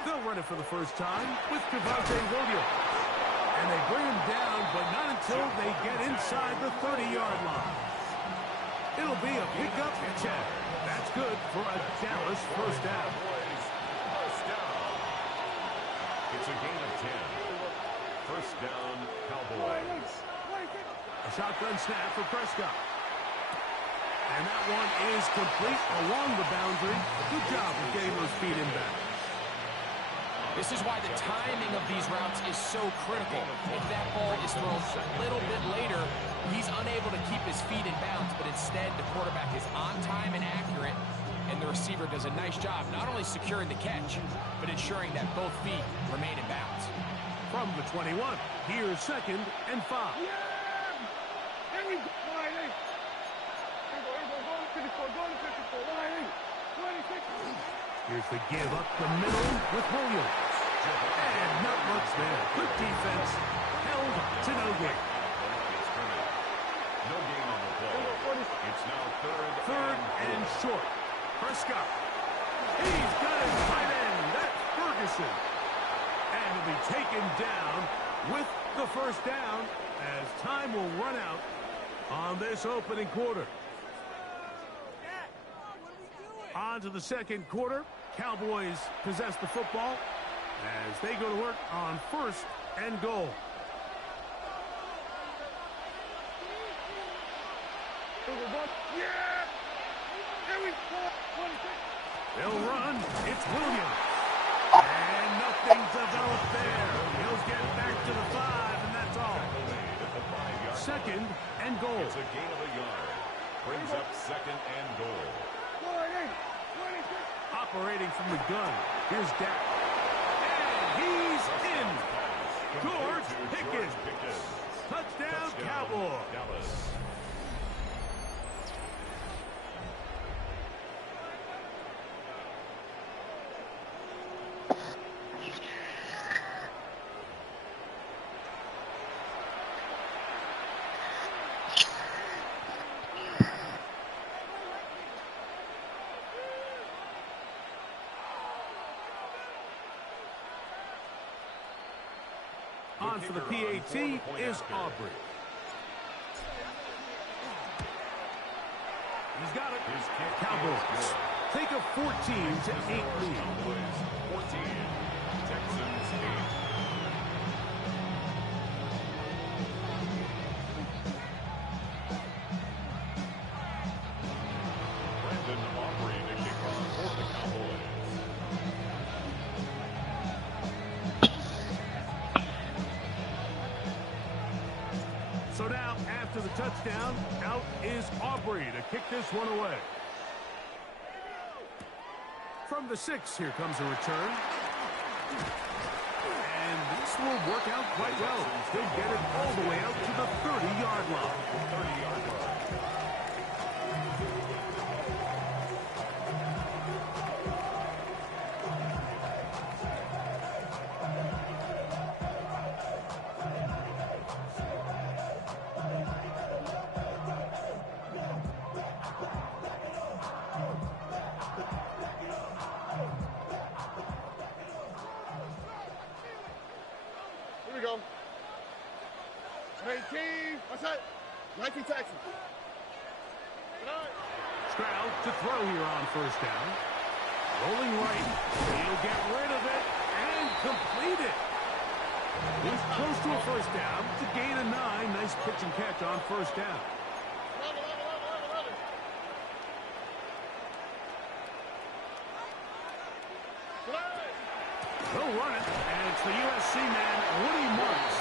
They'll run it for the first time with Javonte Williams. And they bring him down, but not until they get inside the 30-yard line. It'll be a pickup and 10. That's good for a Dallas first down. It's a gain of 10. First down, Cowboys. A shotgun snap for Prescott. And that one is complete along the boundary. Good job of getting those feet in back. This is why the timing of these routes is so critical. If that ball is thrown a little bit later, he's unable to keep his feet in bounds, but instead the quarterback is on time and accurate, and the receiver does a nice job not only securing the catch, but ensuring that both feet remain in bounds. From the 21, here's 2nd and 5. Here's the give up the middle with Williams. And not much there. Good defense. Held to no gain. No gain on the play. It's now third and short. Prescott. He's got his tight end. That's Ferguson. And he'll be taken down with the first down as time will run out on this opening quarter. On to the second quarter. Cowboys possess the football as they go to work on 1st and goal. They'll run. It's Williams. And nothing developed there. He'll get back to the 5, and that's all. 2nd and goal. It's a gain of a yard. Brings up 2nd and goal. Operating from the gun. Here's Dak. And he's in. George Pickens. Touchdown, Cowboys. Dallas. On for the PAT is Aubrey. He's got it. Cowboys take a 14-8 lead. 14, Texans 8. Brandon Aubrey to kick off for the Cowboys. So now, after the touchdown, out is Aubrey to kick this one away. From the 6, here comes a return. And this will work out quite well. They'll get it all the way out to the 30-yard line. 30-yard line. Here we go. 18. What's that? 19 Texans. Stroud to throw here on 1st down. Rolling right. He'll get rid of it and complete it. He's close to a 1st down to gain a 9. Nice pitch and catch on 1st down. They'll run it, and it's the USC man, Woody Marks.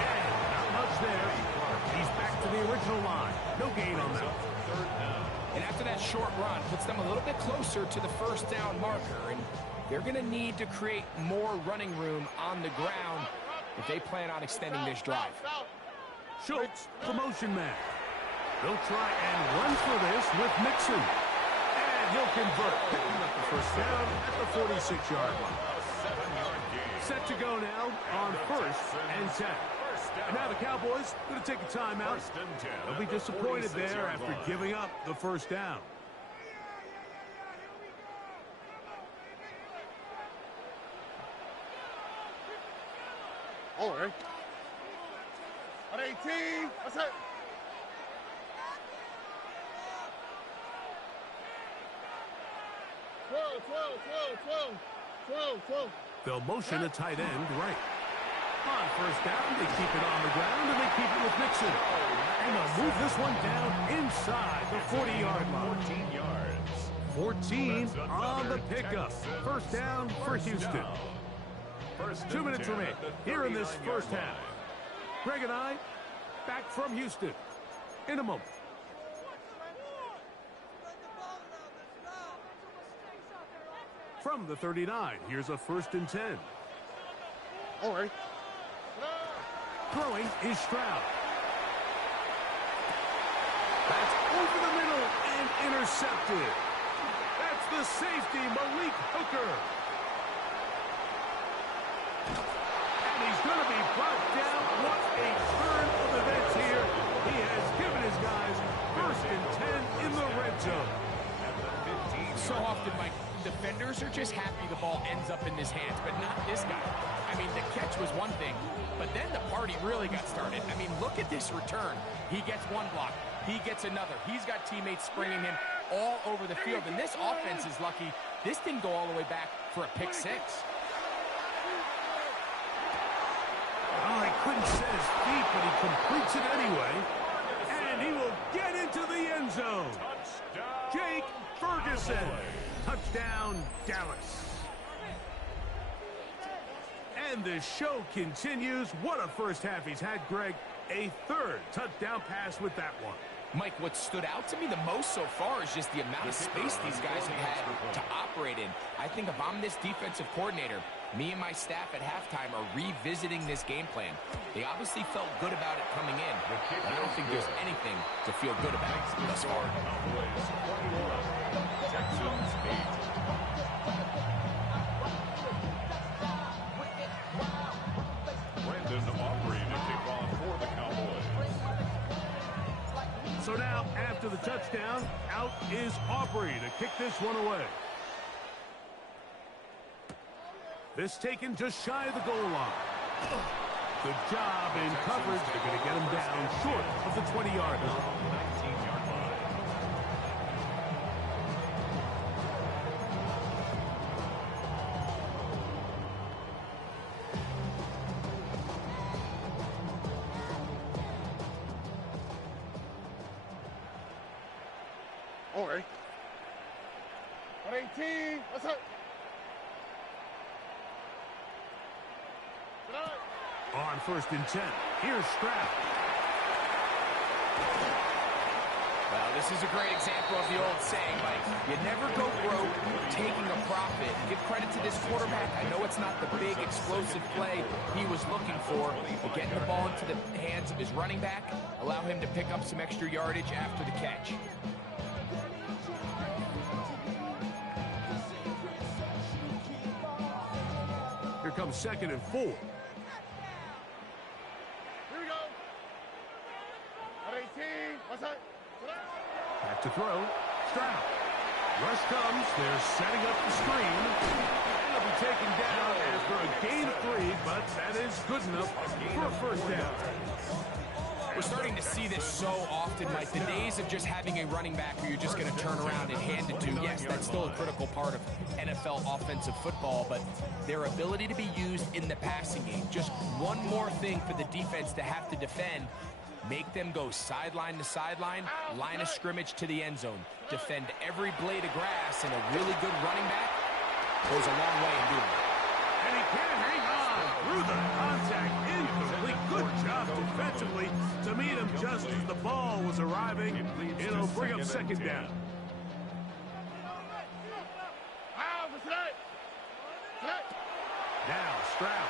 And not much there. He's back to the original line. No gain on that. And after that short run, puts them a little bit closer to the 1st down marker. And they're going to need to create more running room on the ground if they plan on extending this drive. Schultz, the motion man. They'll try and run for this with Mixon. And he'll convert, picking up the 1st down at the 46-yard line. Set to go now on 1st and 10. And now the Cowboys going to take a timeout. They'll be disappointed there after giving up the 1st down. All right. On 18. What's that? Twelve. They'll motion a tight end right. On 1st down, they keep it on the ground, and they keep it with Mixon. And they'll move this one down inside the 40-yard line. 14 yards. 14 on the pickup. 1st down for Houston. 2 minutes remain here in this 1st half. Greg and I back from Houston in a moment. From the 39, here's a 1st and 10. All right. Throwing is Stroud. That's over the middle and intercepted. That's the safety, Malik Hooker. And he's going to be brought down. What a turn of events here. He has given his guys 1st and 10 in the red zone. So often, Mike, defenders are just happy the ball ends up in his hands, but not this guy. I mean, the catch was one thing, but then the party really got started. I mean, look at this return. He gets one block. He gets another. He's got teammates springing him all over the field, and this offense is lucky. This didn't go all the way back for a pick 6. Oh, he couldn't set his feet, but he completes it anyway. And he will get into the end zone. Jake Ferguson. Touchdown, Dallas. And the show continues. What a first half he's had, Greg. A 3rd touchdown pass with that one. Mike, what stood out to me the most so far is just the amount of space these guys have had to operate in. I think if I'm this defensive coordinator, me and my staff at halftime are revisiting this game plan. They obviously felt good about it coming in, but I don't think there's anything to feel good about thus far. Texans 8. So now, after the touchdown, out is Aubrey to kick this one away. This taken just shy of the goal line. Good job in coverage. They're going to get him down short of the 20-yard line. All right. 118. What's up? On 1st and 10, here's Stroud. Well, this is a great example of the old saying, Mike. You never go broke taking a profit. Give credit to this quarterback. I know it's not the big explosive play he was looking for, but getting the ball into the hands of his running back, allow him to pick up some extra yardage after the catch. Here comes 2nd and 4. Here we go. 118. What's up? Back to throw. Stroud. Rush comes. They're setting up the screen. And he'll be taken down after a gain of 3, but that is good enough for a 1st down. We're starting to see this so often, Mike. The days of just having a running back who you're just going to turn around and hand it to, yes, that's still a critical part of NFL offensive football, but their ability to be used in the passing game, just one more thing for the defense to have to defend, make them go sideline to sideline, line of scrimmage to the end zone, defend every blade of grass, and a really good running back goes a long way in doing it. And he can't hang on through the contact. Incomplete. Good job defensively to meet him just as the ball was arriving. It'll bring up 2nd down. Now Stroud.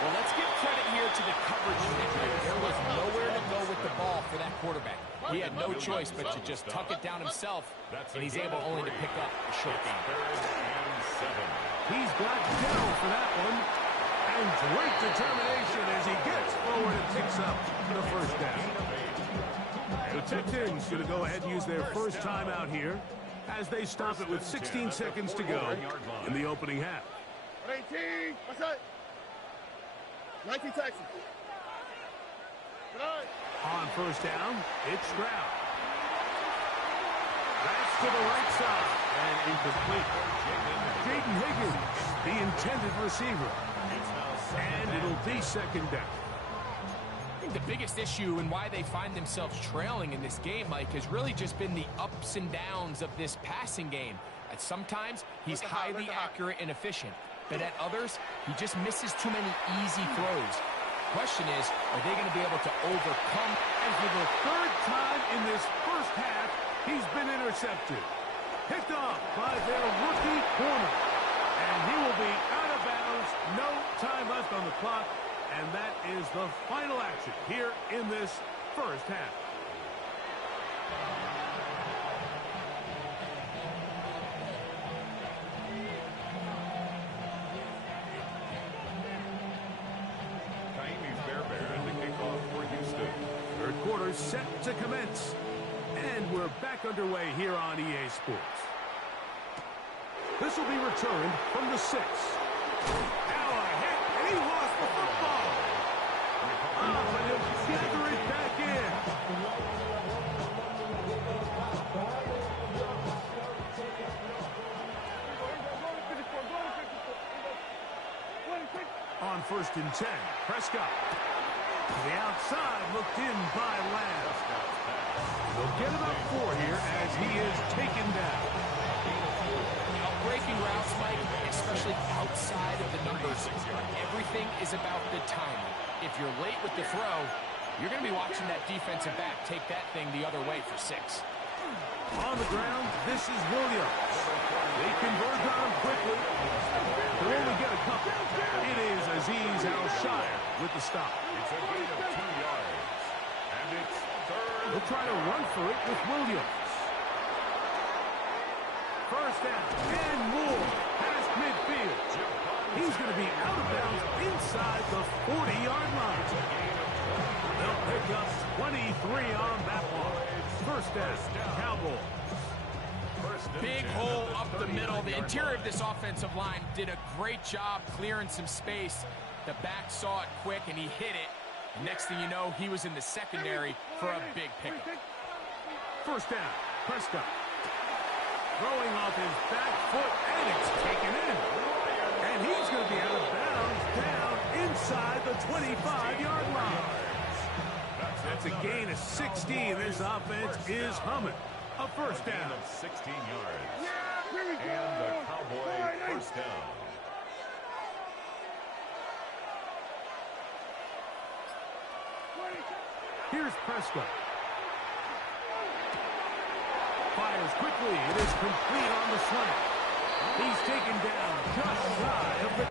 Well, let's give credit here to the coverage unit. There was nowhere to go with the ball for that quarterback. He had no choice but to just tuck it down himself, and he's able only to pick up a short gain. He's got down for that one. And great determination as he gets forward and picks up the 1st down. The Texans going to go ahead and use their 1st timeout here as they stop it with 16 seconds to go in the opening half. 118. What's up? 19 Texans. On 1st down, it's Stroud. That's to the right side and incomplete. Jaden Higgins, the intended receiver. And it'll be 2nd down. I think the biggest issue and why they find themselves trailing in this game, Mike, has really just been the ups and downs of this passing game. At sometimes, he's highly accurate and efficient, but at others, he just misses too many easy throws. Question is, are they going to be able to overcome? And for the 3rd time in this 1st half, he's been intercepted. Picked off by their rookie corner. And he will be out of bounds. No time left on the clock. And that is the final action here in this first half. Third quarter set to commence. And we're back underway here on EA Sports. This will be returned from the 6. Now a hit, and he lost the football. But he'll gather it back in. On 1st and 10, Prescott. To the outside, looked in by Lamb. They'll get about 4 here as he is taken down. Breaking routes, Mike, especially outside of the numbers, everything is about the timing. If you're late with the throw, you're going to be watching that defensive back take that thing the other way for 6. On the ground, this is Williams. They converge on him quickly. They'll only get a couple. It is Azeez Al-Shire with the stop. It's a gain of 2 yards. And it's third. They'll try to run for it with Williams. First down, and more past midfield. He's going to be out of bounds inside the 40-yard line. They'll pick up 23 on that one. First down, Cowboys. Big hole up the middle. The interior of this offensive line did a great job clearing some space. The back saw it quick, and he hit it. And next thing you know, he was in the secondary for a big pickup. First down, Prescott. Throwing off his back foot, and it's taken in. And he's going to be out of bounds down inside the 25-yard line. That's a gain of 16. This offense is humming. A first down. Of 16 yards. And the Cowboy first down. Here's Prescott. Fires quickly. It is complete on the slant. He's taken down just shy of the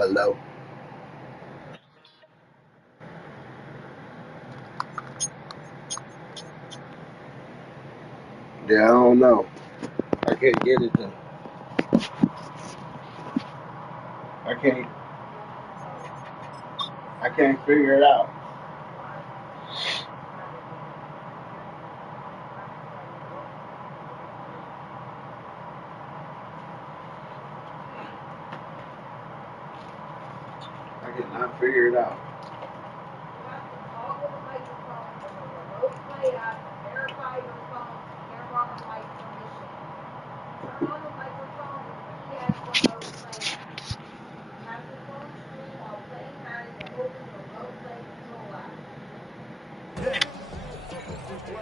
Hello? Yeah, I don't know. I can't get it to. I can't. I can't figure it out. I cannot figure it out.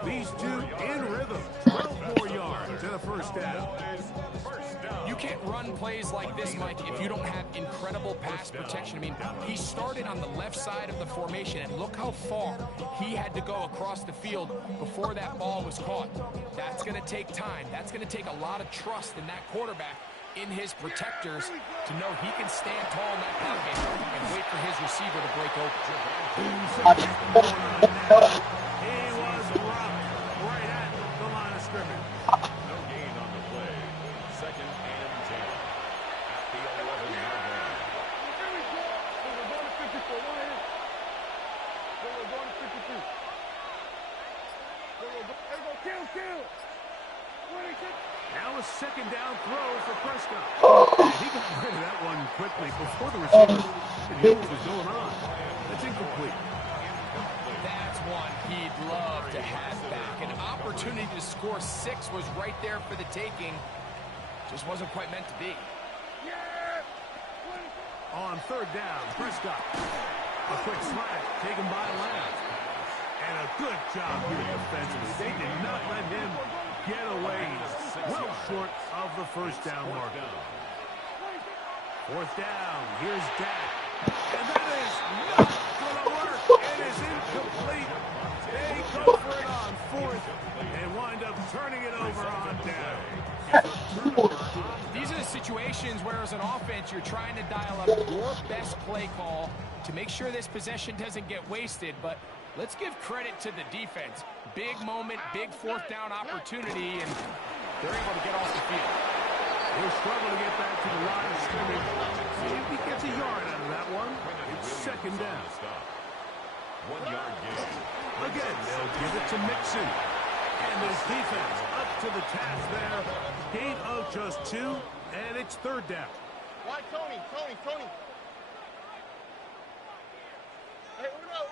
These two in rhythm. 12 more yards and a first down. You can't run plays like this, Mike, if you don't have incredible pass protection. I mean, he started on the left side of the formation, and look how far he had to go across the field before that ball was caught. That's going to take time. That's going to take a lot of trust in that quarterback, in his protectors, to know he can stand tall in that pocket and wait for his receiver to break open. He was rocked right at the line of scrimmage. No gain on the play. Second and 10. At the 11-yard line. Here we go. We're going to 54. Go ahead. We're going to 52. There we go. Kill. Now a second down throw for Prescott. And he got rid of that one quickly before the receiver knew what was going on. That's incomplete. That's one he'd love to have back. An opportunity to score 6 was right there for the taking. Just wasn't quite meant to be. On third down, Prescott. A quick slant taken by Lamb. And a good job here defensively. They did not let him get away well short of the first down marker. Fourth down, here's Dak. And that is not going to work. It is incomplete. They go for it on fourth and wind up turning it over on down. These are the situations where, as an offense, you're trying to dial up your best play call to make sure this possession doesn't get wasted. But let's give credit to the defense. Big moment, big fourth down opportunity, and they're able to get off the field. He'll struggle to get back to the line of scrimmage. See if he gets a yard out of that one. It's second down. 1 yard gain. Again, they'll give it to Mixon. And this defense up to the task there. Gain of just 2, and it's third down. Why, Tony? Hey, uno.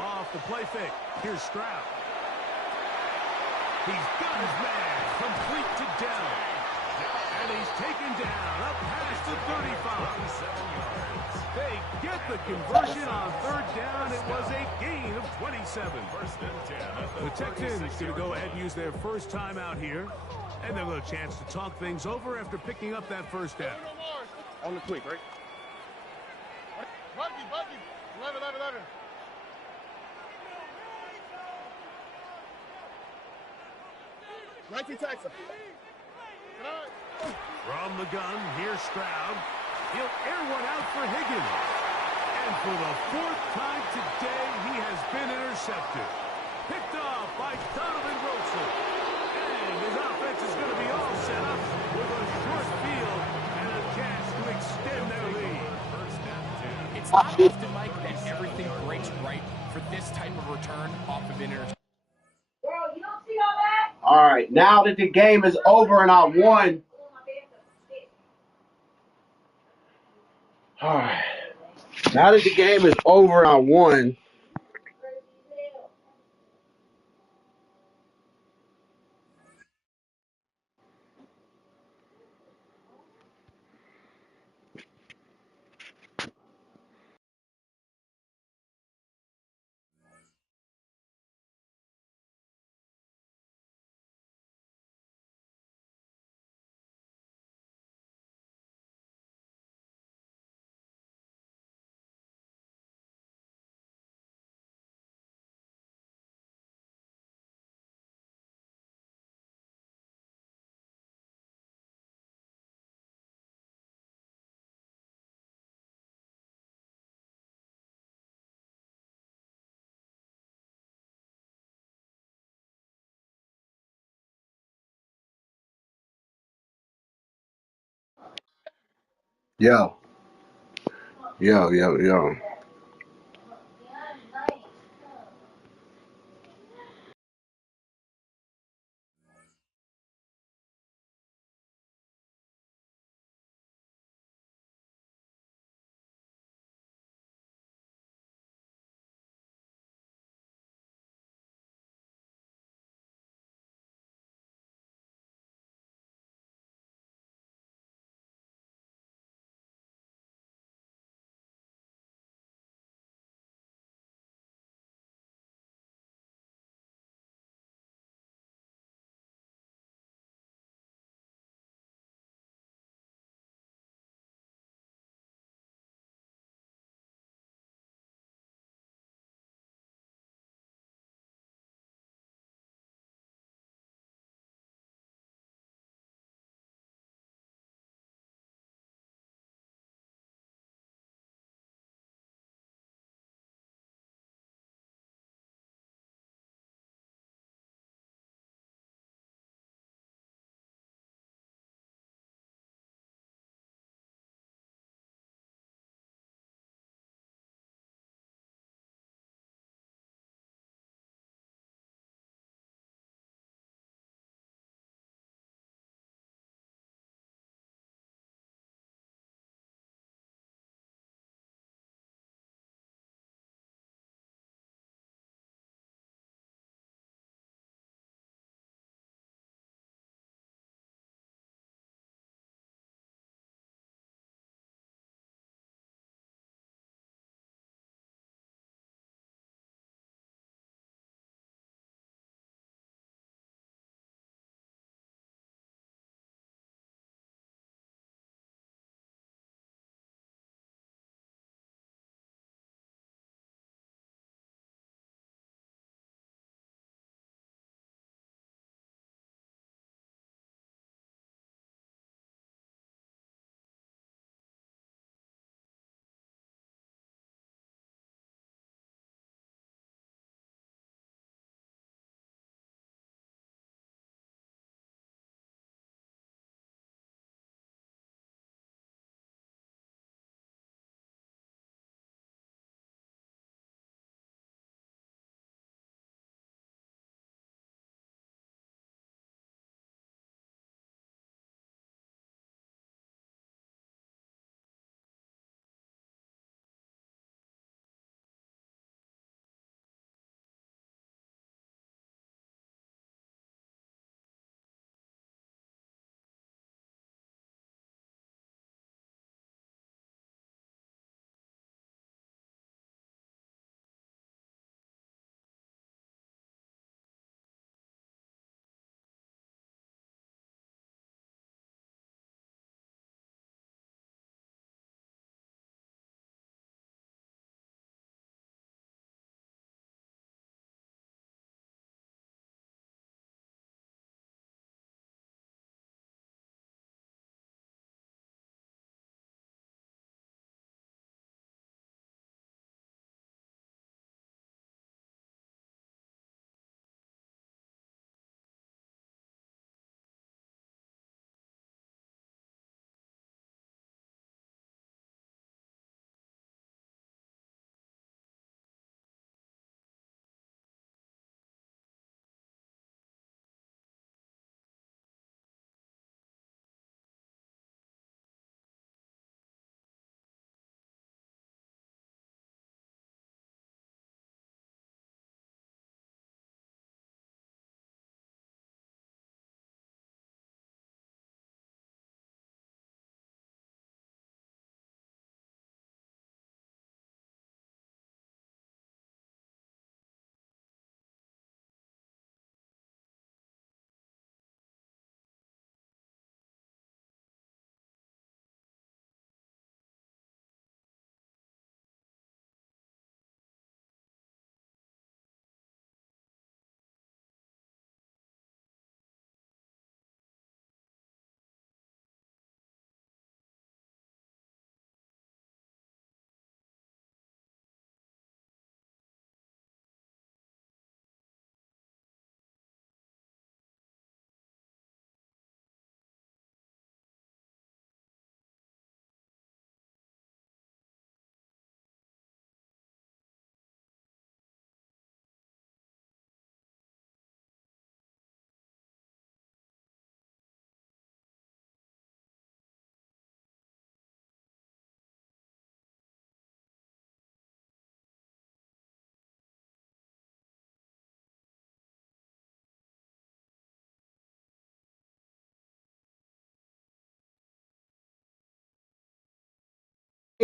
Off the play fake. Here's Stroud. He's got his man complete to Dell. And he's taken down up past the 35. They get the conversion on third down. It was a gain of 27. The Texans going to go ahead and use their first timeout here. And they'll have a chance to talk things over after picking up that first down. On the quick, right? Buggy. 11. Right to Texas. From the gun, here's Stroud. He'll air one out for Higgins. And for the 4th time today, he has been intercepted. Picked off by Donovan Wilson. And his offense is going to be all set up with a short field and a chance to extend their lead. It's not often, Mike, that everything breaks right for this type of return off of an interception. All right, now that the game is over and I won. All right, now that the game is over and I won. Yo, yo.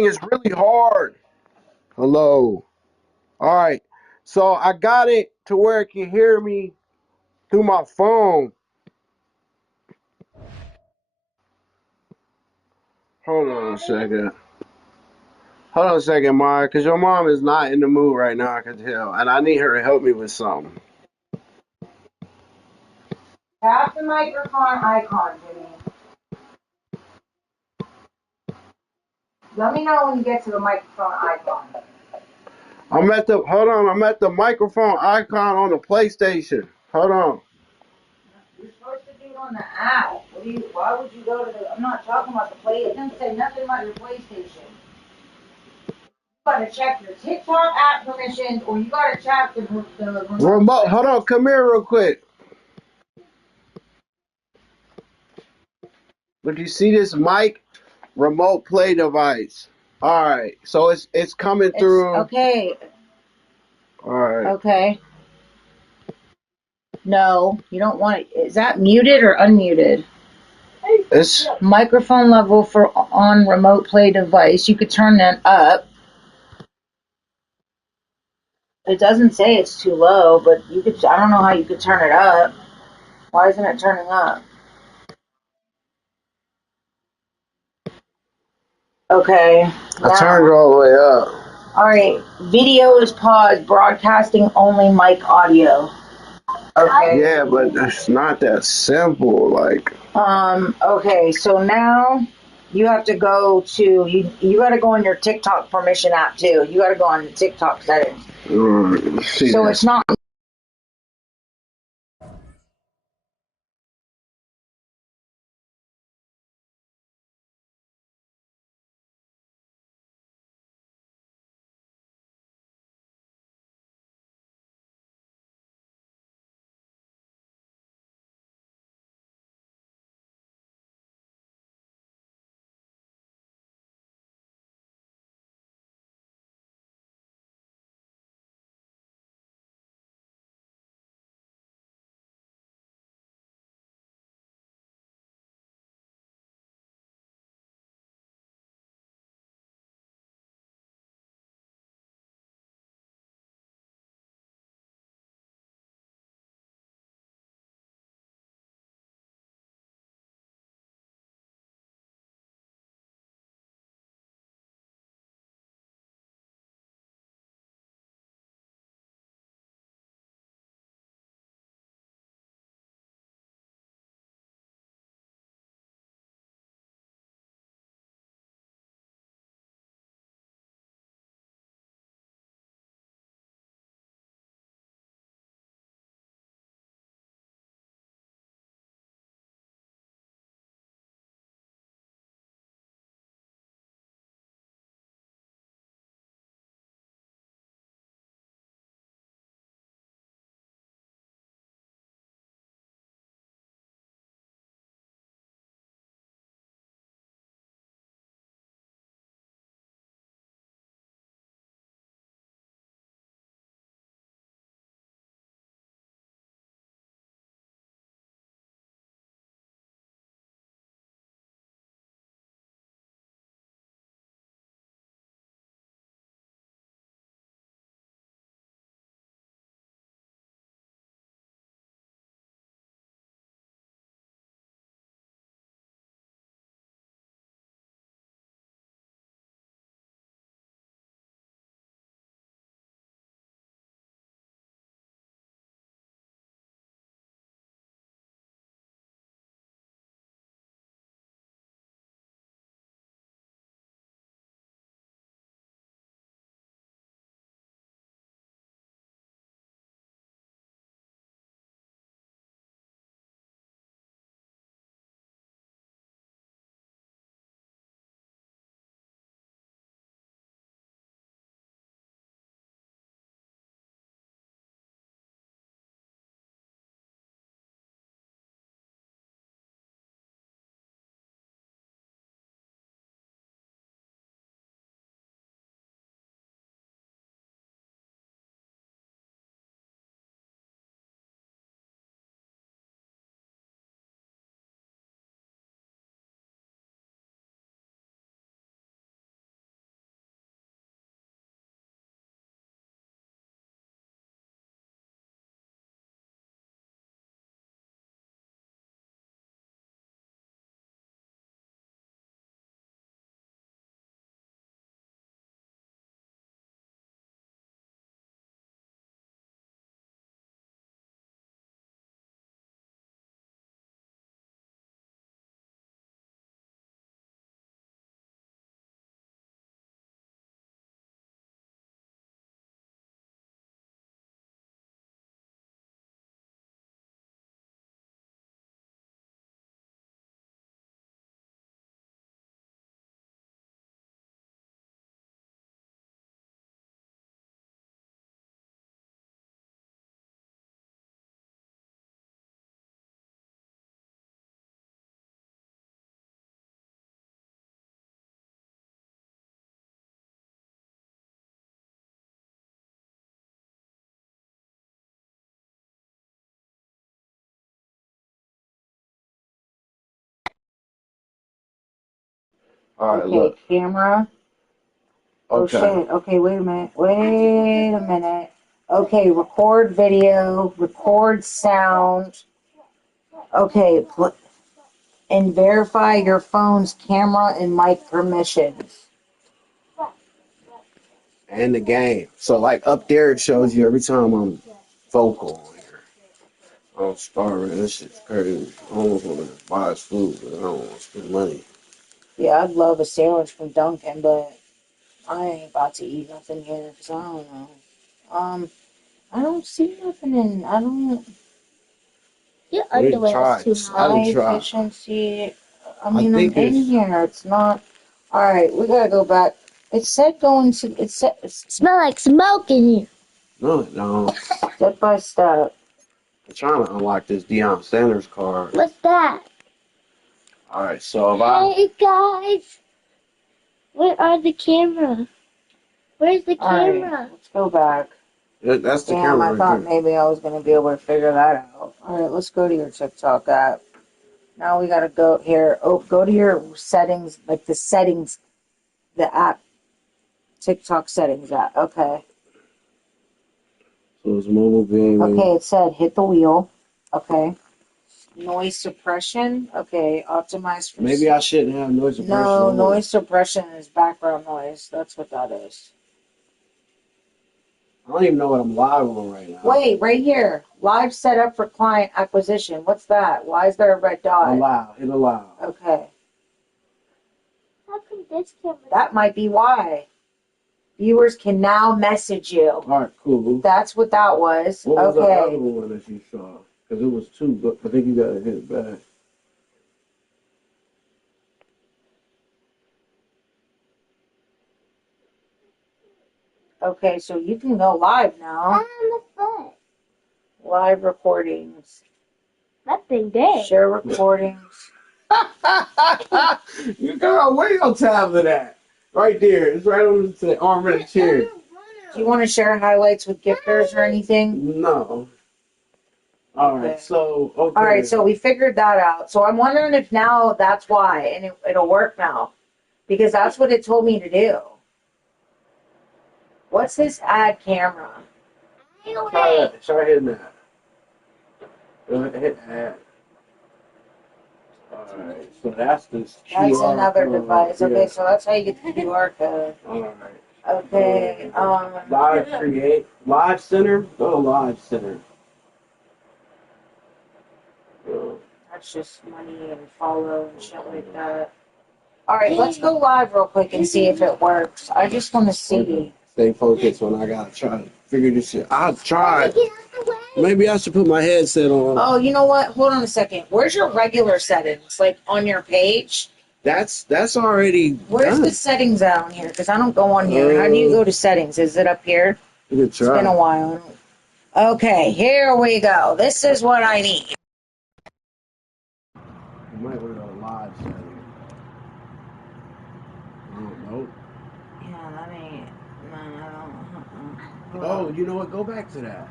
It's really hard. Hello. All right. So I got it to where it can hear me through my phone. Hold on a second. Hold on a second, Maya, because your mom is not in the mood right now, I can tell. And I need her to help me with something. Tap the microphone icon, Jimmy. Let me know when you get to the microphone icon. I'm at the microphone icon on the PlayStation. Hold on. You're supposed to do it on the app. Why would you go to the, I'm not talking about the play, it doesn't say nothing about your PlayStation. You gotta check your TikTok app permissions, or you gotta check the Remote. Hold on, come here real quick. But you see this mic? Remote play device. Alright. So it's coming through. Okay. Alright. Okay. No, you don't want it. Is that muted or unmuted? It's microphone level for on remote play device. You could turn that up. It doesn't say it's too low, but you could. I don't know how you could turn it up. Why isn't it turning up? Okay. I turned it all the way up. All right. Video is paused. Broadcasting only mic audio. Okay. Yeah, but it's not that simple. Like. Okay. So now you have to go to you got to go on your TikTok permission app too. You got to go on the TikTok settings. So it's not All right, Okay, look. camera. Oh, Okay. shit. Okay, wait a minute. Wait a minute. Okay, record video, record sound. Okay, and verify your phone's camera and mic permissions. And the game. So, like, up there, it shows you every time I'm vocal on here. I'm starving. This shit's crazy. I almost want to buy us food, but I don't want to spend money. Yeah, I'd love a sandwich from Dunkin', but I ain't about to eat nothing here because I don't know. I don't see nothing in. I don't. Your I didn't underwear is try. too I high. didn't High try. efficiency. I I mean, I'm think in it's... here. It's not. All right, we gotta go back. It said going to. It said Smell like smoke in here. No, it don't. step by step. I'm trying to unlock this Deion Sanders card. What's that? All right, so if I... Hey guys, where are the camera? Where's the All right, camera? let's go back. That's the Damn, camera I right thought there. maybe I was gonna be able to figure that out. All right, let's go to your TikTok app. Now we gotta go here. Oh, go to your settings, like the settings, the app, TikTok settings app. Okay. So it's mobile gaming. Okay, it said hit the wheel. Okay. Noise suppression. Okay, optimize for. Maybe I shouldn't have noise suppression. No, noise suppression is background noise. That's what that is. I don't even know what I'm live on right now. Wait, right here. Live setup for client acquisition. What's that? Why is there a red dot? Allow. Hit allow. Okay. How come this camera? That might be why. Viewers can now message you. All right, cool. That's what that was. What was okay. the other one that you saw? Because it was two, but I think you got to hit it back. Okay, so you can go live now. On the foot. Live recordings. That thing there. Share recordings. You got where your tablet at? Right there. It's right on the arm of the chair. Do you want to share highlights with gifters or anything? No. All right, so, okay. All right, so we figured that out. So I'm wondering if now that's why, and it'll work now. Because that's what it told me to do. What's this add camera? Try hitting that. Hit add. Alright, so that's this QR That's another code. device. Okay, Yeah. so that's how you get the QR code. Alright. Okay, Live create. Live center? Go to live center. that's just money and follow and shit like that. Alright, let's go live real quick and see if it works. I just want to see. Stay focused when I gotta try to figure this shit. I tried. Maybe I should put my headset on. Oh, you know what? Hold on a second. Where's your regular settings? Like on your page? That's already Where's done. the settings at on here? Because I don't go on here. How do you go to settings? Is it up here? It's been a while. Okay, here we go. This is what I need. You might want to go live setting. I don't know. Yeah, that ain't. Man, I don't. Oh, you know what? Go back to that.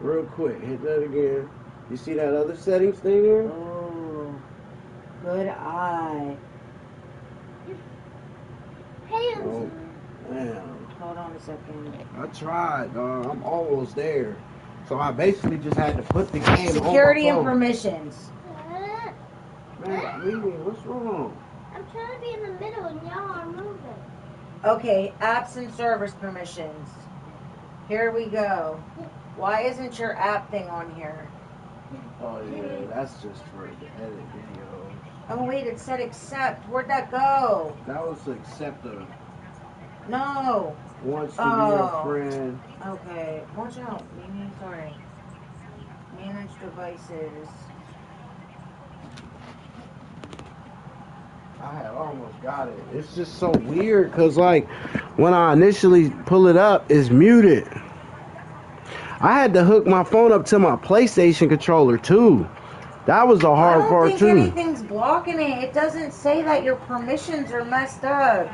Real quick. Hit that again. You see that other settings thing there? Oh, good eye. Oh, damn. Hold on a second. I tried, dog. I'm almost there. So I basically just had to put the game Security on and my phone. permissions. Man, Mimi, what's wrong? I'm trying to be in the middle and y'all are moving. Okay, apps and service permissions. Here we go. Why isn't your app thing on here? Oh, yeah, that's just for the edit video. Oh, wait, it said accept. Where'd that go? That was to accept a No. wants to be your friend. Okay. Watch out. Mimi, sorry. Manage devices. I had almost got it. It's just so weird because, like, when I initially pull it up, it's muted. I had to hook my phone up to my PlayStation controller, too. That was the hard part, too. I don't think anything's blocking it. It doesn't say that your permissions are messed up.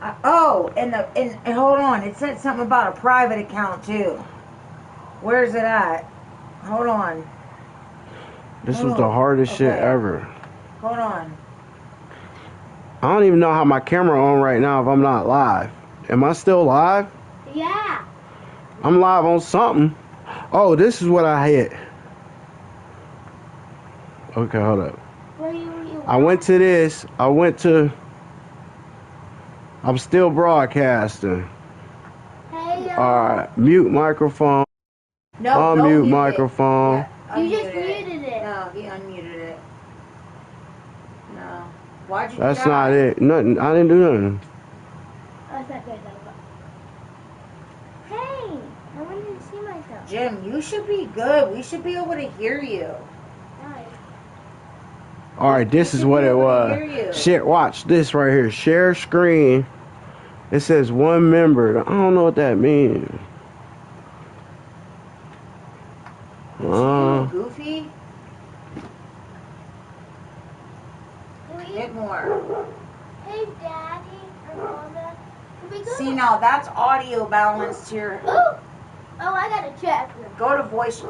And hold on. It said something about a private account, too. Where's it at? Hold on. This was the hardest shit ever. Hold on. I don't even know how my camera on right now if I'm not live. Am I still live? Yeah. I'm live on something. Oh, this is what I hit. Okay, hold up. I went to this. I'm still broadcasting. Hey, Alright, mute microphone. No, Unmute don't microphone. Yeah, you just unmute muted it. No, he unmuted it. No. Why'd you That's do that? not it. Nothing. I didn't do nothing. That's not good. Hey, I wanted to see myself. Jim, you should be good. We should be able to hear you. Alright, this is what it was. Share, watch this right here. Share screen. It says one member. I don't know what that means. Goofy? Hit more. Hey, Daddy or Mama. Can we go? See, now that's audio balanced here. Oh, I gotta check. Go to voice.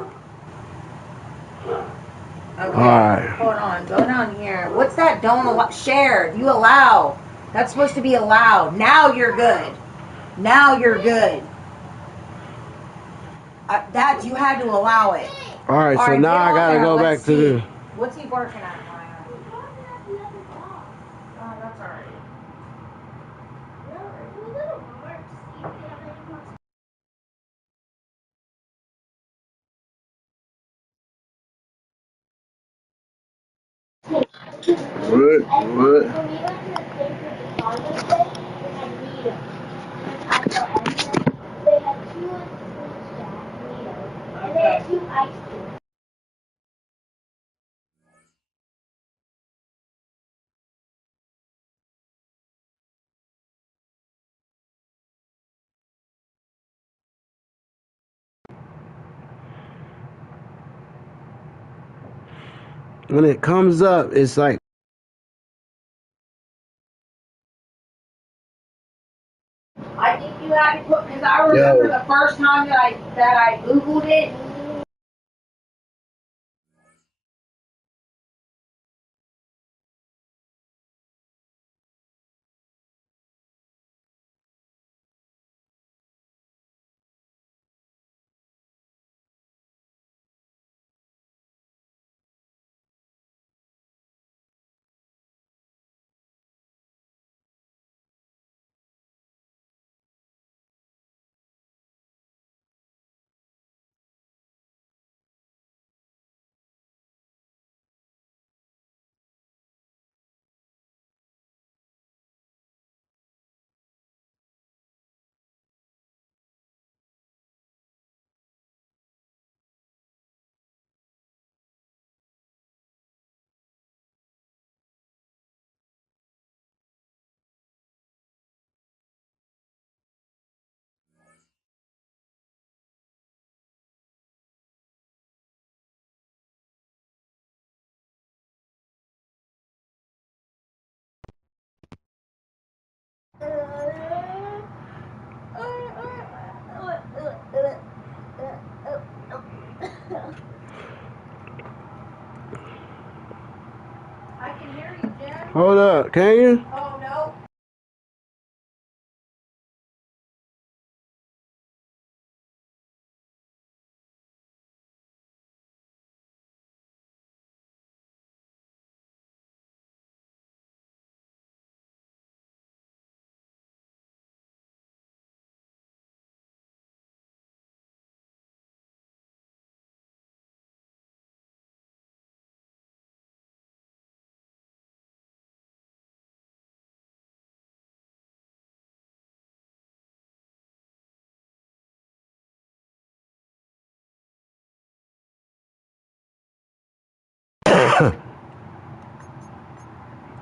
Okay. Alright. Hold on. Go down here. What's that? Don't allow. Share. You allow. That's supposed to be allowed. Now you're good. Now you're good. That you had to allow it. Alright, so now I gotta go back to the. What's he barking at, Maya? Oh, that's alright. When it comes up, it's like. I think you had to put, because I remember the first time that I Googled it. I can hear you, Jim. Hold up, can you? Oh, no.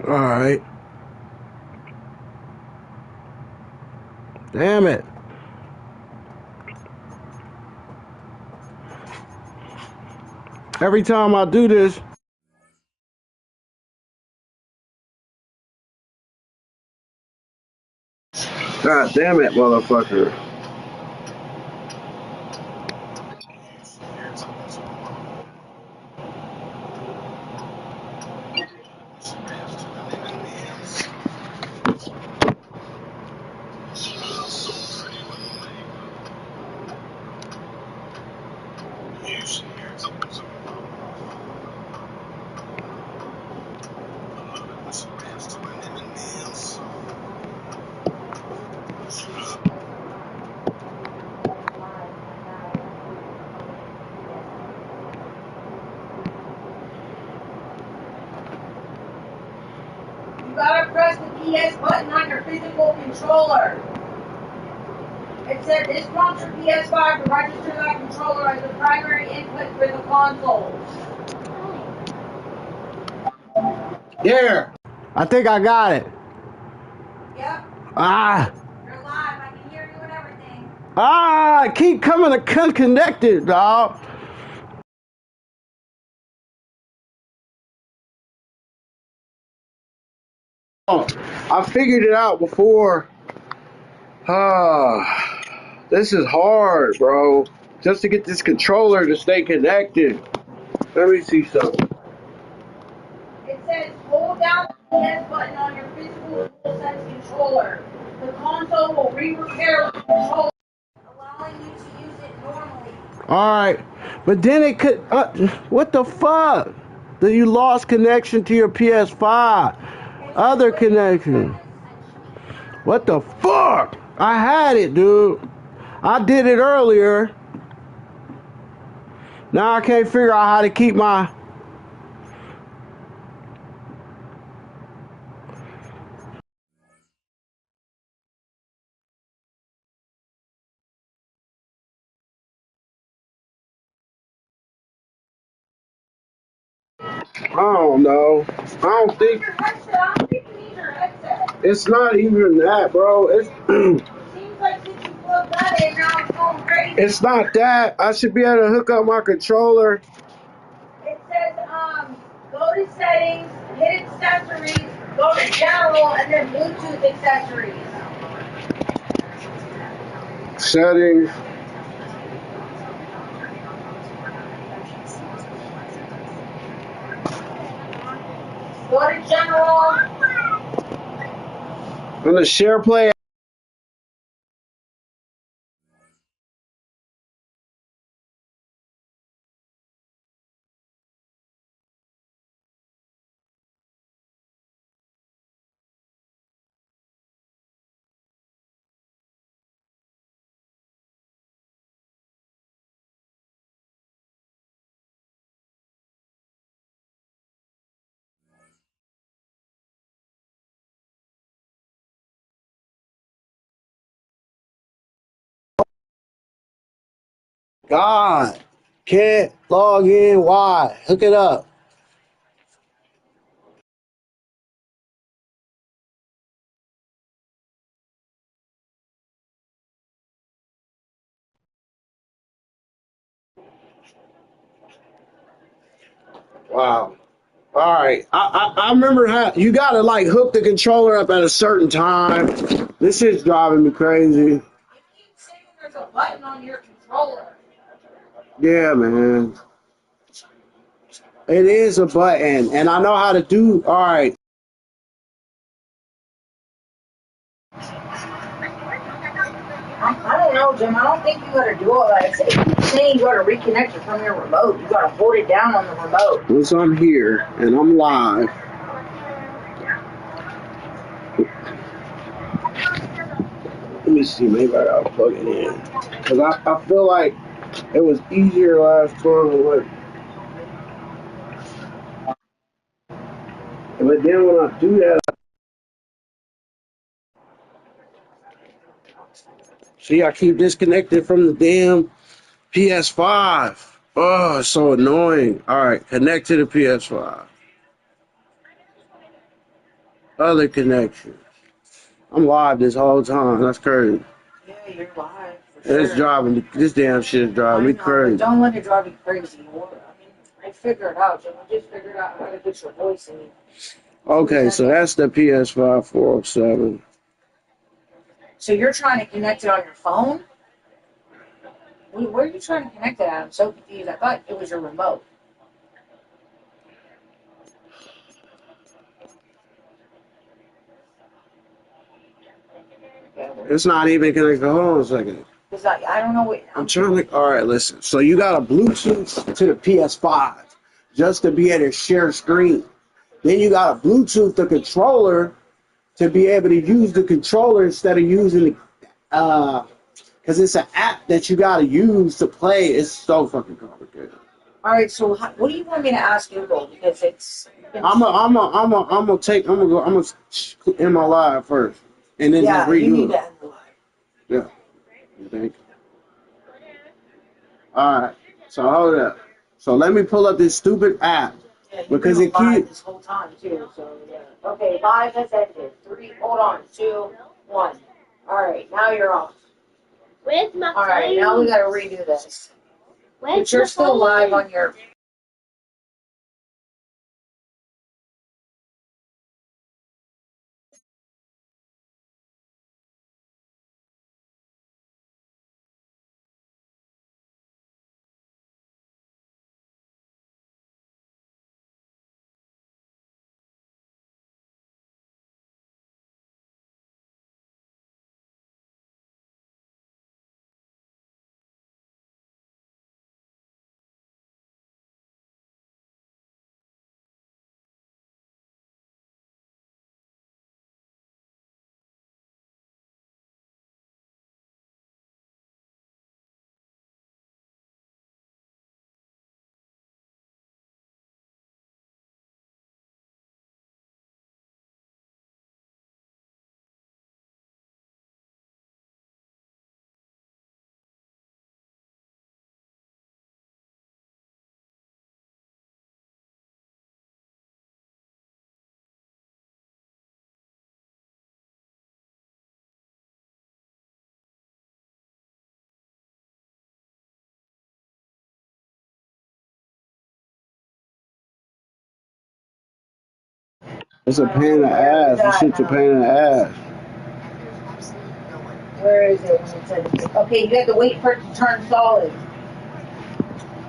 Alright. Damn it. Every time I do this. God damn it, motherfucker. You gotta press the PS button on your physical controller. It said this prompts your PS5 to register that controller as the primary input for the console. There. I think I got it. Yep. Ah. You're live. I can hear you and everything. Ah, I keep coming to connected, dog. Oh, I figured it out before. This is hard, bro. Just to get this controller to stay connected. Let me see something. It says hold down the PS button on your physical DualSense controller. The console will re-repair the controller, allowing you to use it normally. Alright. But then it could... what the fuck? Then you lost connection to your PS5. Other connection. What the fuck? I had it, dude. I did it earlier. Now I can't figure out how to keep my... I don't know. I don't think... It's not even that, bro. It's... Seems like since you plugged that in, now it's going crazy. It's not that. I should be able to hook up my controller. It says, go to settings, hit accessories, go to general, and then Bluetooth accessories. Settings. Go to general. On the share play. God. Can't log in. Why? Hook it up. Wow. All right. I remember how you gotta like hook the controller up at a certain time. This shit's driving me crazy. There's a button on your controller. Yeah, man. It is a button, and I know how to do. All right. I don't know, Jim. I don't think you gotta do all that. It's saying you gotta reconnect it from your remote. You gotta hold it down on the remote. Once I'm here and I'm live. Let me see. Maybe I gotta plug it in because I feel like it was easier last time. Like, but then when I do that, see, I keep disconnected from the damn PS5. Oh, it's so annoying. All right, connect to the PS5. Other connection. I'm live this whole time. That's crazy. Yeah, you're live. For It's sure. driving. This damn shit is driving me crazy. Don't let it drive you crazy. I figured it out, Jim. I just figured out how to get your voice in. Okay, so that's the PS5 407. So you're trying to connect it on your phone? Where are you trying to connect it at? I'm so confused. I thought it was your remote. It's not even connected. Hold on a second. Because I don't know what. I'm trying to. All right, listen. So you got a Bluetooth to the PS5 just to be able to share screen. Then you got a Bluetooth the controller to be able to use the controller instead of using the because it's an app that you got to use to play. It's so fucking complicated. All right, so what do you want me to ask Google? Because it's. I'm gonna end my live first, and then just redo you need it. to end the live. Yeah, you think? All right. So hold up. So let me pull up this stupid app because it keeps this whole time too. So yeah. Okay, live has ended. 3. Hold on. 2, 1. All right, now you're off. Where's my All right, now we gotta redo this. But you're still live on your. it's a pain in the ass. This shit's a pain in the ass. Where is it? When it said, okay, you have to wait for it to turn solid.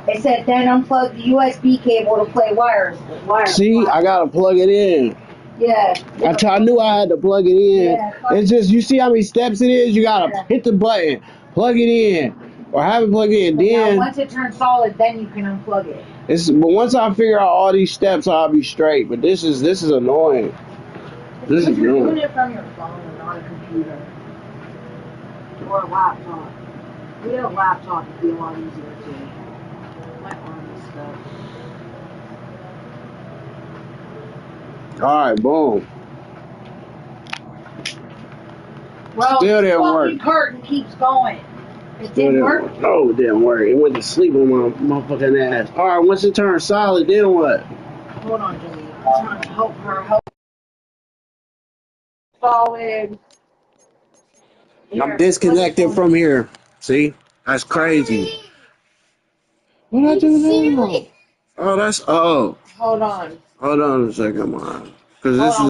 It said then unplug the USB cable to play wires. See, I gotta plug it in. Yeah. I knew I had to plug it in. Yeah, It's just you see how many steps it is. You gotta hit the button, plug it in, or have it plugged in. Now, Then once it turns solid, then you can unplug it. but once I figure out all these steps, I'll be straight. But this is annoying. This is You're doing annoying. it from your phone and not a computer or a laptop. We have a laptop, it'd be a lot easier too. My arm is stuck. All right, boom. Well, Still didn't the work. fucking curtain keeps going. It Still didn't work. No, it didn't work. It went to sleep on my motherfucking ass. All right, once it turns solid, then what? Hold on, Jimmy. I'm trying to help her help. Solid. I'm disconnected from here. See? That's crazy. What I do now? Oh, that's Hold on. Hold on a second, man. Because this is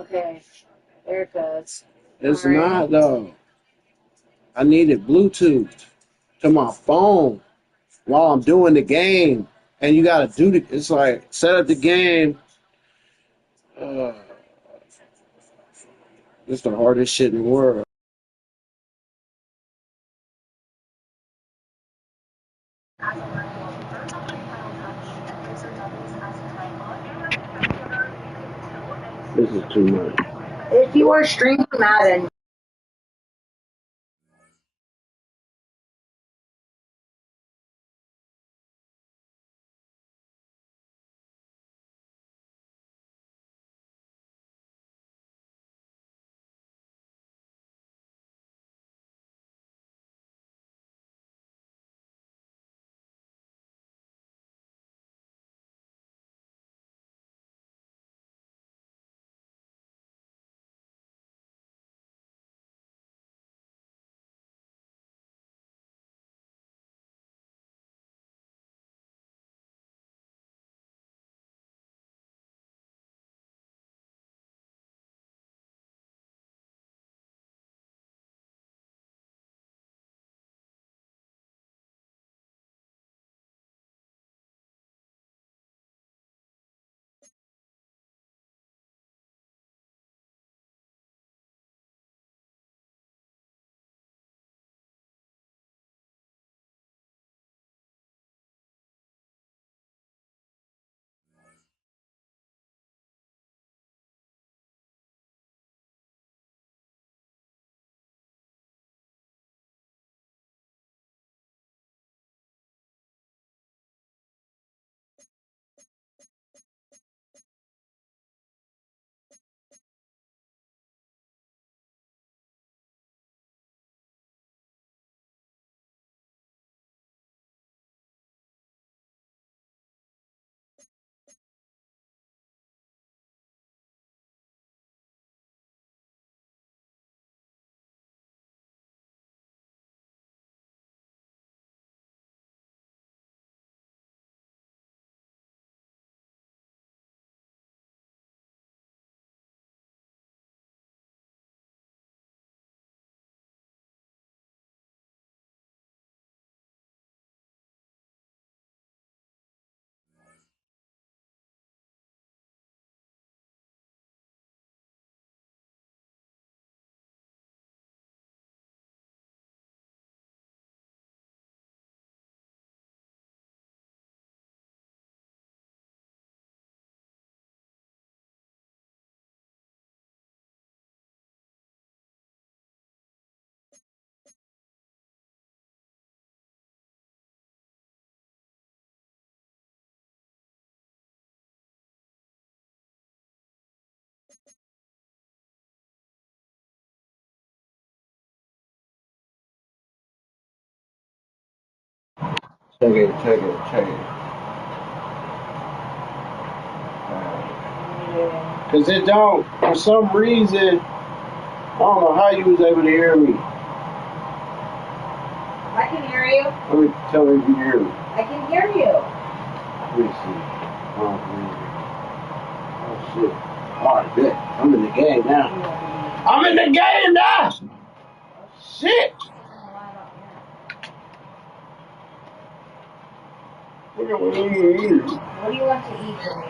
Okay. There it goes. It's All right. not, though. I needed Bluetooth to my phone while I'm doing the game. And you got to do the, it's like, set up the game. It's the hardest shit in the world. This is too much. If you are streaming Madden, Check it. Because it don't, for some reason, I don't know how you was able to hear me. I can hear you. Let me tell me if you hear me. I can hear you. Let me see. Oh, shit. Alright, bet. I'm in the game now. I'm in the game now! Shit! What do you want to eat for me?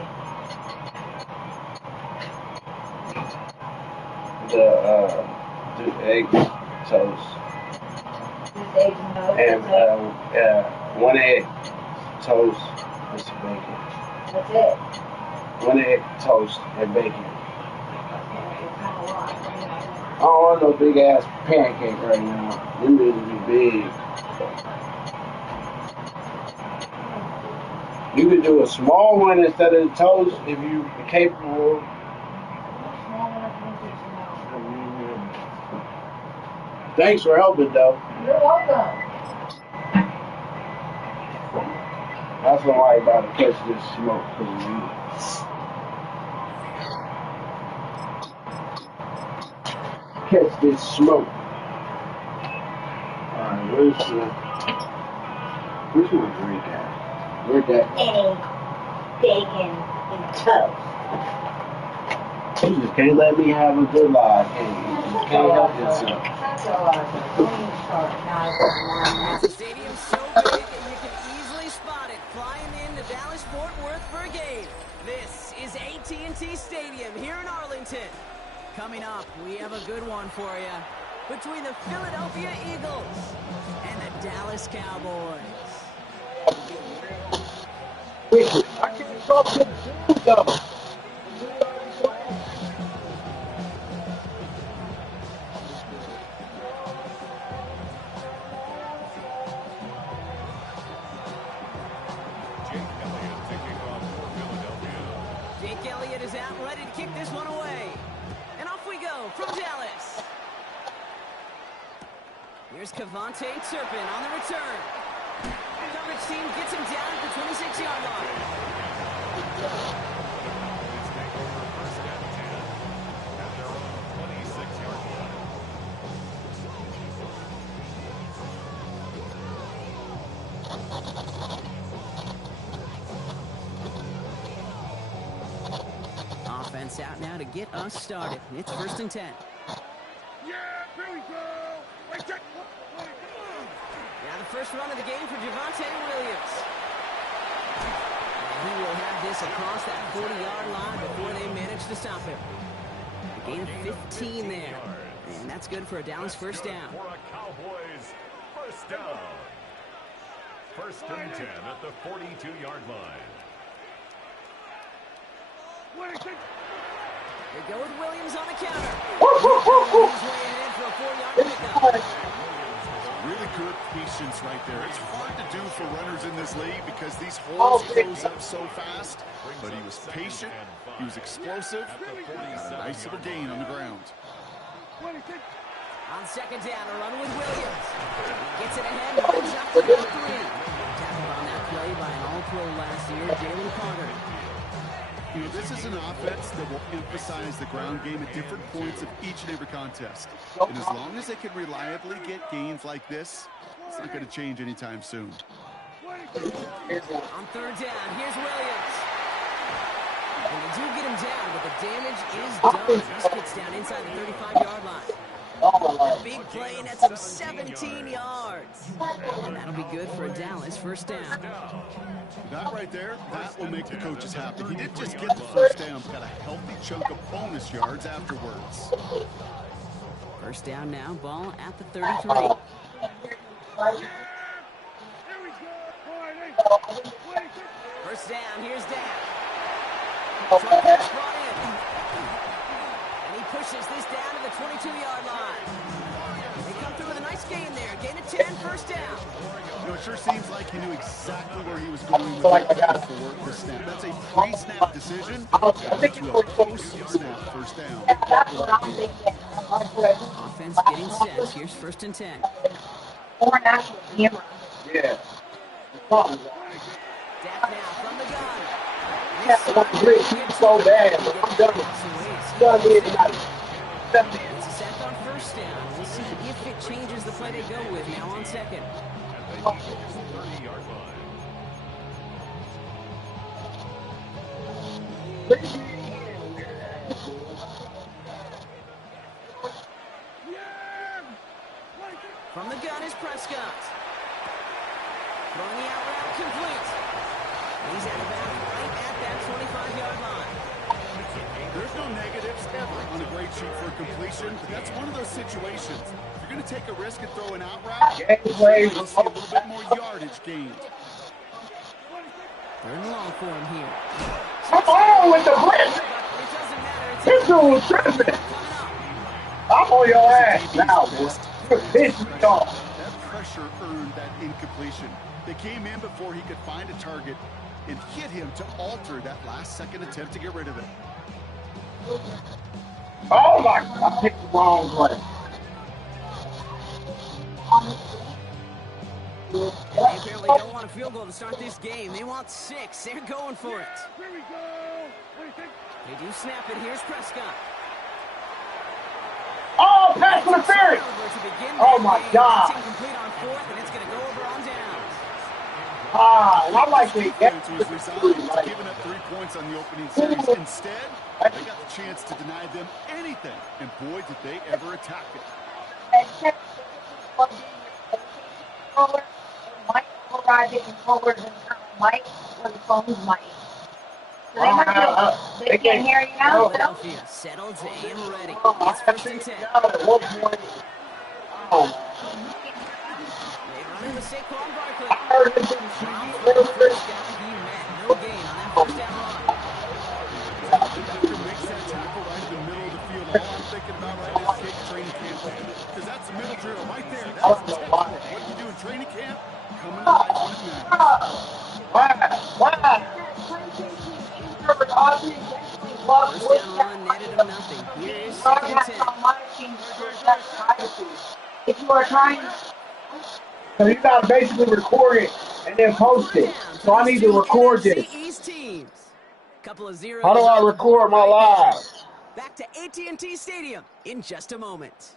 The egg toast. Just eggs and toast? And one egg toast with some bacon. That's it? One egg toast and bacon. It's not a lot. I don't want no big ass pancake right now. Them need to be big. You could do a small one instead of the toast if you are capable. Thanks for helping, though. You're welcome. That's why I'm about to catch this smoke. Catch this smoke. Alright, where's my drink at? Where'd that go? Egg, bacon, and toast. You just can't let me have a good life. You can't help yourself. It's a stadium so big you can easily spot it flying into Dallas-Fort Worth for a game. This is AT&T Stadium here in Arlington. Coming up, we have a good one for you between the Philadelphia Eagles and the Dallas Cowboys. I can't talk to the dude, though. Jake Elliott is out and ready to kick this one away. And off we go from Dallas. Here's Kevontae Turpin on the return. Coverage team gets him down at the 26-yard line. Offense out now to get us started. It's 1st and 10. Yeah, here we go. Wait, check. Now the first run of the game for Javonte Williams. And he will have this across that 40-yard line before they manage to stop him. A gain of 15 there. And that's good for a Dallas first down. For a Cowboys first down. 1st and 10 at the 42-yard line. They go with Williams on the counter. He's weighing in for a 4-yard pickup. Really good patience right there. It's hard to do for runners in this league because these holes close up so fast. But he was patient, he was explosive, got a nice little gain on the ground. On 2nd down, a run with Williams. Gets it ahead, runs up to the 3. Tackled on that play by an All-Pro last year, Jalen Carter. You know, this is an offense that will emphasize the ground game at different points of each and every contest. And as long as they can reliably get gains like this, it's not going to change anytime soon. On 3rd down, here's Williams. And they do get him down, but the damage is done. This gets down inside the 35-yard line. Big play, and that's him 17 yards. And that'll be good for a Dallas first down. That right there, that will make the coaches happy. He didn't just get the first down, got a healthy chunk of bonus yards afterwards. First down now, ball at the 33. First down, here's Dan. Brought in. And he pushes this down to the 22-yard line. They come through with a nice gain there. Gain of 10, first down. You know, it sure seems like he knew exactly where he was going with it before the snap. That's a pre-snap decision to a post-snap first down. Offense getting set. Here's 1st and 10. Yeah. Dak now from the gun. So bad. I'm done. It's a sack on first down. We'll see if it changes the play they go with now on 2nd. At the Eagles' 30-yard line. From the gun is Prescott. Throwing the out route complete. He's out of bounds right at that 25-yard line. There's no negatives ever on a great shoot for a completion, but that's one of those situations. If you're going to take a risk and throw an out route, you'll see a little bit more yardage gained. 3rd and long for him here. Come on with the blitz. It doesn't matter. This dude's tripping. I'm on your ass now, boy. You're pissed me off. That pressure earned that incompletion. They came in before he could find a target and hit him to alter that last-second attempt to get rid of it. Oh my! I picked the wrong play. They apparently don't want a field goal to start this game. They want 6. They're going for it. Here we go. They do snap it. Here's Prescott. Oh, pass interference! Oh my God! It's incomplete on 4th, and it's going to go over on downs. And I like the defense was resigned to giving up 3 points on the opening series. Instead, they got the chance to deny them anything, and boy, did they ever attack it. Might override the controller's internal mic or the phone's mic. So they can't hear you now? Philadelphia settled and ready. It's 1st and 10. They run into Saquon Barkley. First down, he met. No gain on that 1st down run. Doctor makes that tackle right in the middle of the field. All I'm thinking about right is kick training camp, because that's a middle drill right there. That's textbook. What you do in training camp, coming to life when it matters. First down run netted him nothing. Here is 2nd and 10. If you are trying, so you gotta basically record it and then post it. So I need to record this. East teams. Couple of zeros. How do I record my live? Back to AT&T Stadium in just a moment.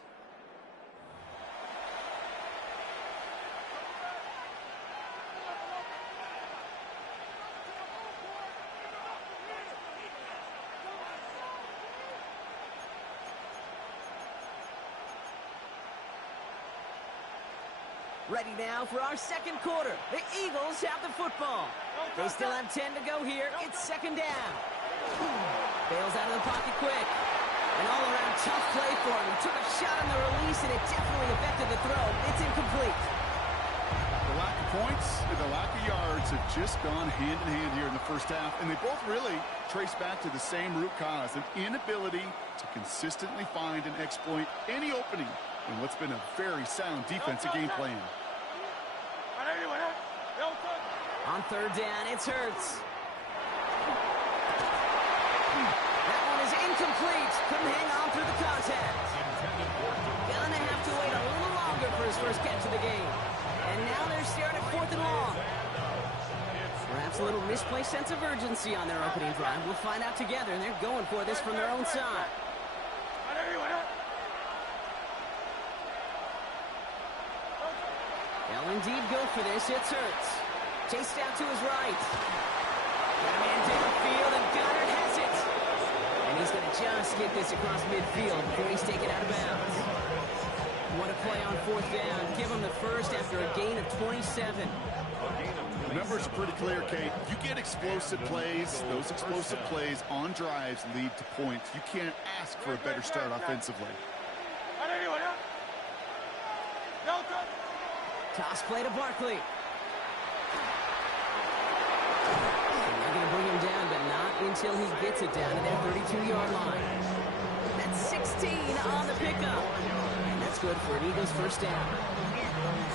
Ready now for our 2nd quarter. The Eagles have the football. They still have 10 to go here. It's 2nd down. Bails out of the pocket quick. An all-around tough play for him. He took a shot on the release, and it definitely affected the throw. It's incomplete. The lack of points and the lack of yards have just gone hand in hand here in the 1st half, and they both really trace back to the same root cause, an inability to consistently find and exploit any opening in what's been a very sound defensive game plan. On 3rd down, it's Hurts. That one is incomplete. Couldn't hang on through the contact. Gonna have to wait a little longer for his first catch of the game. And now they're staring at 4th and long. Perhaps a little misplaced sense of urgency on their opening drive. We'll find out together, and they're going for this from their own side. They'll indeed go for this. It's Hurts. Chased out to his right. Got a man downfield, and Goddard has it. And he's going to just get this across midfield before he's taken out of bounds. What a play on 4th down. Give him the first after a gain of 27. The numbers are pretty clear, Kate. You get explosive plays. Those explosive plays on drives lead to points. You can't ask for a better start offensively. Toss play to Barkley. They're going to bring him down, but not until he gets it down to their 32-yard line. That's 16 on the pickup. And that's good for an Eagles 1st down.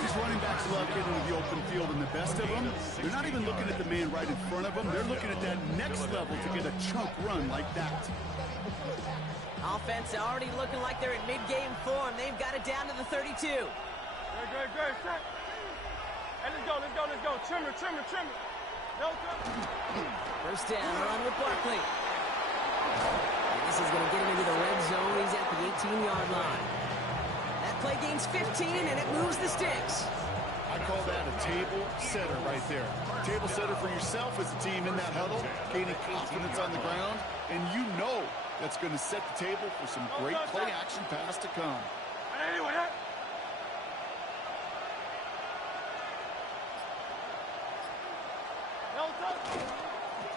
These running backs love getting into the open field, and the best of them, they're not even looking at the man right in front of them. They're looking at that next level to get a chunk run like that. Offense already looking like they're in mid-game form. They've got it down to the 32. Good. Hey, let's go. Trim it. 1st down, run with Barkley. And this is going to get him into the red zone. He's at the 18-yard line. That play gains 15, and it moves the sticks. I call that a table setter right there. Table setter for yourself as a team in that huddle, gaining confidence on the ground, and you know that's going to set the table for some great play-action pass to come.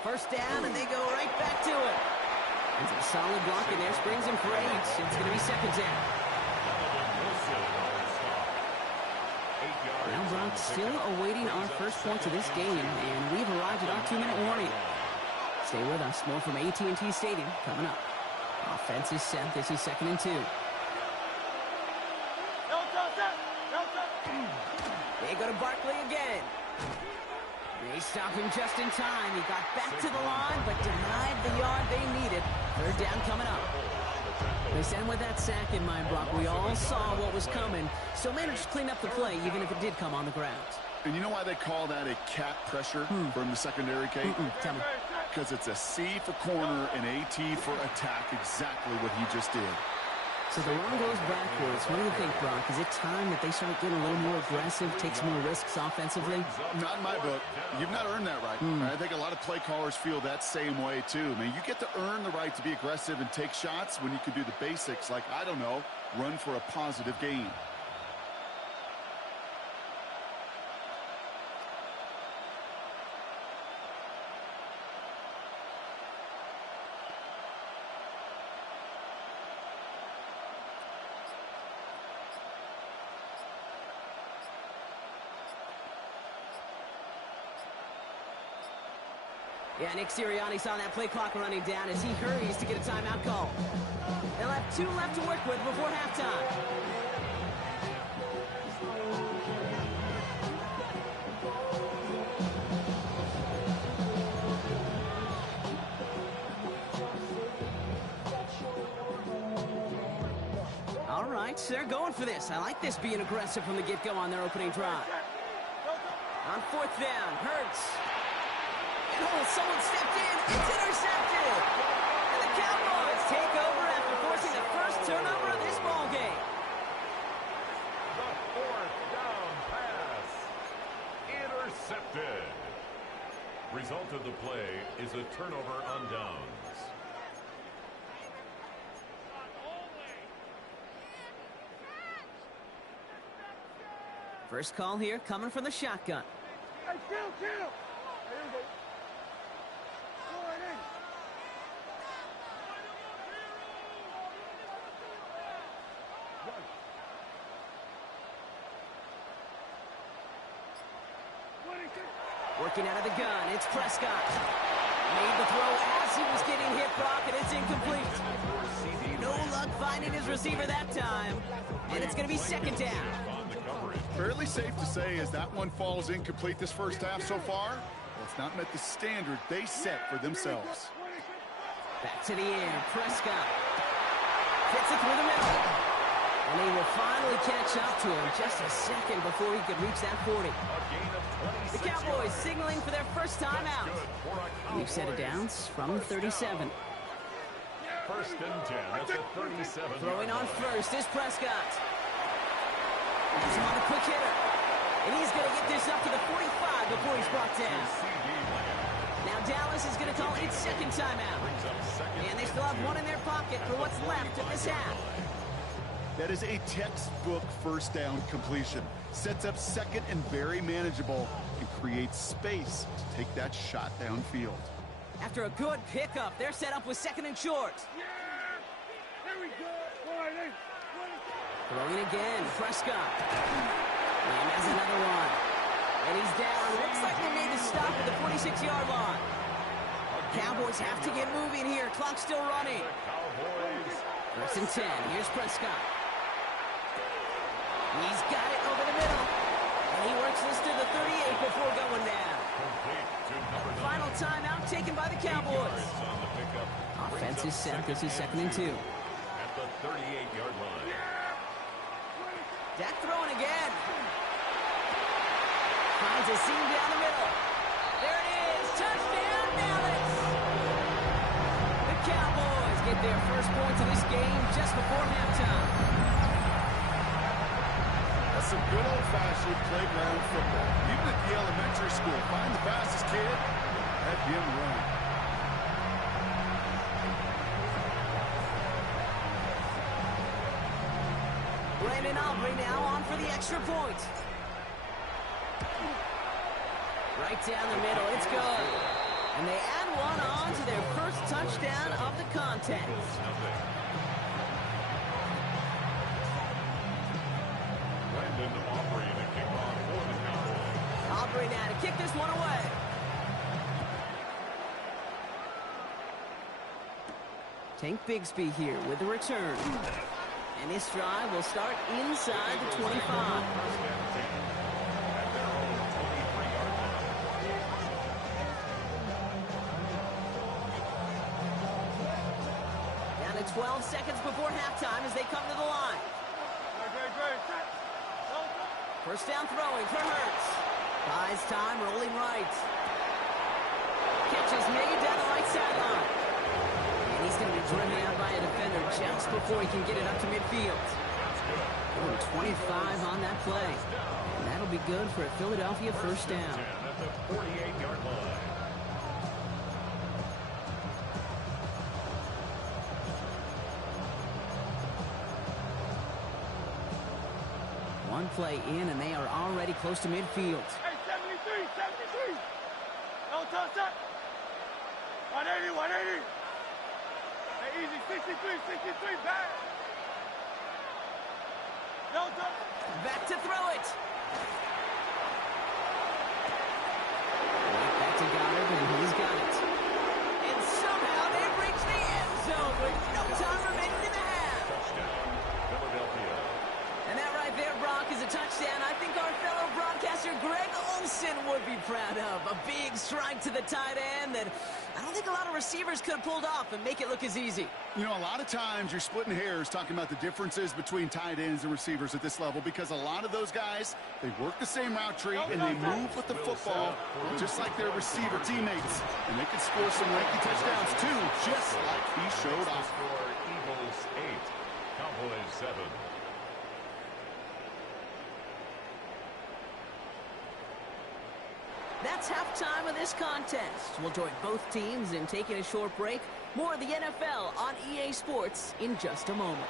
1st down, and they go right back to it. It's a solid block in there. Springs him for 8. It's going to be 2nd down. Now, Brock, still awaiting our first points of this game, and we've arrived at our 2-minute warning. Stay with us. More from AT&T Stadium coming up. Offense is set. This is 2nd and 2. They go to Barkley again. They stop him just in time. He got back to the line, but denied the yard they needed. 3rd down coming up. They sent him with that sack in mind, Brock. We all saw what was coming, so managed to clean up the play, even if it did come on the ground. And you know why they call that a cat pressure from the secondary, Kate? Tell me. Because it's a C for corner and AT for attack, exactly what he just did. So the run goes backwards. What do you think, Brock? Is it time that they start getting a little more aggressive, take some more risks offensively? Not in my book. You've not earned that right. I think a lot of play callers feel that same way, too. I mean, you get to earn the right to be aggressive and take shots when you can do the basics, like, I don't know, run for a positive gain. Yeah, Nick Sirianni saw that play clock running down as he hurries to get a timeout call. They'll have 2 left to work with before halftime. All right, they're going for this. I like this being aggressive from the get-go on their opening drive. On 4th down, Hurts. Oh, someone stepped in. It's intercepted. And the Cowboys take over after forcing the first turnover of this ball game. The 4th down pass. Intercepted. Result of the play is a turnover on downs. First call here coming from the shotgun. Hey, chill. Here we go. Working out of the gun, it's Prescott. Made the throw as he was getting hit, Brock, and it's incomplete. No luck finding his receiver that time. And it's going to be 2nd down. Fairly safe to say as that one falls incomplete this first half so far, well, it's not met the standard they set for themselves. Back to the air, Prescott. Hits it through the middle. And he will finally catch up to him just a second before he could reach that 40. The Cowboys signaling for their first time out. We've set it down from 37. 1st and 10 at the 37. Throwing on first is Prescott. He's on a quick hitter. And he's going to get this up to the 45 before he's brought down. Now Dallas is going to call its 2nd timeout. And they still have one in their pocket for what's left of this half. That is a textbook first down completion. Sets up 2nd and very manageable and creates space to take that shot downfield. After a good pickup, they're set up with 2nd and short. There we go. Throwing again, Prescott. And has another one. And he's down. Looks like they made the stop at the 46-yard line. Cowboys have to get moving here. Clock's still running. 1st and 10. Here's Prescott. He's got it over the middle. And he works this to the 38 before going down. Final timeout taken by the Cowboys. Offense is set. This is 2nd and 2. At the 38-yard line. Dak throwing again. Finds a seam down the middle. There it is. Touchdown, Dallas. The Cowboys get their first points of this game just before halftime. That's some good old-fashioned playground football. Even at the elementary school, find the fastest kid, let him run. Brandon Aubrey now on for the extra point. Right down the middle, it's good. And they add one on to their first touchdown of the contest. Brandon Aubrey to kick off for the Cowboys. Aubrey now to kick this one away. Tank Bigsby here with the return. And this drive will start inside the 25. Down to 12 seconds before halftime as they come to the line. First down throwing for Hurts. Buys time, rolling right. Catch is made down the right sideline. And He's going to be driven out by a defender just before he can get it up to midfield. 25 on that play. And that'll be good for a Philadelphia first down. At the 48-yard line. One play in, and they are already close to midfield. Hey, 73, 73. No touch that. 180, 180. Hey, easy, 63, 63, back. No touch. Back to throw it. Right back to Goddard, and he's got it. And somehow they've reached the end zone with no time remaining in the half. Touchdown, Philadelphia. And that right there, Brock, is a touchdown I think our fellow broadcaster Greg Olsen would be proud of. A big strike to the tight end that I don't think a lot of receivers could have pulled off and make it look as easy. You know, a lot of times you're splitting hairs talking about the differences between tight ends and receivers at this level because a lot of those guys, they work the same route tree and they move with the football just like their receiver teammates. And they can score some lengthy touchdowns too, just like he showed off. Eagles 8, Cowboys 7. That's halftime of this contest. We'll join both teams in taking a short break. More of the NFL on EA Sports in just a moment.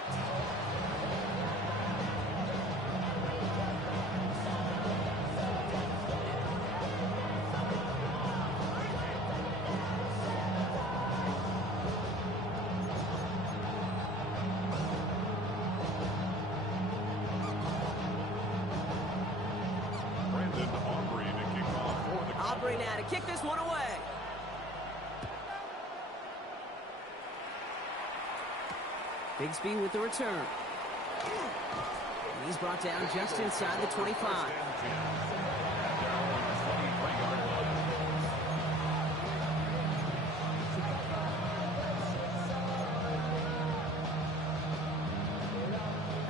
Aubrey now to kick this one away. Bigsby with the return. And he's brought down just inside the 25.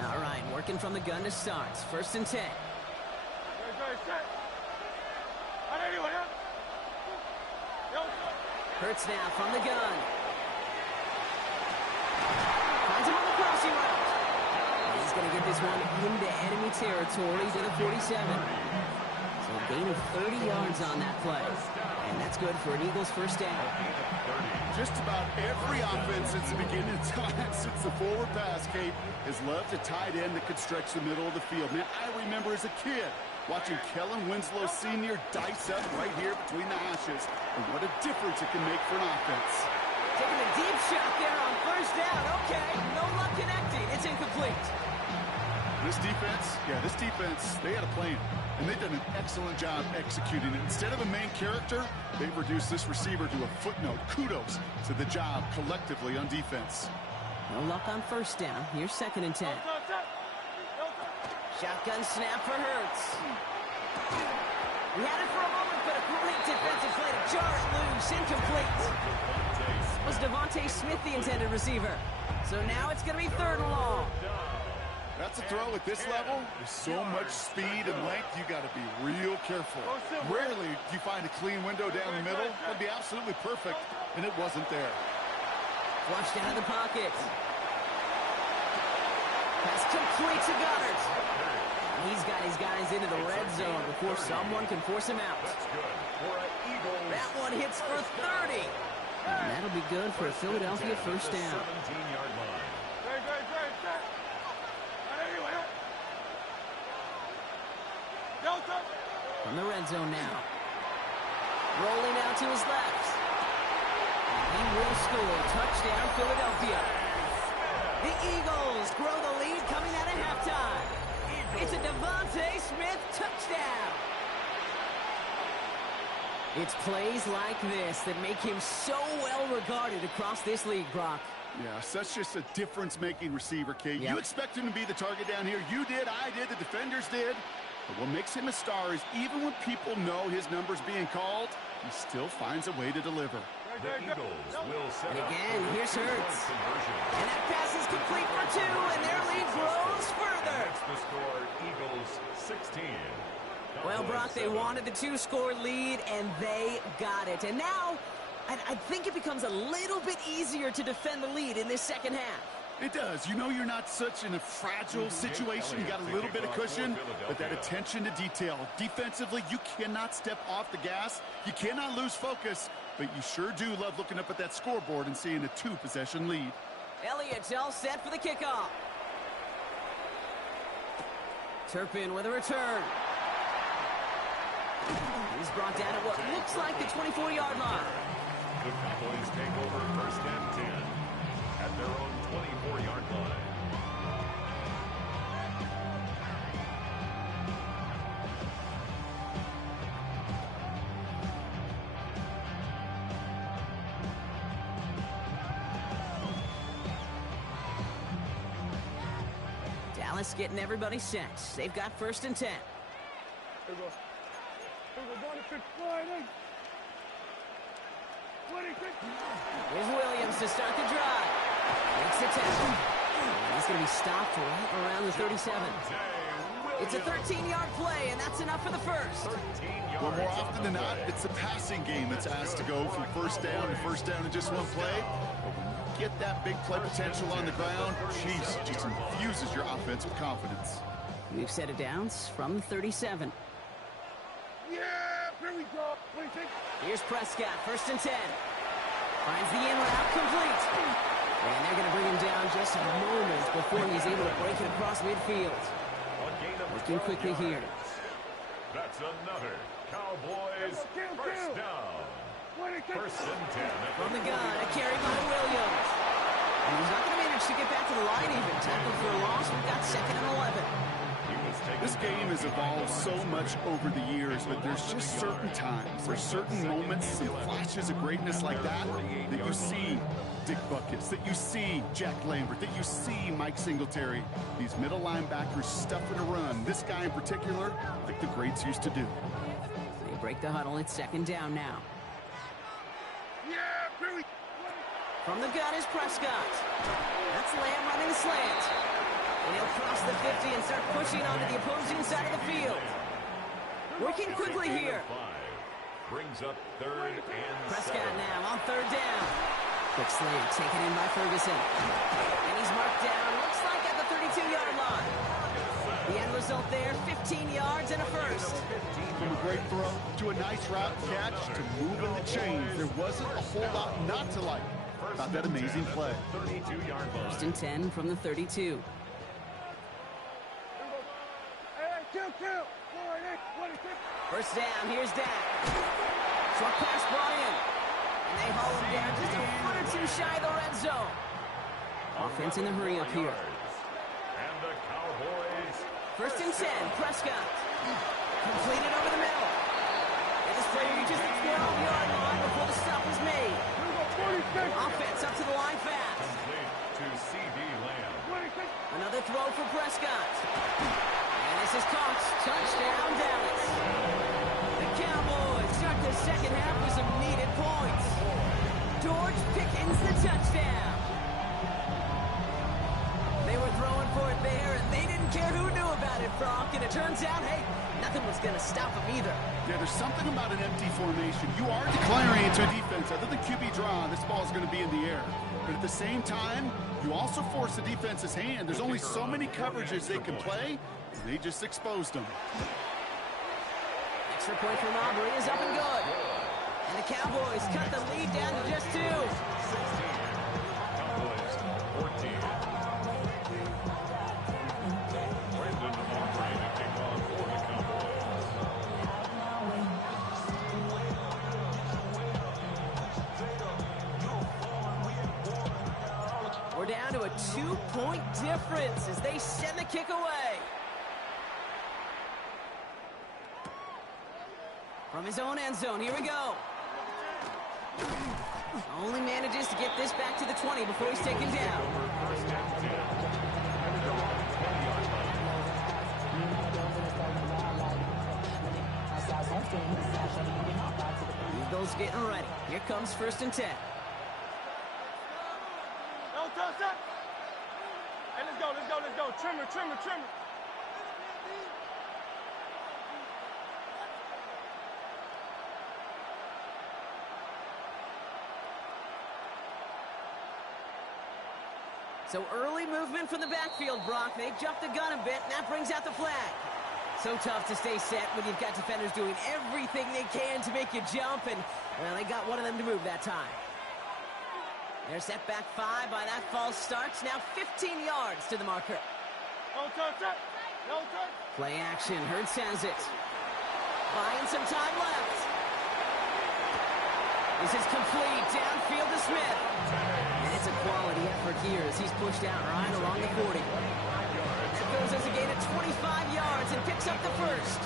All right, working from the gun to start. First and 10. Hurts now from the gun. Finds him on the crossing route. He's going to get this one into enemy territory to the 47. So a gain of 30 yards on that play. And that's good for an Eagles first down. Just about every offense since the beginning of time, since the forward pass, Kate, has loved a tight end that could stretch the middle of the field. Man, I remember as a kid watching Kellen Winslow Sr. dice up right here between the hashes. And what a difference it can make for an offense. Taking a deep shot there on first down. Okay, no luck connecting. It's incomplete. This defense, they had a plan. And they've done an excellent job executing it. Instead of a main character, they've reduced this receiver to a footnote. Kudos to the job collectively on defense. No luck on first down. Here's second and 10. Shotgun snap for Hurts. He had it for a moment, but a great defensive play to jar it loose. Incomplete. Was Devontae Smith the intended receiver? So now it's going to be third and long. That's a throw at this level. With so much speed and length, you got to be real careful. Rarely do you find a clean window down the middle. That'd be absolutely perfect, and it wasn't there. Flushed out of the pocket. Pass complete to Goddard. He's got his guys into the red zone before someone can force him out. That one hits for 30. And that'll be good for a Philadelphia first down. From the red zone now. Rolling out to his left. He will score. Touchdown, Philadelphia. The Eagles grow the lead coming out of halftime. It's a Devontae Smith touchdown. It's plays like this that make him so well regarded across this league, Brock. Yeah, such just a difference-making receiver, Kate. Yep. You expect him to be the target down here. You did, I did, the defenders did. But what makes him a star is even when people know his number's being called, he still finds a way to deliver. The Eagles will set And up again, here's Hurts. conversion. And that pass is complete for 2, and their lead grows further. That's the score, Eagles 16. Well, Brock, they wanted the 2-score lead, and they got it. And now, I think it becomes a little bit easier to defend the lead in this second half. It does. You know you're not such in a fragile situation. You got a little bit of cushion, but that attention to detail. Defensively, you cannot step off the gas. You cannot lose focus, but you sure do love looking up at that scoreboard and seeing a 2-possession lead. Elliott's all set for the kickoff. Turpin with a return. He's brought down at what looks like the 24-yard line. The Cowboys take over 1st and 10 at their own 24-yard line. Dallas getting everybody set. They've got 1st and 10. Here we go. Here we go. Down to 5. Here's Williams to start the drive. Makes the tackle. He's going to be stopped right around the 37. It's a 13-yard play, and that's enough for the first. Well, more often than not, it's a passing game that's asked to go from 1st down to 1st down in just one play. But when you get that big play potential on the ground, Chiefs just infuses your offense with confidence. We've set it down from the 37. Yeah, here we go. Here's Prescott, 1st and 10. Finds the in route complete. And they're going to bring him down just a moment before he's able to break it across midfield. Working quickly here. That's another Cowboys 1st down. 1st and 10. From the gun, a carry by Williams. And he's not going to manage to get back to the line even. Tackle for a loss. We've got 2nd and 11. This game has evolved so much over the years, but there's just certain times, there's certain moments and flashes of greatness like that that you see Dick Buckus, that you see Jack Lambert, that you see Mike Singletary. These middle linebackers stuffing a run. This guy in particular, like the greats used to do. They break the huddle. It's 2nd down now. From the gun is Prescott. That's Lamb running the slant. And he'll cross the 50 and start pushing onto the opposing side of the field. Working quickly here. Brings up 3rd and Prescott 7. now on 3rd down. Quick slant taken in by Ferguson. And he's marked down, looks like at the 32-yard line. The end result there, 15 yards and a first. From a great throw to a nice route catch to moving the chains, there wasn't a whole lot not to like about that amazing play. 32-yard line. 1st and 10 from the 32. First down, here's Dak. Short pass brought in. And they haul him down just a foot or two shy of the red zone. Offense in the hurry up here. And the Cowboys. 1st and 10, Prescott. Completed over the middle. And this play reaches the 12-yard line before the stop is made. Offense up to the line fast. Complete to C.D. Lamb. Another throw for Prescott. And this is caught. Touchdown, Dallas. The Cowboys start the second half with some needed points. George Pickens the touchdown. They were throwing for it there, and they didn't care who knew about it, Brock. And it turns out, hey, nothing was going to stop them either. Yeah, there's something about an empty formation. You are declaring into a defense. Other than QB draw, this ball is going to be in the air. But at the same time, you also force the defense's hand. There's only so many coverages they can play, and they just exposed them. Extra point from Aubrey is up and good. And the Cowboys cut the lead down to just 2. Cowboys 14. Brandon Aubrey to kick off for the Cowboys. We're down to a 2-point difference as they send the kick away. From his own end zone, here we go. Only manages to get this back to the 20 before he's taken down. Eagles getting ready. Here comes 1st and 10. Hey, let's go. Trimmer. So early movement from the backfield, Brock. They jumped the gun a bit, and that brings out the flag. So tough to stay set when you've got defenders doing everything they can to make you jump, and, well, they got one of them to move that time. They're set back 5 by that false start. Now 15 yards to the marker. No touch. No touch. Play action. Hurts has it. Buying some time left. This is complete. Downfield to Smith. And it's a quality effort here as he's pushed out right along the 40. That goes as a gain of 25 yards and picks up the first.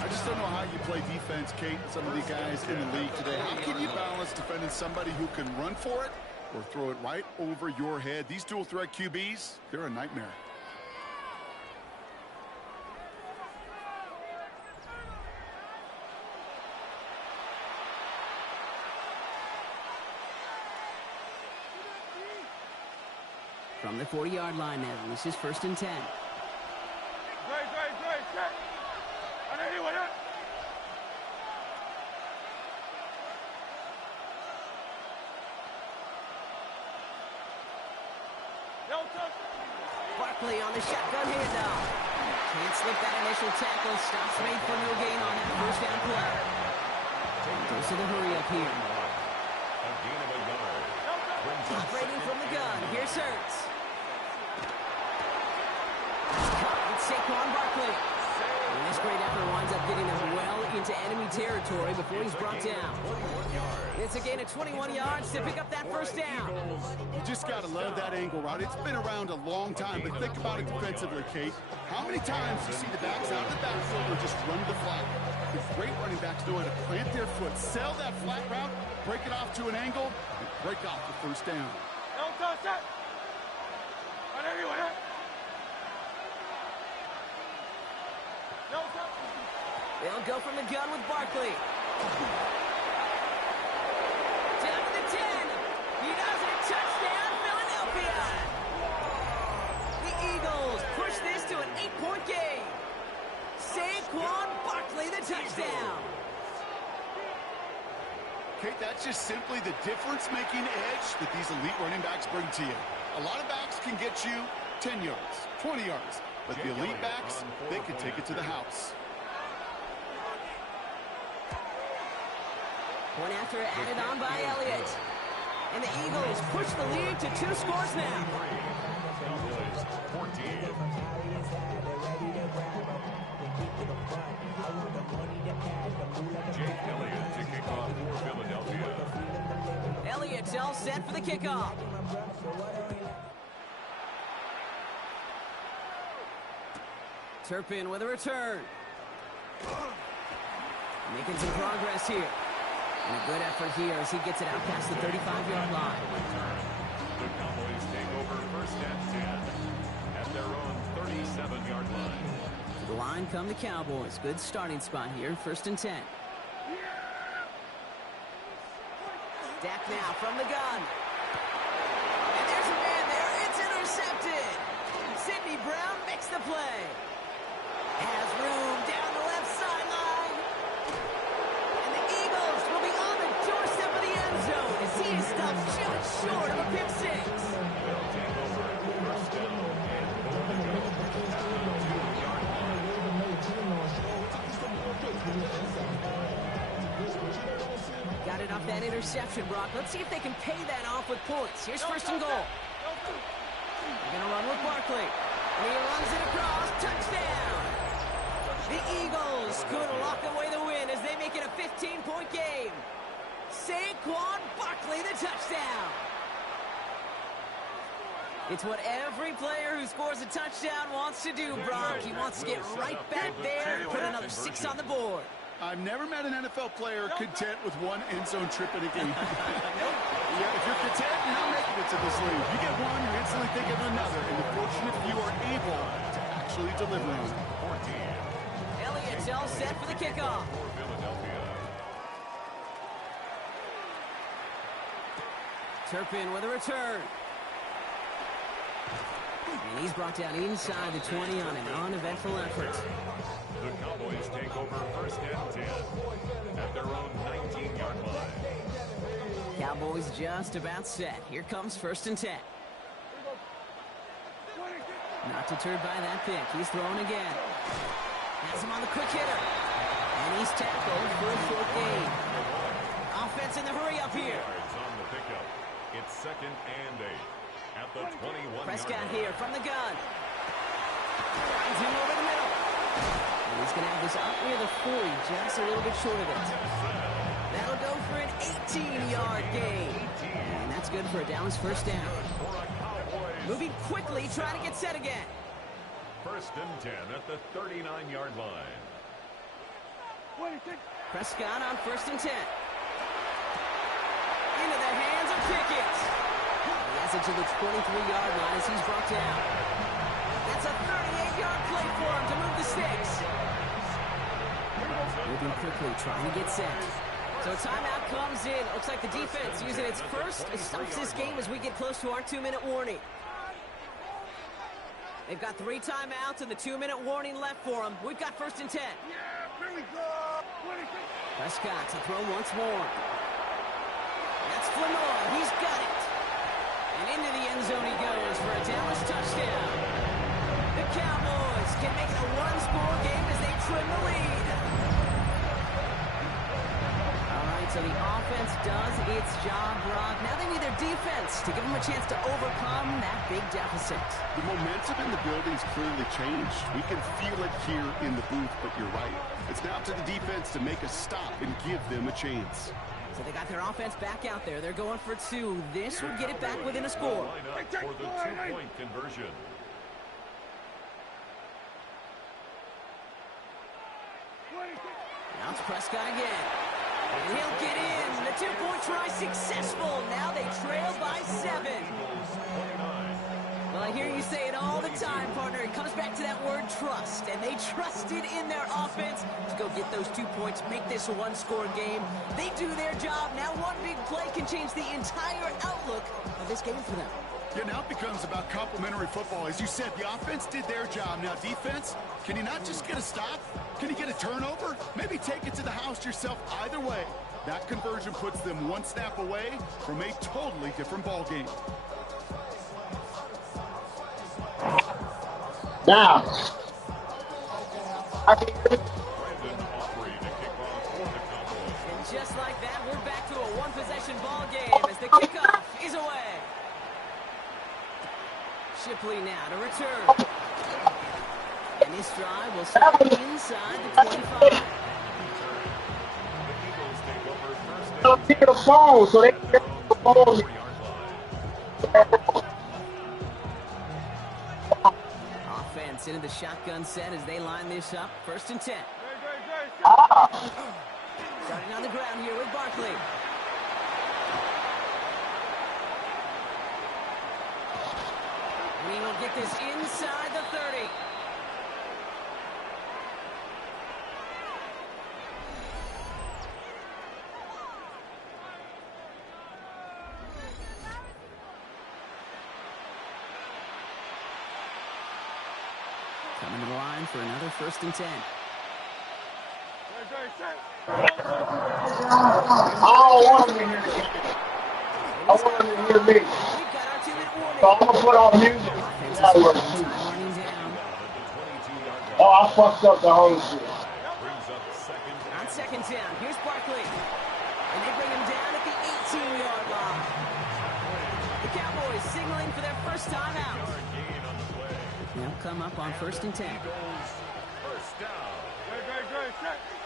I just don't know how you play defense, Kate, some of the guys in the league today. How can you balance defending somebody who can run for it or throw it right over your head? These dual threat QBs, they're a nightmare. From the 40-yard line now, this is 1st and 10. Great. I know you want it. No touch. Barkley on the shotgun handoff. Can't slip that initial tackle. Stops made for no gain on that first down play. Goes to the hurry up here. Operating from the gun. Here's Hurts. It's Saquon Barkley. And this great effort winds up getting them well into enemy territory before he's brought down. It's a gain of 21 yards to pick up that first down. You just got to love that angle route. It's been around a long time, but think about it defensively, Kate. How many times do you see the backs out of the backfield or just run the flat? The great running backs know how to plant their foot, sell that flat route, break it off to an angle, and break off the first down. No touch. I know you want it. No touch. They'll go from the gun with Barkley. Down to the 10. He does it. Touchdown, Philadelphia. The Eagles push this to an 8-point game. Saquon Barkley, the touchdown. Kate, that's just simply the difference-making edge that these elite running backs bring to you. A lot of backs can get you 10 yards, 20 yards, but the elite backs, they can take it to the house. Point after added on by Elliott. And the Eagles push the lead to 2 scores now. Jake Elliott to kick off for Philadelphia. Elliott's all set for the kickoff. Turpin with a return. Making some progress here. And a good effort here as he gets it out past the 35-yard line. The Cowboys take over 1st and 10 at their own 37-yard line. To the line come the Cowboys. Good starting spot here, 1st and 10. Dak now from the gun. And there's a man there. It's intercepted. Sidney Brown makes the play. Has room down the left sideline. And the Eagles will be on the doorstep of the end zone as he is stopped just short of a pick six. They'll take over 1st down and goal to go at the 2-yard line. Got it off that interception, Brock. Let's see if they can pay that off with points. Here's 1st and goal. They're going to run with Barkley. And he runs it across. Touchdown! The Eagles could lock away the win as they make it a 15-point game. Saquon Barkley, the touchdown. It's what every player who scores a touchdown wants to do, Brock. He wants to get right back there and put another 6 on the board. I've never met an NFL player content with one end zone trip in a game. Yeah, if you're content, you're not making it to this league. You get one, you instantly think of another, and the fortunate few are able to actually deliver on it. Elliott's all set for the kickoff. Turpin with a return. And he's brought down inside the 20 on an uneventful effort. The Cowboys take over 1st and 10 at their own 19-yard line. Cowboys just about set. Here comes 1st and 10. Not deterred by that pick. He's throwing again. Has him on the quick hitter. And he's tackled for a short gain. Offense in the hurry up here. On the pickup. It's 2nd and 8 at the 21. Prescott here from the gun. Runs him over the middle. And he's going to have this up near the 40, just a little bit short of it. That'll go for an 18-yard gain. And that's good for a Dallas first down. Moving quickly, trying to get set again. 1st and 10 at the 39-yard line. Prescott on 1st and 10. Into the hands of Pickett. He has it to the 23-yard line as he's brought down. That's a 38-yard play for him to move the sticks. Moving quickly, trying to get set. So timeout comes in. Looks like the defense using its first. It stops this game as we get close to our 2-minute warning. They've got 3 timeouts and the 2-minute warning left for them. We've got 1st and 10. Prescott to throw once more. That's Flanoy. He's got it. And into the end zone he goes for a Dallas touchdown. The Cowboys can make it a 1-score game as they trim the lead. All right, so the offense does its job, Brock. Now they need their defense to give them a chance to overcome that big deficit. The momentum in the building's clearly changed. We can feel it here in the booth, but you're right. It's now to the defense to make a stop and give them a chance. So they got their offense back out there. They're going for 2. This would get it back within a score. For the 2-point conversion. Now it's Prescott again. And he'll get in. The 2-point try successful. Now they trail by 7. Well, I hear you say it all the time, partner. It comes back to that word trust. And they trusted in their offense to go get those 2 points, make this a 1-score game. They do their job. Now one big play can change the entire outlook of this game for them. Yeah, now it becomes about complementary football. As you said, the offense did their job. Now defense, can you not just get a stop? Can you get a turnover? Maybe take it to the house yourself. Either way, that conversion puts them 1 snap away from a totally different ball game. Now, And just like that, we're back to a 1-possession ball game as the kickoff is away. Shipley now to return. And this drive will start inside the 25. don't take the phone, so they can get the phone. Offense into the shotgun set as they line this up. 1st and 10. Starting on the ground here with Barkley. We will get this inside the 30. Coming to the line for another 1st and 10. I don't want them to hear me. I want them to hear me. So I'm going to put on music. That works too. Oh, I fucked up the whole shit. On 2nd down, here's Barkley. And they bring him down at the 18-yard line. The Cowboys signaling for their first time out. They'll come up on 1st and 10. First down.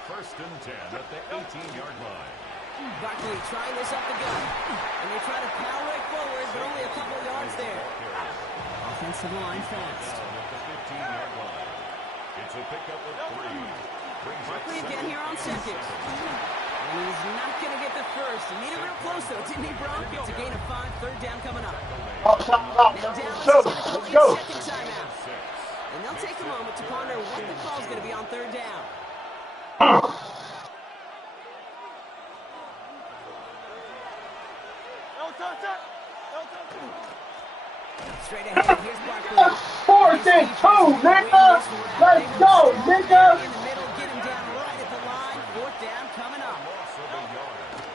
1st and 10 at the 18-yard line. Barkley trying this up the gut. And they try to power it forward, but only a couple yards there. Offensive line fast. At the 15-yard line. It's a pickup of 3. Barkley again here on 2nd. And he's not going to get the first. He made it real close, though, didn't he, Brock? It's a gain of 5, 3rd down coming up. Now Dallas is going to call a 2nd timeout. And they'll take a moment to ponder what the call is going to be on 3rd down. Straight ahead, here's Barkley. 4th and 2, nigga. Let's go, nigga. In the middle, get him down right at the line. 4th down coming up.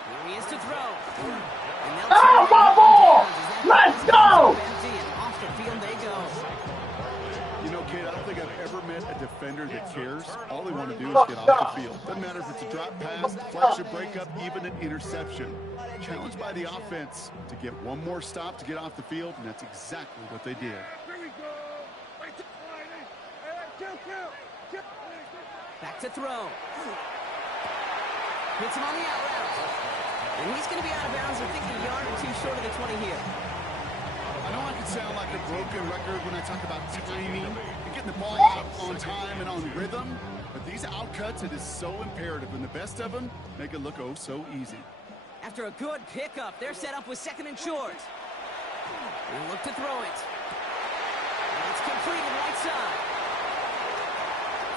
Here he is to throw. And they'll Oh, my ball. Let's go. empty and off the field they go. met a defender that cares, all they want to do is get off the field. Doesn't matter if it's a drop pass, deflection, breakup, even an interception. Challenged by the offense to get one more stop to get off the field, and that's exactly what they did. Back to throw. Hits him on the out route. And he's going to be out of bounds, I think a yard or two short of the 20 here. I know I can sound like a broken record when I talk about timing and getting the ball out on time and on rhythm, but these outcuts, it is so imperative, and the best of them make it look oh so easy. After a good pickup, they're set up with 2nd and short. They look to throw it. And it's completed right side.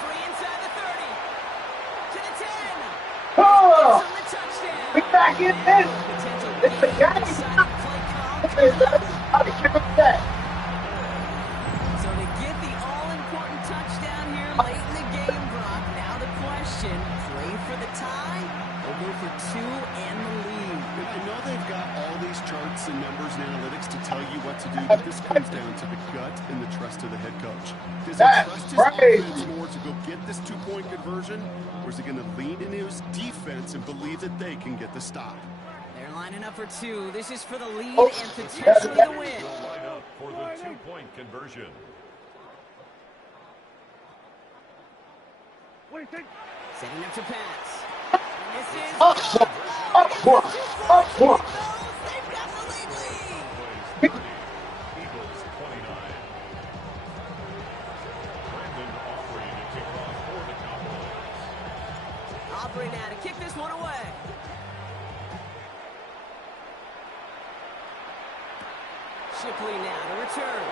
Free inside the 30. To the 10. Oh! On the touchdown. We back in this. It's the game. So to get the all-important touchdown here late in the game, Brock, now the question, play for the tie or go for 2 and the lead? And I know they've got all these charts and numbers and analytics to tell you what to do, but this comes down to the gut and the trust of the head coach. Does he trust his offense more to go get this 2-point conversion, or is he going to lean into his defense and believe that they can get the stop? They're lining up for 2. This is for the lead and potentially the win. They'll line up for the 2-point conversion. Setting up to pass. And this is... Up one. They've got the lead. Eagles 29. Brandon Aubrey to kick off for the Cowboys. Aubrey now to kick this one away. Shipley now to return.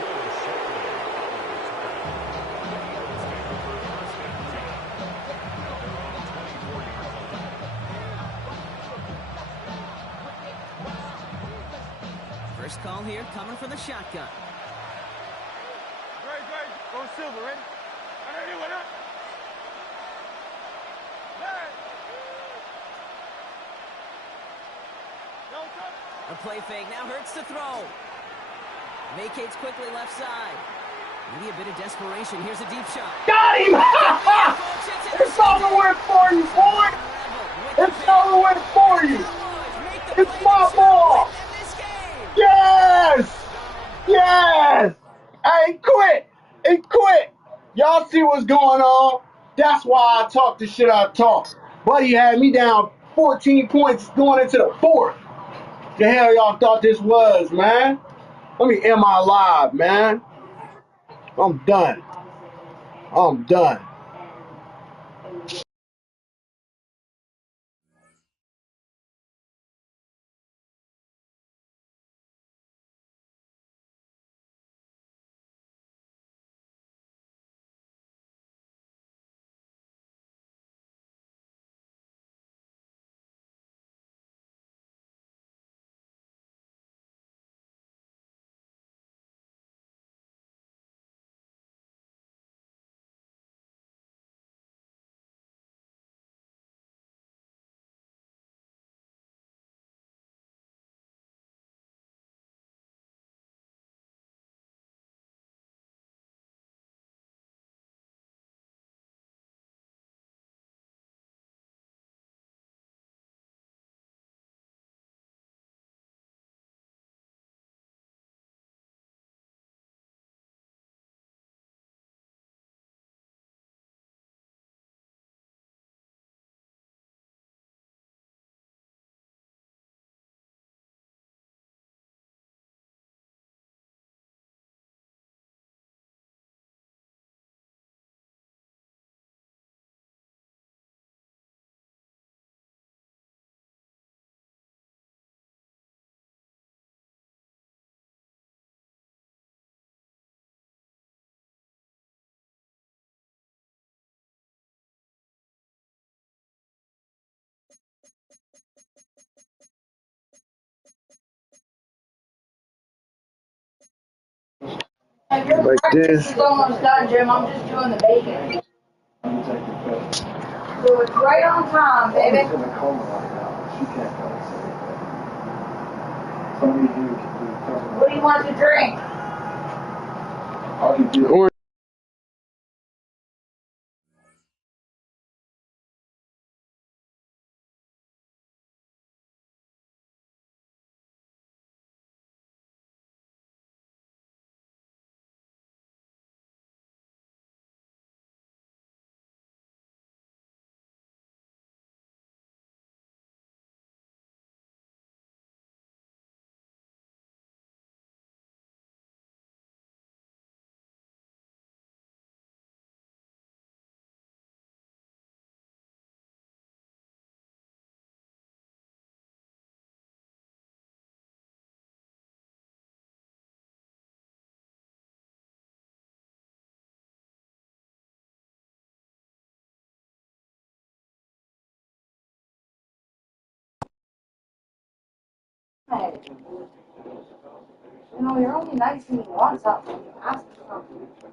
Will Shipley on the return. The Eagles take over first and 10. They're on the 24-yard line. First call here coming from the shotgun. Great. Go Silver, ready? Ready, what up? A play fake now hurts to throw. Vacates quickly left side. Maybe a bit of desperation. Here's a deep shot. Got him! It's over with for you, boy! It's over with for you! It's my ball! Yes! Yes! Hey, quit! Y'all see what's going on? That's why I talk the shit I talk. Buddy had me down 14 points going into the 4th. The hell y'all thought this was, man? Let me end my live, man. I'm done. Like this. It's almost done, Jim. I'm just doing the bacon. So it's right on time, baby. What do you want to drink? Or You know, you're only nice when you want something. You ask for something.